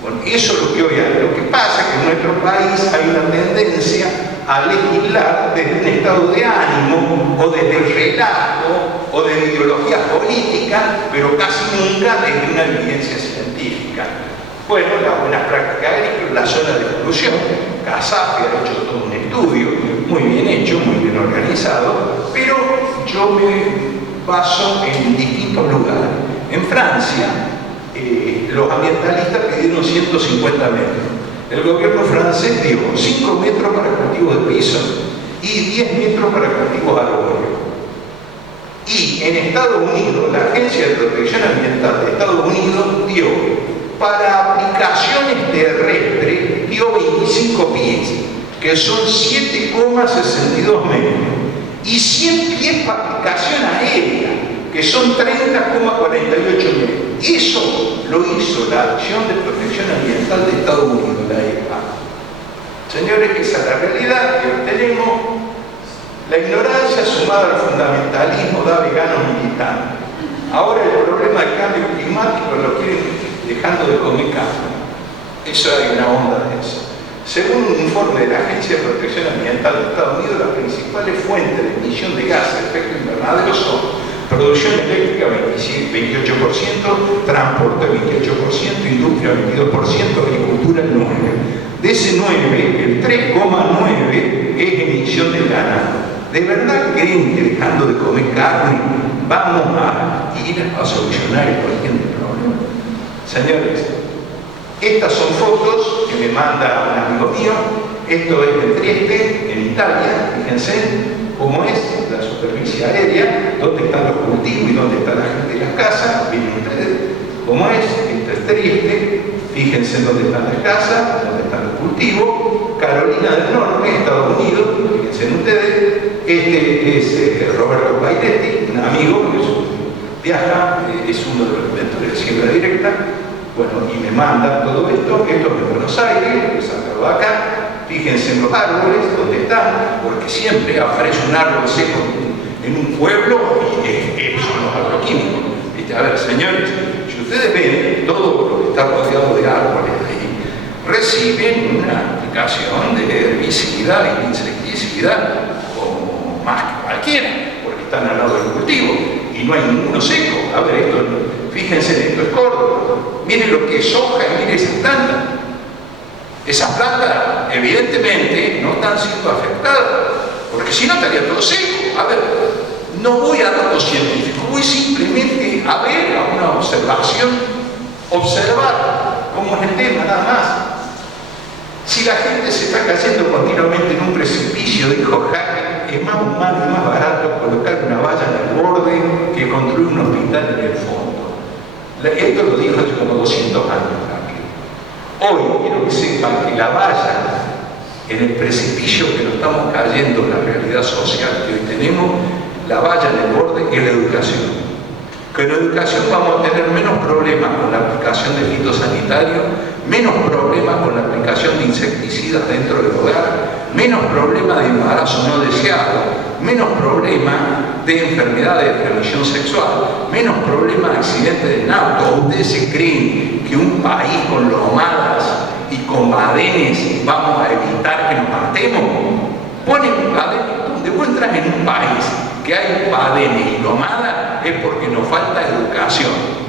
Bueno, eso es lo que hoy hay. Lo que pasa es que en nuestro país hay una tendencia a legislar desde un estado de ánimo o desde el relajo o de ideología política, pero casi nunca desde una evidencia científica. Bueno, la buena práctica agrícola, la zona de exclusión, CASAFE ha hecho todo un estudio muy bien hecho, muy bien organizado, pero yo me baso en distintos distintos lugares. En Francia, los ambientalistas pidieron 150 metros. El gobierno francés dio 5 metros para cultivos de piso y 10 metros para cultivos arbóreos. Y en Estados Unidos, la Agencia de Protección Ambiental de Estados Unidos dio, para aplicaciones terrestres, dio 25 pies, que son 7,62 metros, y 100 pies para aplicación aérea, que son 30,48 metros. Eso lo hizo la Acción de Protección Ambiental de Estados Unidos, la EPA. Señores, esa es la realidad que hoy tenemos. La ignorancia sumada al fundamentalismo da veganos militantes. Ahora el problema del cambio climático lo quieren dejando de comer carne. Eso hay una onda de eso. Según un informe de la Agencia de Protección Ambiental de Estados Unidos, las principales fuentes de emisión de gases de efecto invernadero son producción eléctrica 28%, transporte 28%, industria 22%, agricultura 9%. De ese 9, el 3,9 es emisión del ganado. ¿De verdad creen que dejando de comer carne vamos a ir a solucionar el origen del problema? Señores, estas son fotos que me manda un amigo mío. Esto es de Trieste, en Italia. Fíjense cómo es la superficie aérea, dónde están los cultivos y dónde está la gente de las casas. Miren ustedes cómo es. Esto es Trieste. Fíjense dónde están las casas, dónde están los cultivos. Carolina del Norte, Estados Unidos. Fíjense ustedes. Este es Roberto Bailetti, un amigo que viaja, es uno de los inventores de siembra directa. Bueno, y me manda todo esto. Esto es de Buenos Aires, que sacado acá. Fíjense en los árboles, dónde están, porque siempre aparece un árbol seco en un pueblo y son los agroquímicos. ¿Viste? A ver, señores, si ustedes ven todo lo que está rodeado de árboles ahí, reciben una aplicación de herbicida y de insecticida como más que cualquiera, porque están al lado del cultivo y no hay ninguno seco. A ver, esto, fíjense, esto es Córdoba. Miren lo que es soja y miren esas plantas. Esas plantas, evidentemente, no están siendo afectadas, porque si no estaría todo seco. A ver, no voy a datos científicos, voy simplemente a ver, a una observación, observar cómo es el tema, nada más. Si la gente se está cayendo continuamente en un precipicio, dijo Hagen, es más humano y más barato colocar una valla en el borde que construir un hospital en el fondo. Esto lo dijo hace como 200 años. Hoy quiero que sepan que la valla en el precipicio que nos estamos cayendo en la realidad social que hoy tenemos, la valla en el borde es la educación. Que en la educación vamos a tener menos problemas con la aplicación de fitosanitarios, menos problemas con la aplicación de insecticidas dentro del hogar, menos problemas de embarazo no deseado, menos problemas de enfermedades de transmisión sexual, menos problemas de accidentes en auto. ¿O ustedes se creen que un país con lomadas y con badenes vamos a evitar que nos matemos? Ponen badenes. Donde vos entras en un país que hay badenes y lomadas es porque nos falta educación.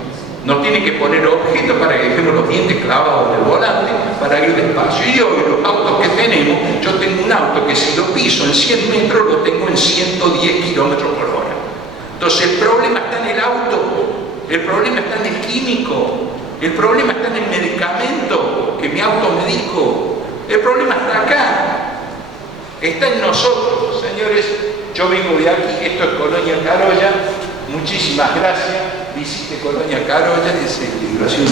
Nos tiene que poner objetos para que dejemos los dientes clavados en el volante para ir despacio. Y hoy los autos que tenemos, yo tengo un auto que si lo piso en 100 metros lo tengo en 110 kilómetros por hora. Entonces el problema está en el auto, el problema está en el químico, el problema está en el medicamento que mi auto me dijo, el problema está acá, está en nosotros. Señores, yo vengo de aquí, esto es Colonia Carolla, muchísimas gracias. Visite Colonia Carolla, es celebración.